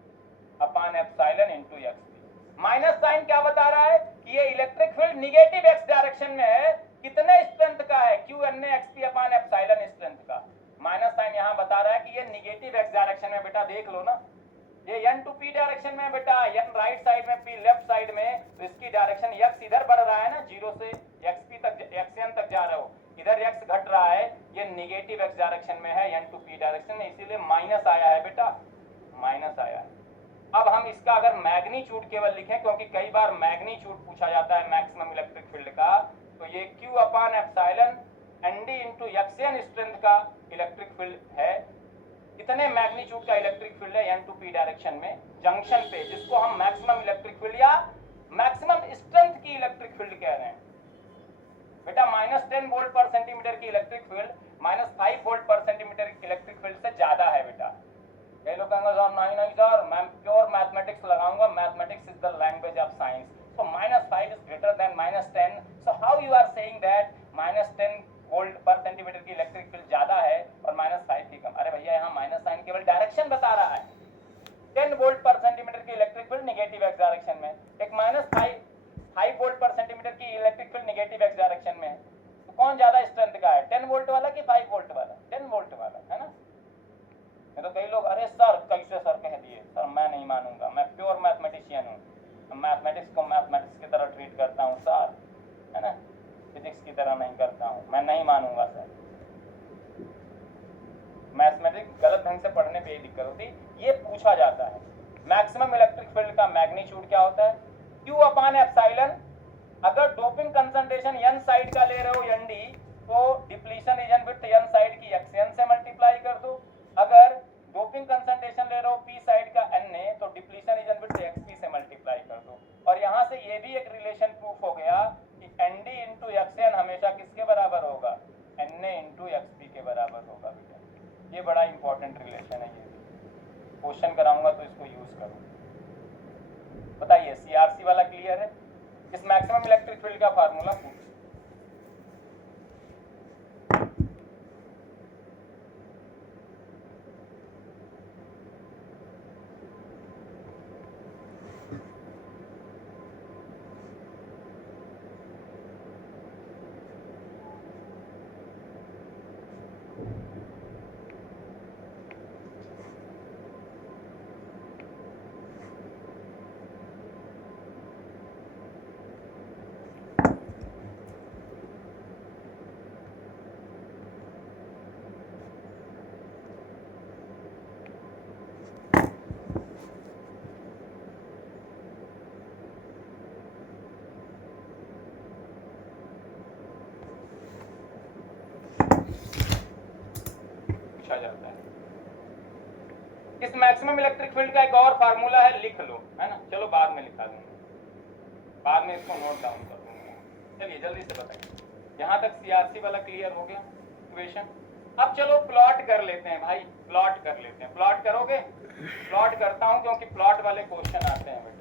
माइनस साइन क्या बता रहा है? कि ये electric field negative x direction में है। कितने स्ट्रेंथ का है? qNA/xp/ε स्ट्रेंथ का। माइनस साइन यहाँ बता रहा है कि ये निगेटिव x डायरेक्शन में। बेटा देख लो ना, ये n to p डायरेक्शन में बेटा, n राइट साइड में, p लेफ्ट साइड में, तो इसकी डायरेक्शन x इधर बढ़ रहा है ना, 0 से xp तक, xn तक जा रहे हो, इधर x घट रहा है, ये निगेटिव x डायरेक्शन में है, n to p डायरेक्शन में, इसीलिए माइनस आया है बेटा, माइनस आया है। अब हम इसका अगर मैग्नीट्यूड केवल लिखें, क्योंकि कई बार मैग्नीट्यूड पूछा जाता है मैक्सिमम इलेक्ट्रिक फील्ड का, तो ये q/ε Nd×xn स्ट्रेंथ का इलेक्ट्रिक फील्ड है। कितने मैग्नीट्यूड का इलेक्ट्रिक फील्ड है? n to p डायरेक्शन में जंक्शन पे, जिसको हम मैक्सिमम इलेक्ट्रिक फील्ड या मैक्सिमम स्ट्रेंथ की इलेक्ट्रिक फील्ड कह रहे हैं बेटा, -10 वोल्ट पर सेंटीमीटर की electric field -5 volt per centimetre की इलेक्ट्रिक फील्ड से ज्यादा है बेटा। कई लोग कहेंगे सर नहीं सर, मैं प्योर मैथमेटिक्स लगाऊंगा, mathematics is the language of science, so -5 is greater than -10, so how you are saying that -10 volt per centimetre की इलेक्ट्रिक फील्ड ज्यादा है और -5 की कम? अरे भैया यहाँ माइनस साइन केवल डायरेक्शन बता रहा है। 10 वोल्ट पर सेंटीमीटर की electric field negative x direction में, एक -5 वोल्ट पर सेंटीमीटर की electric field negative x direction में है, तो कौन ज्यादा स्ट्रेंथ का है, 10 वोल्ट वाला कि 5 वोल्ट वाला? 10 वोल्ट वाला, है ना? तो कई लोग अरे सर कैसे सर कह दिए, सर मैं नहीं मानूंगा, मैं प्योर मैथमेटिशियन हूँ, मैथमेटिक्स को मैथमेटिक्स की तरह ट्रीट करता हूँ सर, है ना, फिजिक्स की तरह नहीं करता हूँ, मैं नहीं मानूंगा सर। मैथमेटिक्स गलत ढंग से पढ़ने पे ही दिक्कत होती है। ये पूछा जाता है मैक्सिमम इलेक्ट्रिक फील्ड का मैग्नीट्यूड क्या होता है, Q अपॉन एप्सिलॉन। अगर डोपिंग कंसंट्रेशन n साइड का ले रहे हो Nd, तो depletion region width n side की xn से मल्टीप्लाई कर दो। अगर डोपिंग कंसंट्रेशन ले रहे हो p साइड का Na, तो डिप्लीशन रीजन विड्थ xp से मल्टीप्लाई कर दो। और यहाँ से ये भी एक रिलेशन प्रूफ हो गया कि Nd इंटू xn हमेशा किसके बराबर होगा, Na इंटू xp के बराबर होगा बेटा। ये बड़ा इंपॉर्टेंट रिलेशन है, ये क्वेश्चन कराऊंगा तो इसको यूज करो। बताइए CRC वाला क्लियर है? इस मैक्सिमम इलेक्ट्रिक फील्ड का फार्मूला पूछ। जाता है इस मैक्सिमम इलेक्ट्रिक फील्ड का एक और फार्मूला है, लिख लो, है ना? चलो बाद में लिखा दूंगा, बाद में इसको नोट डाउन कर दूंगा। चलिए जल्दी से बताइए, यहाँ तक CRC वाला क्लियर हो गया इक्वेशन। अब चलो प्लॉट कर लेते हैं भाई, प्लॉट कर लेते हैं। प्लॉट करोगे? प्लॉट करता हूं क्योंकि प्लॉट वाले क्वेश्चन आते हैं बेटा।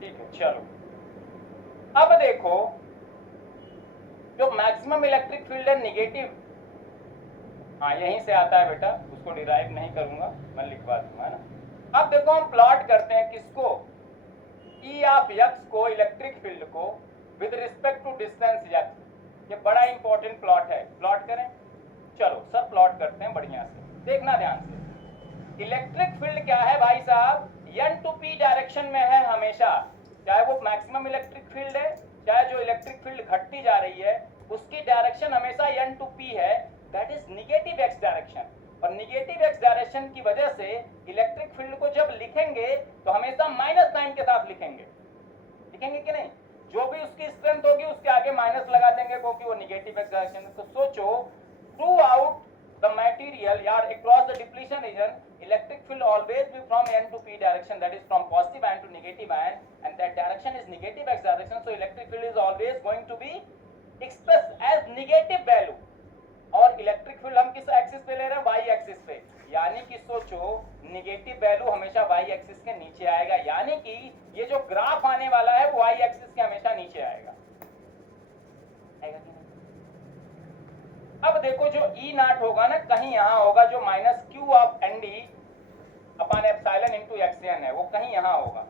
ठीक है, चलो अब देखो, जो मैक्सिमम इलेक्ट्रिक फील्ड है निगेटिव, हाँ यहीं से आता है बेटा, उसको डिराइव नहीं करूंगा, मैं लिखवा दूंगा, है ना? अब देखो हम प्लॉट करते हैं किसको, E ऑफ x को, इलेक्ट्रिक फील्ड को with respect to distance x। ये बड़ा इंपॉर्टेंट प्लॉट है, प्लॉट करें। चलो सर प्लॉट करते हैं बढ़िया से, देखना ध्यान से। इलेक्ट्रिक फील्ड क्या है भाई साहब, n टू p डायरेक्शन में है हमेशा, चाहे वो मैक्सिमम इलेक्ट्रिक फील्ड है, चाहे जो इलेक्ट्रिक फील्ड घटती जा रही है उसकी डायरेक्शन हमेशा n टू p है, that is negative x direction. और निगेटिव x डायरेक्शन की वजह से इलेक्ट्रिक फील्ड को जब लिखेंगे तो हमेशा माइनस साइन के साथ लिखेंगे, लिखेंगे कि नहीं? जो भी उसकी स्ट्रेंथ होगी उसके आगे माइनस लगा देंगे क्योंकि वो निगेटिव x डायरेक्शन है। तो सोचो through out the material or across the depletion region, electric field always be from n to p direction, that is from positive ion to negative ion, and that direction is negative x direction, so electric field is always going to be expressed as negative value। और electric field हम किस axis पे ले रहे हैं, y axis पे, यानी कि सोचो निगेटिव वैल्यू हमेशा y एक्सिस के नीचे आएगा, यानी कि ये जो ग्राफ आने वाला है वो y एक्सिस के हमेशा नीचे आएगा, आएगा कि नहीं? अब देखो जो E नॉट होगा ना, कहीं यहाँ होगा, जो minus Q of Nd upon epsilon into xn है, वो कहीं यहाँ होगा,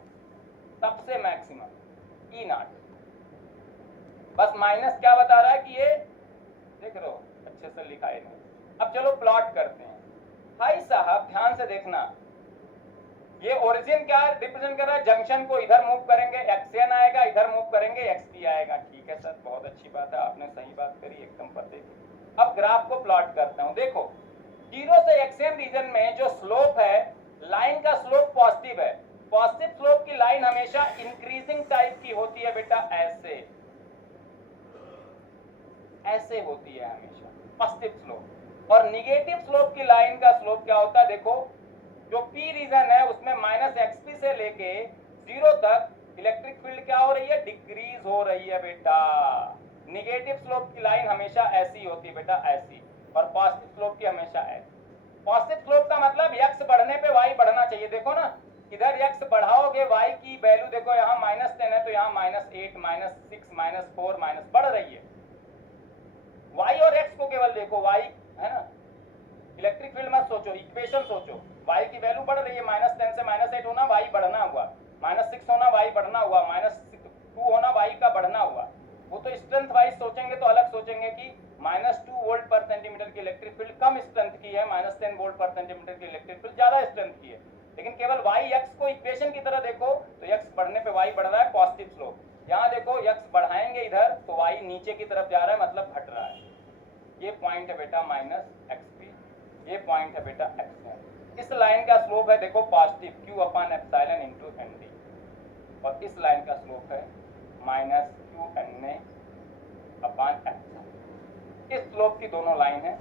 सबसे मैक्सिमम E नॉट। बस माइनस क्या बता रहा है कि ये देख रहे हो, अच्छे से लिखा है नहीं। अब चलो प्लॉट करते हैं भाई साहब, ध्यान से देखना। ये ओरिजिन क्या रिप्रेजेंट कर रहा है, जंक्शन को इधर मूव करेंगे xn आएगा, इधर मूव करेंगे xp आएगा। ठीक है सर, बहुत अच्छी बात है, आपने सही बात करी, एकदम पते थी। अब ग्राफ को प्लॉट करता हूं, देखो 0 से xm रीजन में जो स्लोप है, लाइन का स्लोप पॉजिटिव है, पॉजिटिव स्लोप की लाइन हमेशा इंक्रीजिंग टाइप की होती है बेटा, ऐसे होती है हमेशा पॉजिटिव स्लोप। और निगेटिव स्लोप की लाइन का स्लोप क्या होता है, देखो जो पी रीजन है उसमें माइनस एक्सपी से लेके 0 तक इलेक्ट्रिक फील्ड क्या हो रही है, डिक्रीज हो रही है बेटा। निगेटिव स्लोप की लाइन हमेशा ऐसी होती है बेटा, ऐसी, और पॉजिटिव स्लोप की हमेशा ऐसी। पॉजिटिव स्लोप का मतलब x बढ़ने पे y बढ़ना चाहिए। देखो ना, इधर x बढ़ाओगे y की वैल्यू देखो, यहाँ -10 है तो यहाँ -8 -6 -4 माइनस बढ़ रही है। y और x को केवल देखो, y है ना, इलेक्ट्रिक फील्ड मत सोचो, इक्वेशन सोचो। y की वैल्यू बढ़ रही है, -10 से -8 होना y बढ़ना हुआ, -6 होना y बढ़ना हुआ, -2 होना y का बढ़ना हुआ। वो तो स्ट्रेंथ वाइज सोचेंगे तो अलग सोचेंगे कि -2 वोल्ट पर सेंटीमीटर की इलेक्ट्रिक फील्ड कम स्ट्रेंथ की है, -10 वोल्ट पर सेंटीमीटर की इलेक्ट्रिक फील्ड ज्यादा स्ट्रेंथ की है। लेकिन केवल y x को इक्वेशन की तरह देखो तो x बढ़ने पे y बढ़ रहा है, पॉजिटिव स्लोप। यहाँ देखो x बढ़ाएंगे इधर तो y नीचे की तरफ जा रहा है, मतलब घट रहा है। ये पॉइंट है बेटा -xp, ये पॉइंट है बेटा x। इस लाइन का स्लोप है देखो पॉजिटिव q/ε इंटू nd, और इस लाइन का स्लोप है -qNA/ε। इस स्लोप की दोनों लाइन है,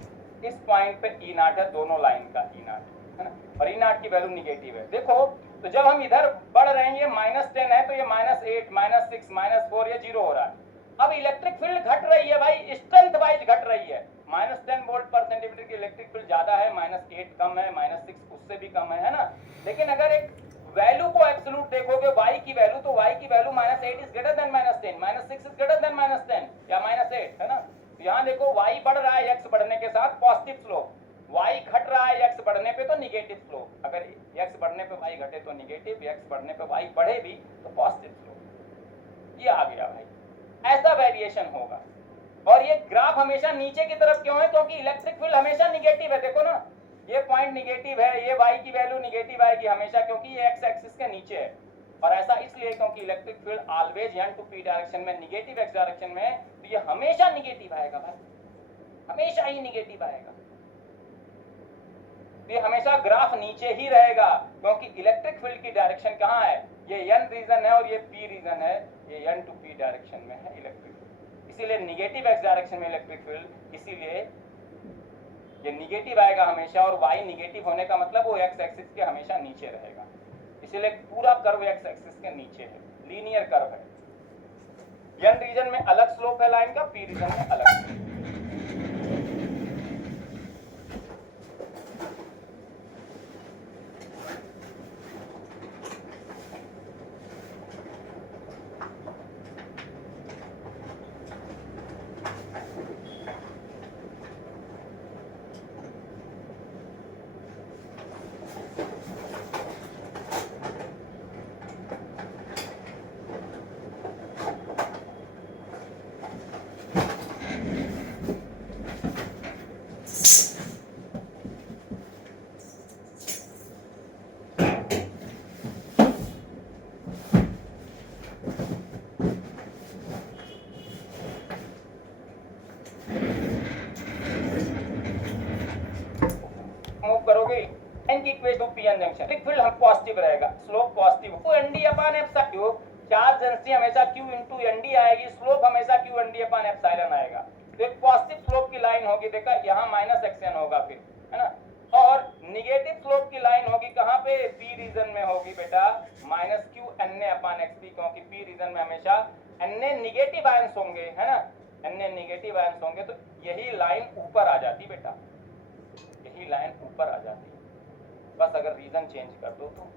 इस पॉइंट पे E नॉट है, दोनों लाइन का E नॉट है ना, और E नॉट की वैल्यू निगेटिव है। देखो तो जब हम इधर बढ़ रहे हैं, ये -10 है तो ये -8 -6 -4 ये 0 हो रहा है। अब इलेक्ट्रिक फील्ड घट रही है भाई, स्ट्रेंथ वाइज घट रही है। -10 वोल्ट पर सेंटीमीटर की इलेक्ट्रिक फील्ड ज्यादा है, -8 कम है, -6 उससे भी कम है ना। लेकिन अगर एक वैल्यू को एब्सोल्यूट देखोगे y की वैल्यू, तो y की value -8 is greater than -10, -6 is greater than -10 या -8 है ना। तो यहाँ देखो y बढ़ रहा है x बढ़ने के साथ, पॉजिटिव स्लोप। y घट रहा है x बढ़ने पे तो निगेटिव स्लोप। अगर x बढ़ने पे y घटे तो निगेटिव, x बढ़ने पे y बढ़े भी तो पॉजिटिव स्लोप। ये आ गया भाई, ऐसा वेरिएशन होगा। और ये ग्राफ हमेशा नीचे की तरफ क्यों है, क्योंकि इलेक्ट्रिक फील्ड हमेशा निगेटिव है। देखो ना, ये पॉइंट निगेटिव है, ये y की वैल्यू निगेटिव आएगी हमेशा, क्योंकि ये x एक्सिस के नीचे है। और ऐसा इसलिए क्योंकि electric field always n to p direction में, निगेटिव x डायरेक्शन में, तो ये हमेशा निगेटिव आएगा भाई, हमेशा ही निगेटिव आएगा। ये हमेशा ग्राफ नीचे ही रहेगा, क्योंकि इलेक्ट्रिक फील्ड की डायरेक्शन कहाँ है, ये n रीजन है और ये p रीजन है, ये n टू p डायरेक्शन में है इलेक्ट्रिक फील्ड। इसीलिए निगेटिव x डायरेक्शन में इलेक्ट्रिक फील्ड, इसीलिए ये निगेटिव आएगा हमेशा। और y निगेटिव होने का मतलब वो x एक्सिस के हमेशा नीचे रहेगा, इसीलिए पूरा कर्व x एक्सिस के नीचे है, लीनियर कर्व है। n रीजन में अलग स्लोप है लाइन का, p रीजन में अलग। करोगे n की equation pn junction, electric field हम पॉजिटिव रहेगा, स्लोप पॉजिटिव, तो nd/ε, चार्ज डेंसिटी हमेशा q into nd आएगी, स्लोप हमेशा q nd/ε आएगा। तो एक पॉजिटिव स्लोप की लाइन होगी, देखा यहाँ -xn होगा फिर, है ना। और निगेटिव स्लोप की लाइन होगी कहाँ पे, p रीजन में होगी बेटा, -qNA/xp, क्योंकि p रीजन में हमेशा Na निगेटिव आयंस होंगे, है ना, Na निगेटिव आयंस होंगे, तो यही लाइन ऊपर आ जाती बेटा, यही लाइन ऊपर आ जाती, बस अगर रीजन चेंज कर दो तो।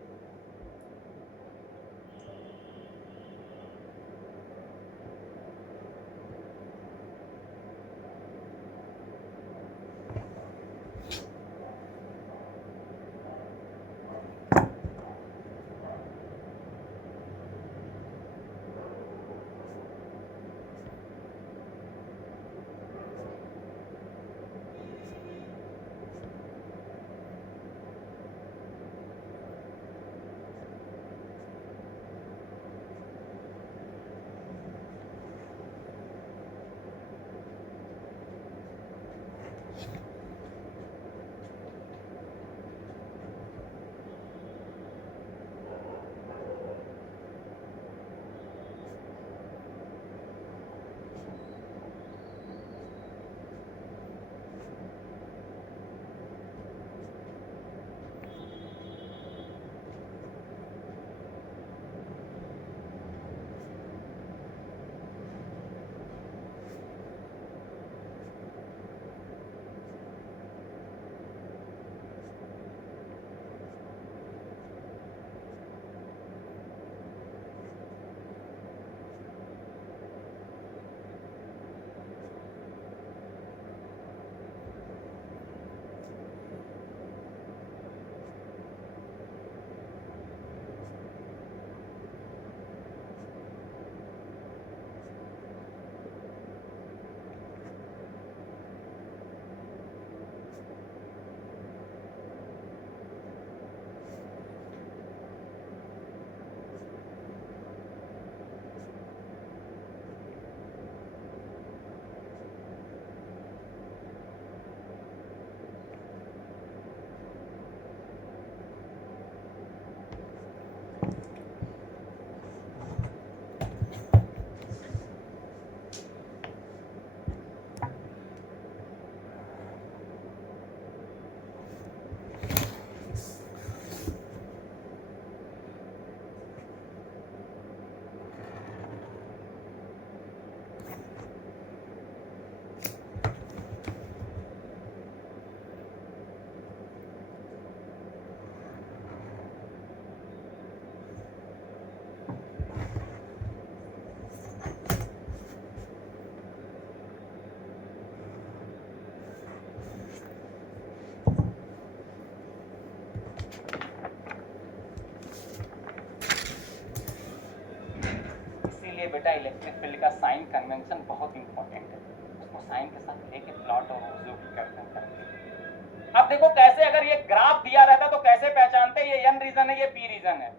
बेटा इलेक्ट्रिक फील्ड का साइन कन्वेंशन बहुत इंपॉर्टेंट है, उसको साइन के साथ लेके प्लॉट और जो भी करते हैं करते। अब देखो कैसे, अगर ये ग्राफ दिया रहता तो कैसे पहचानते ये n रीजन है ये p रीजन है,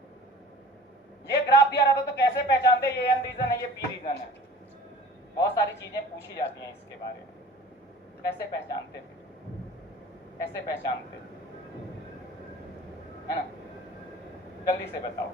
ये ग्राफ दिया रहता तो कैसे पहचानते ये n रीजन है ये p रीजन है। बहुत सारी चीजें पूछी जाती हैं इसके बारे में, कैसे पहचानते थे, कैसे पहचानते है ना, जल्दी से बताओ।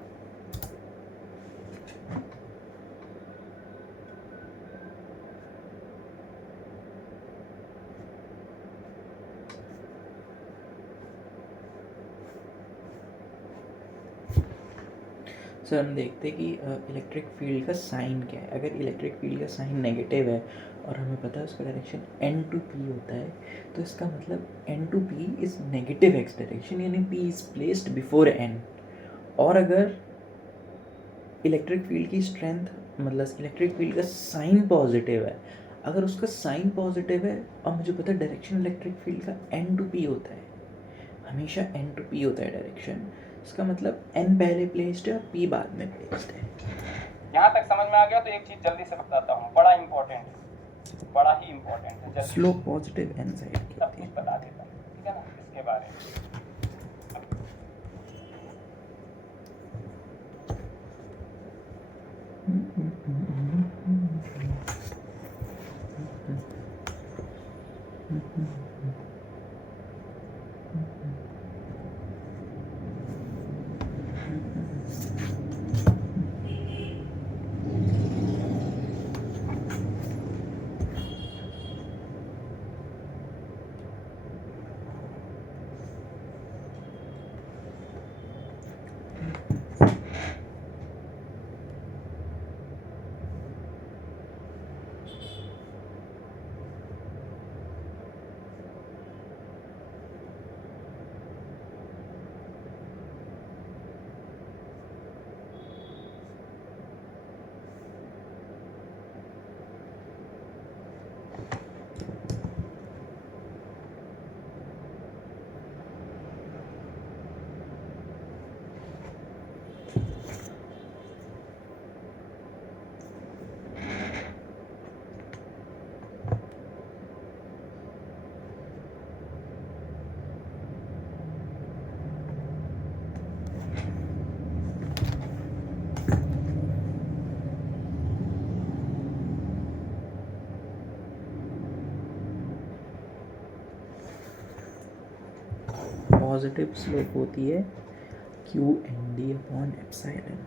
सर हम देखते हैं कि इलेक्ट्रिक फील्ड का साइन क्या है। अगर इलेक्ट्रिक फील्ड का साइन नेगेटिव है और हमें पता है उसका डायरेक्शन n to p होता है, तो इसका मतलब n to p is negative x direction, यानी p is placed before n। और अगर इलेक्ट्रिक फील्ड की स्ट्रेंथ मतलब इलेक्ट्रिक फील्ड का साइन पॉजिटिव है, अगर उसका साइन पॉजिटिव है और मुझे पता है डायरेक्शन इलेक्ट्रिक फील्ड का n to p होता है, हमेशा n to p होता है डायरेक्शन, इसका मतलब n पहले प्लेस्ड है और p बाद में प्लेस्ड है। यहाँ तक समझ में आ गया? तो एक चीज जल्दी से बताता हूँ, बड़ा इंपॉर्टेंट है, बड़ा ही इंपॉर्टेंट है, जल्दी स्लोप पॉजिटिव n साइड की सब होती कुछ है। बता देता हूँ, ठीक है ना, इसके बारे में। पॉजिटिव स्लोप होती है q nd upon epsilon.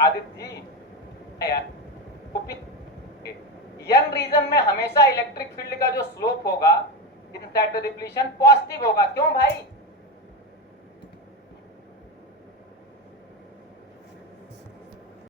Aditya ji यार यंग रीजन में हमेशा इलेक्ट्रिक फील्ड का जो स्लोप होगा इनसेट डिप्लीशन पॉजिटिव होगा। क्यों भाई?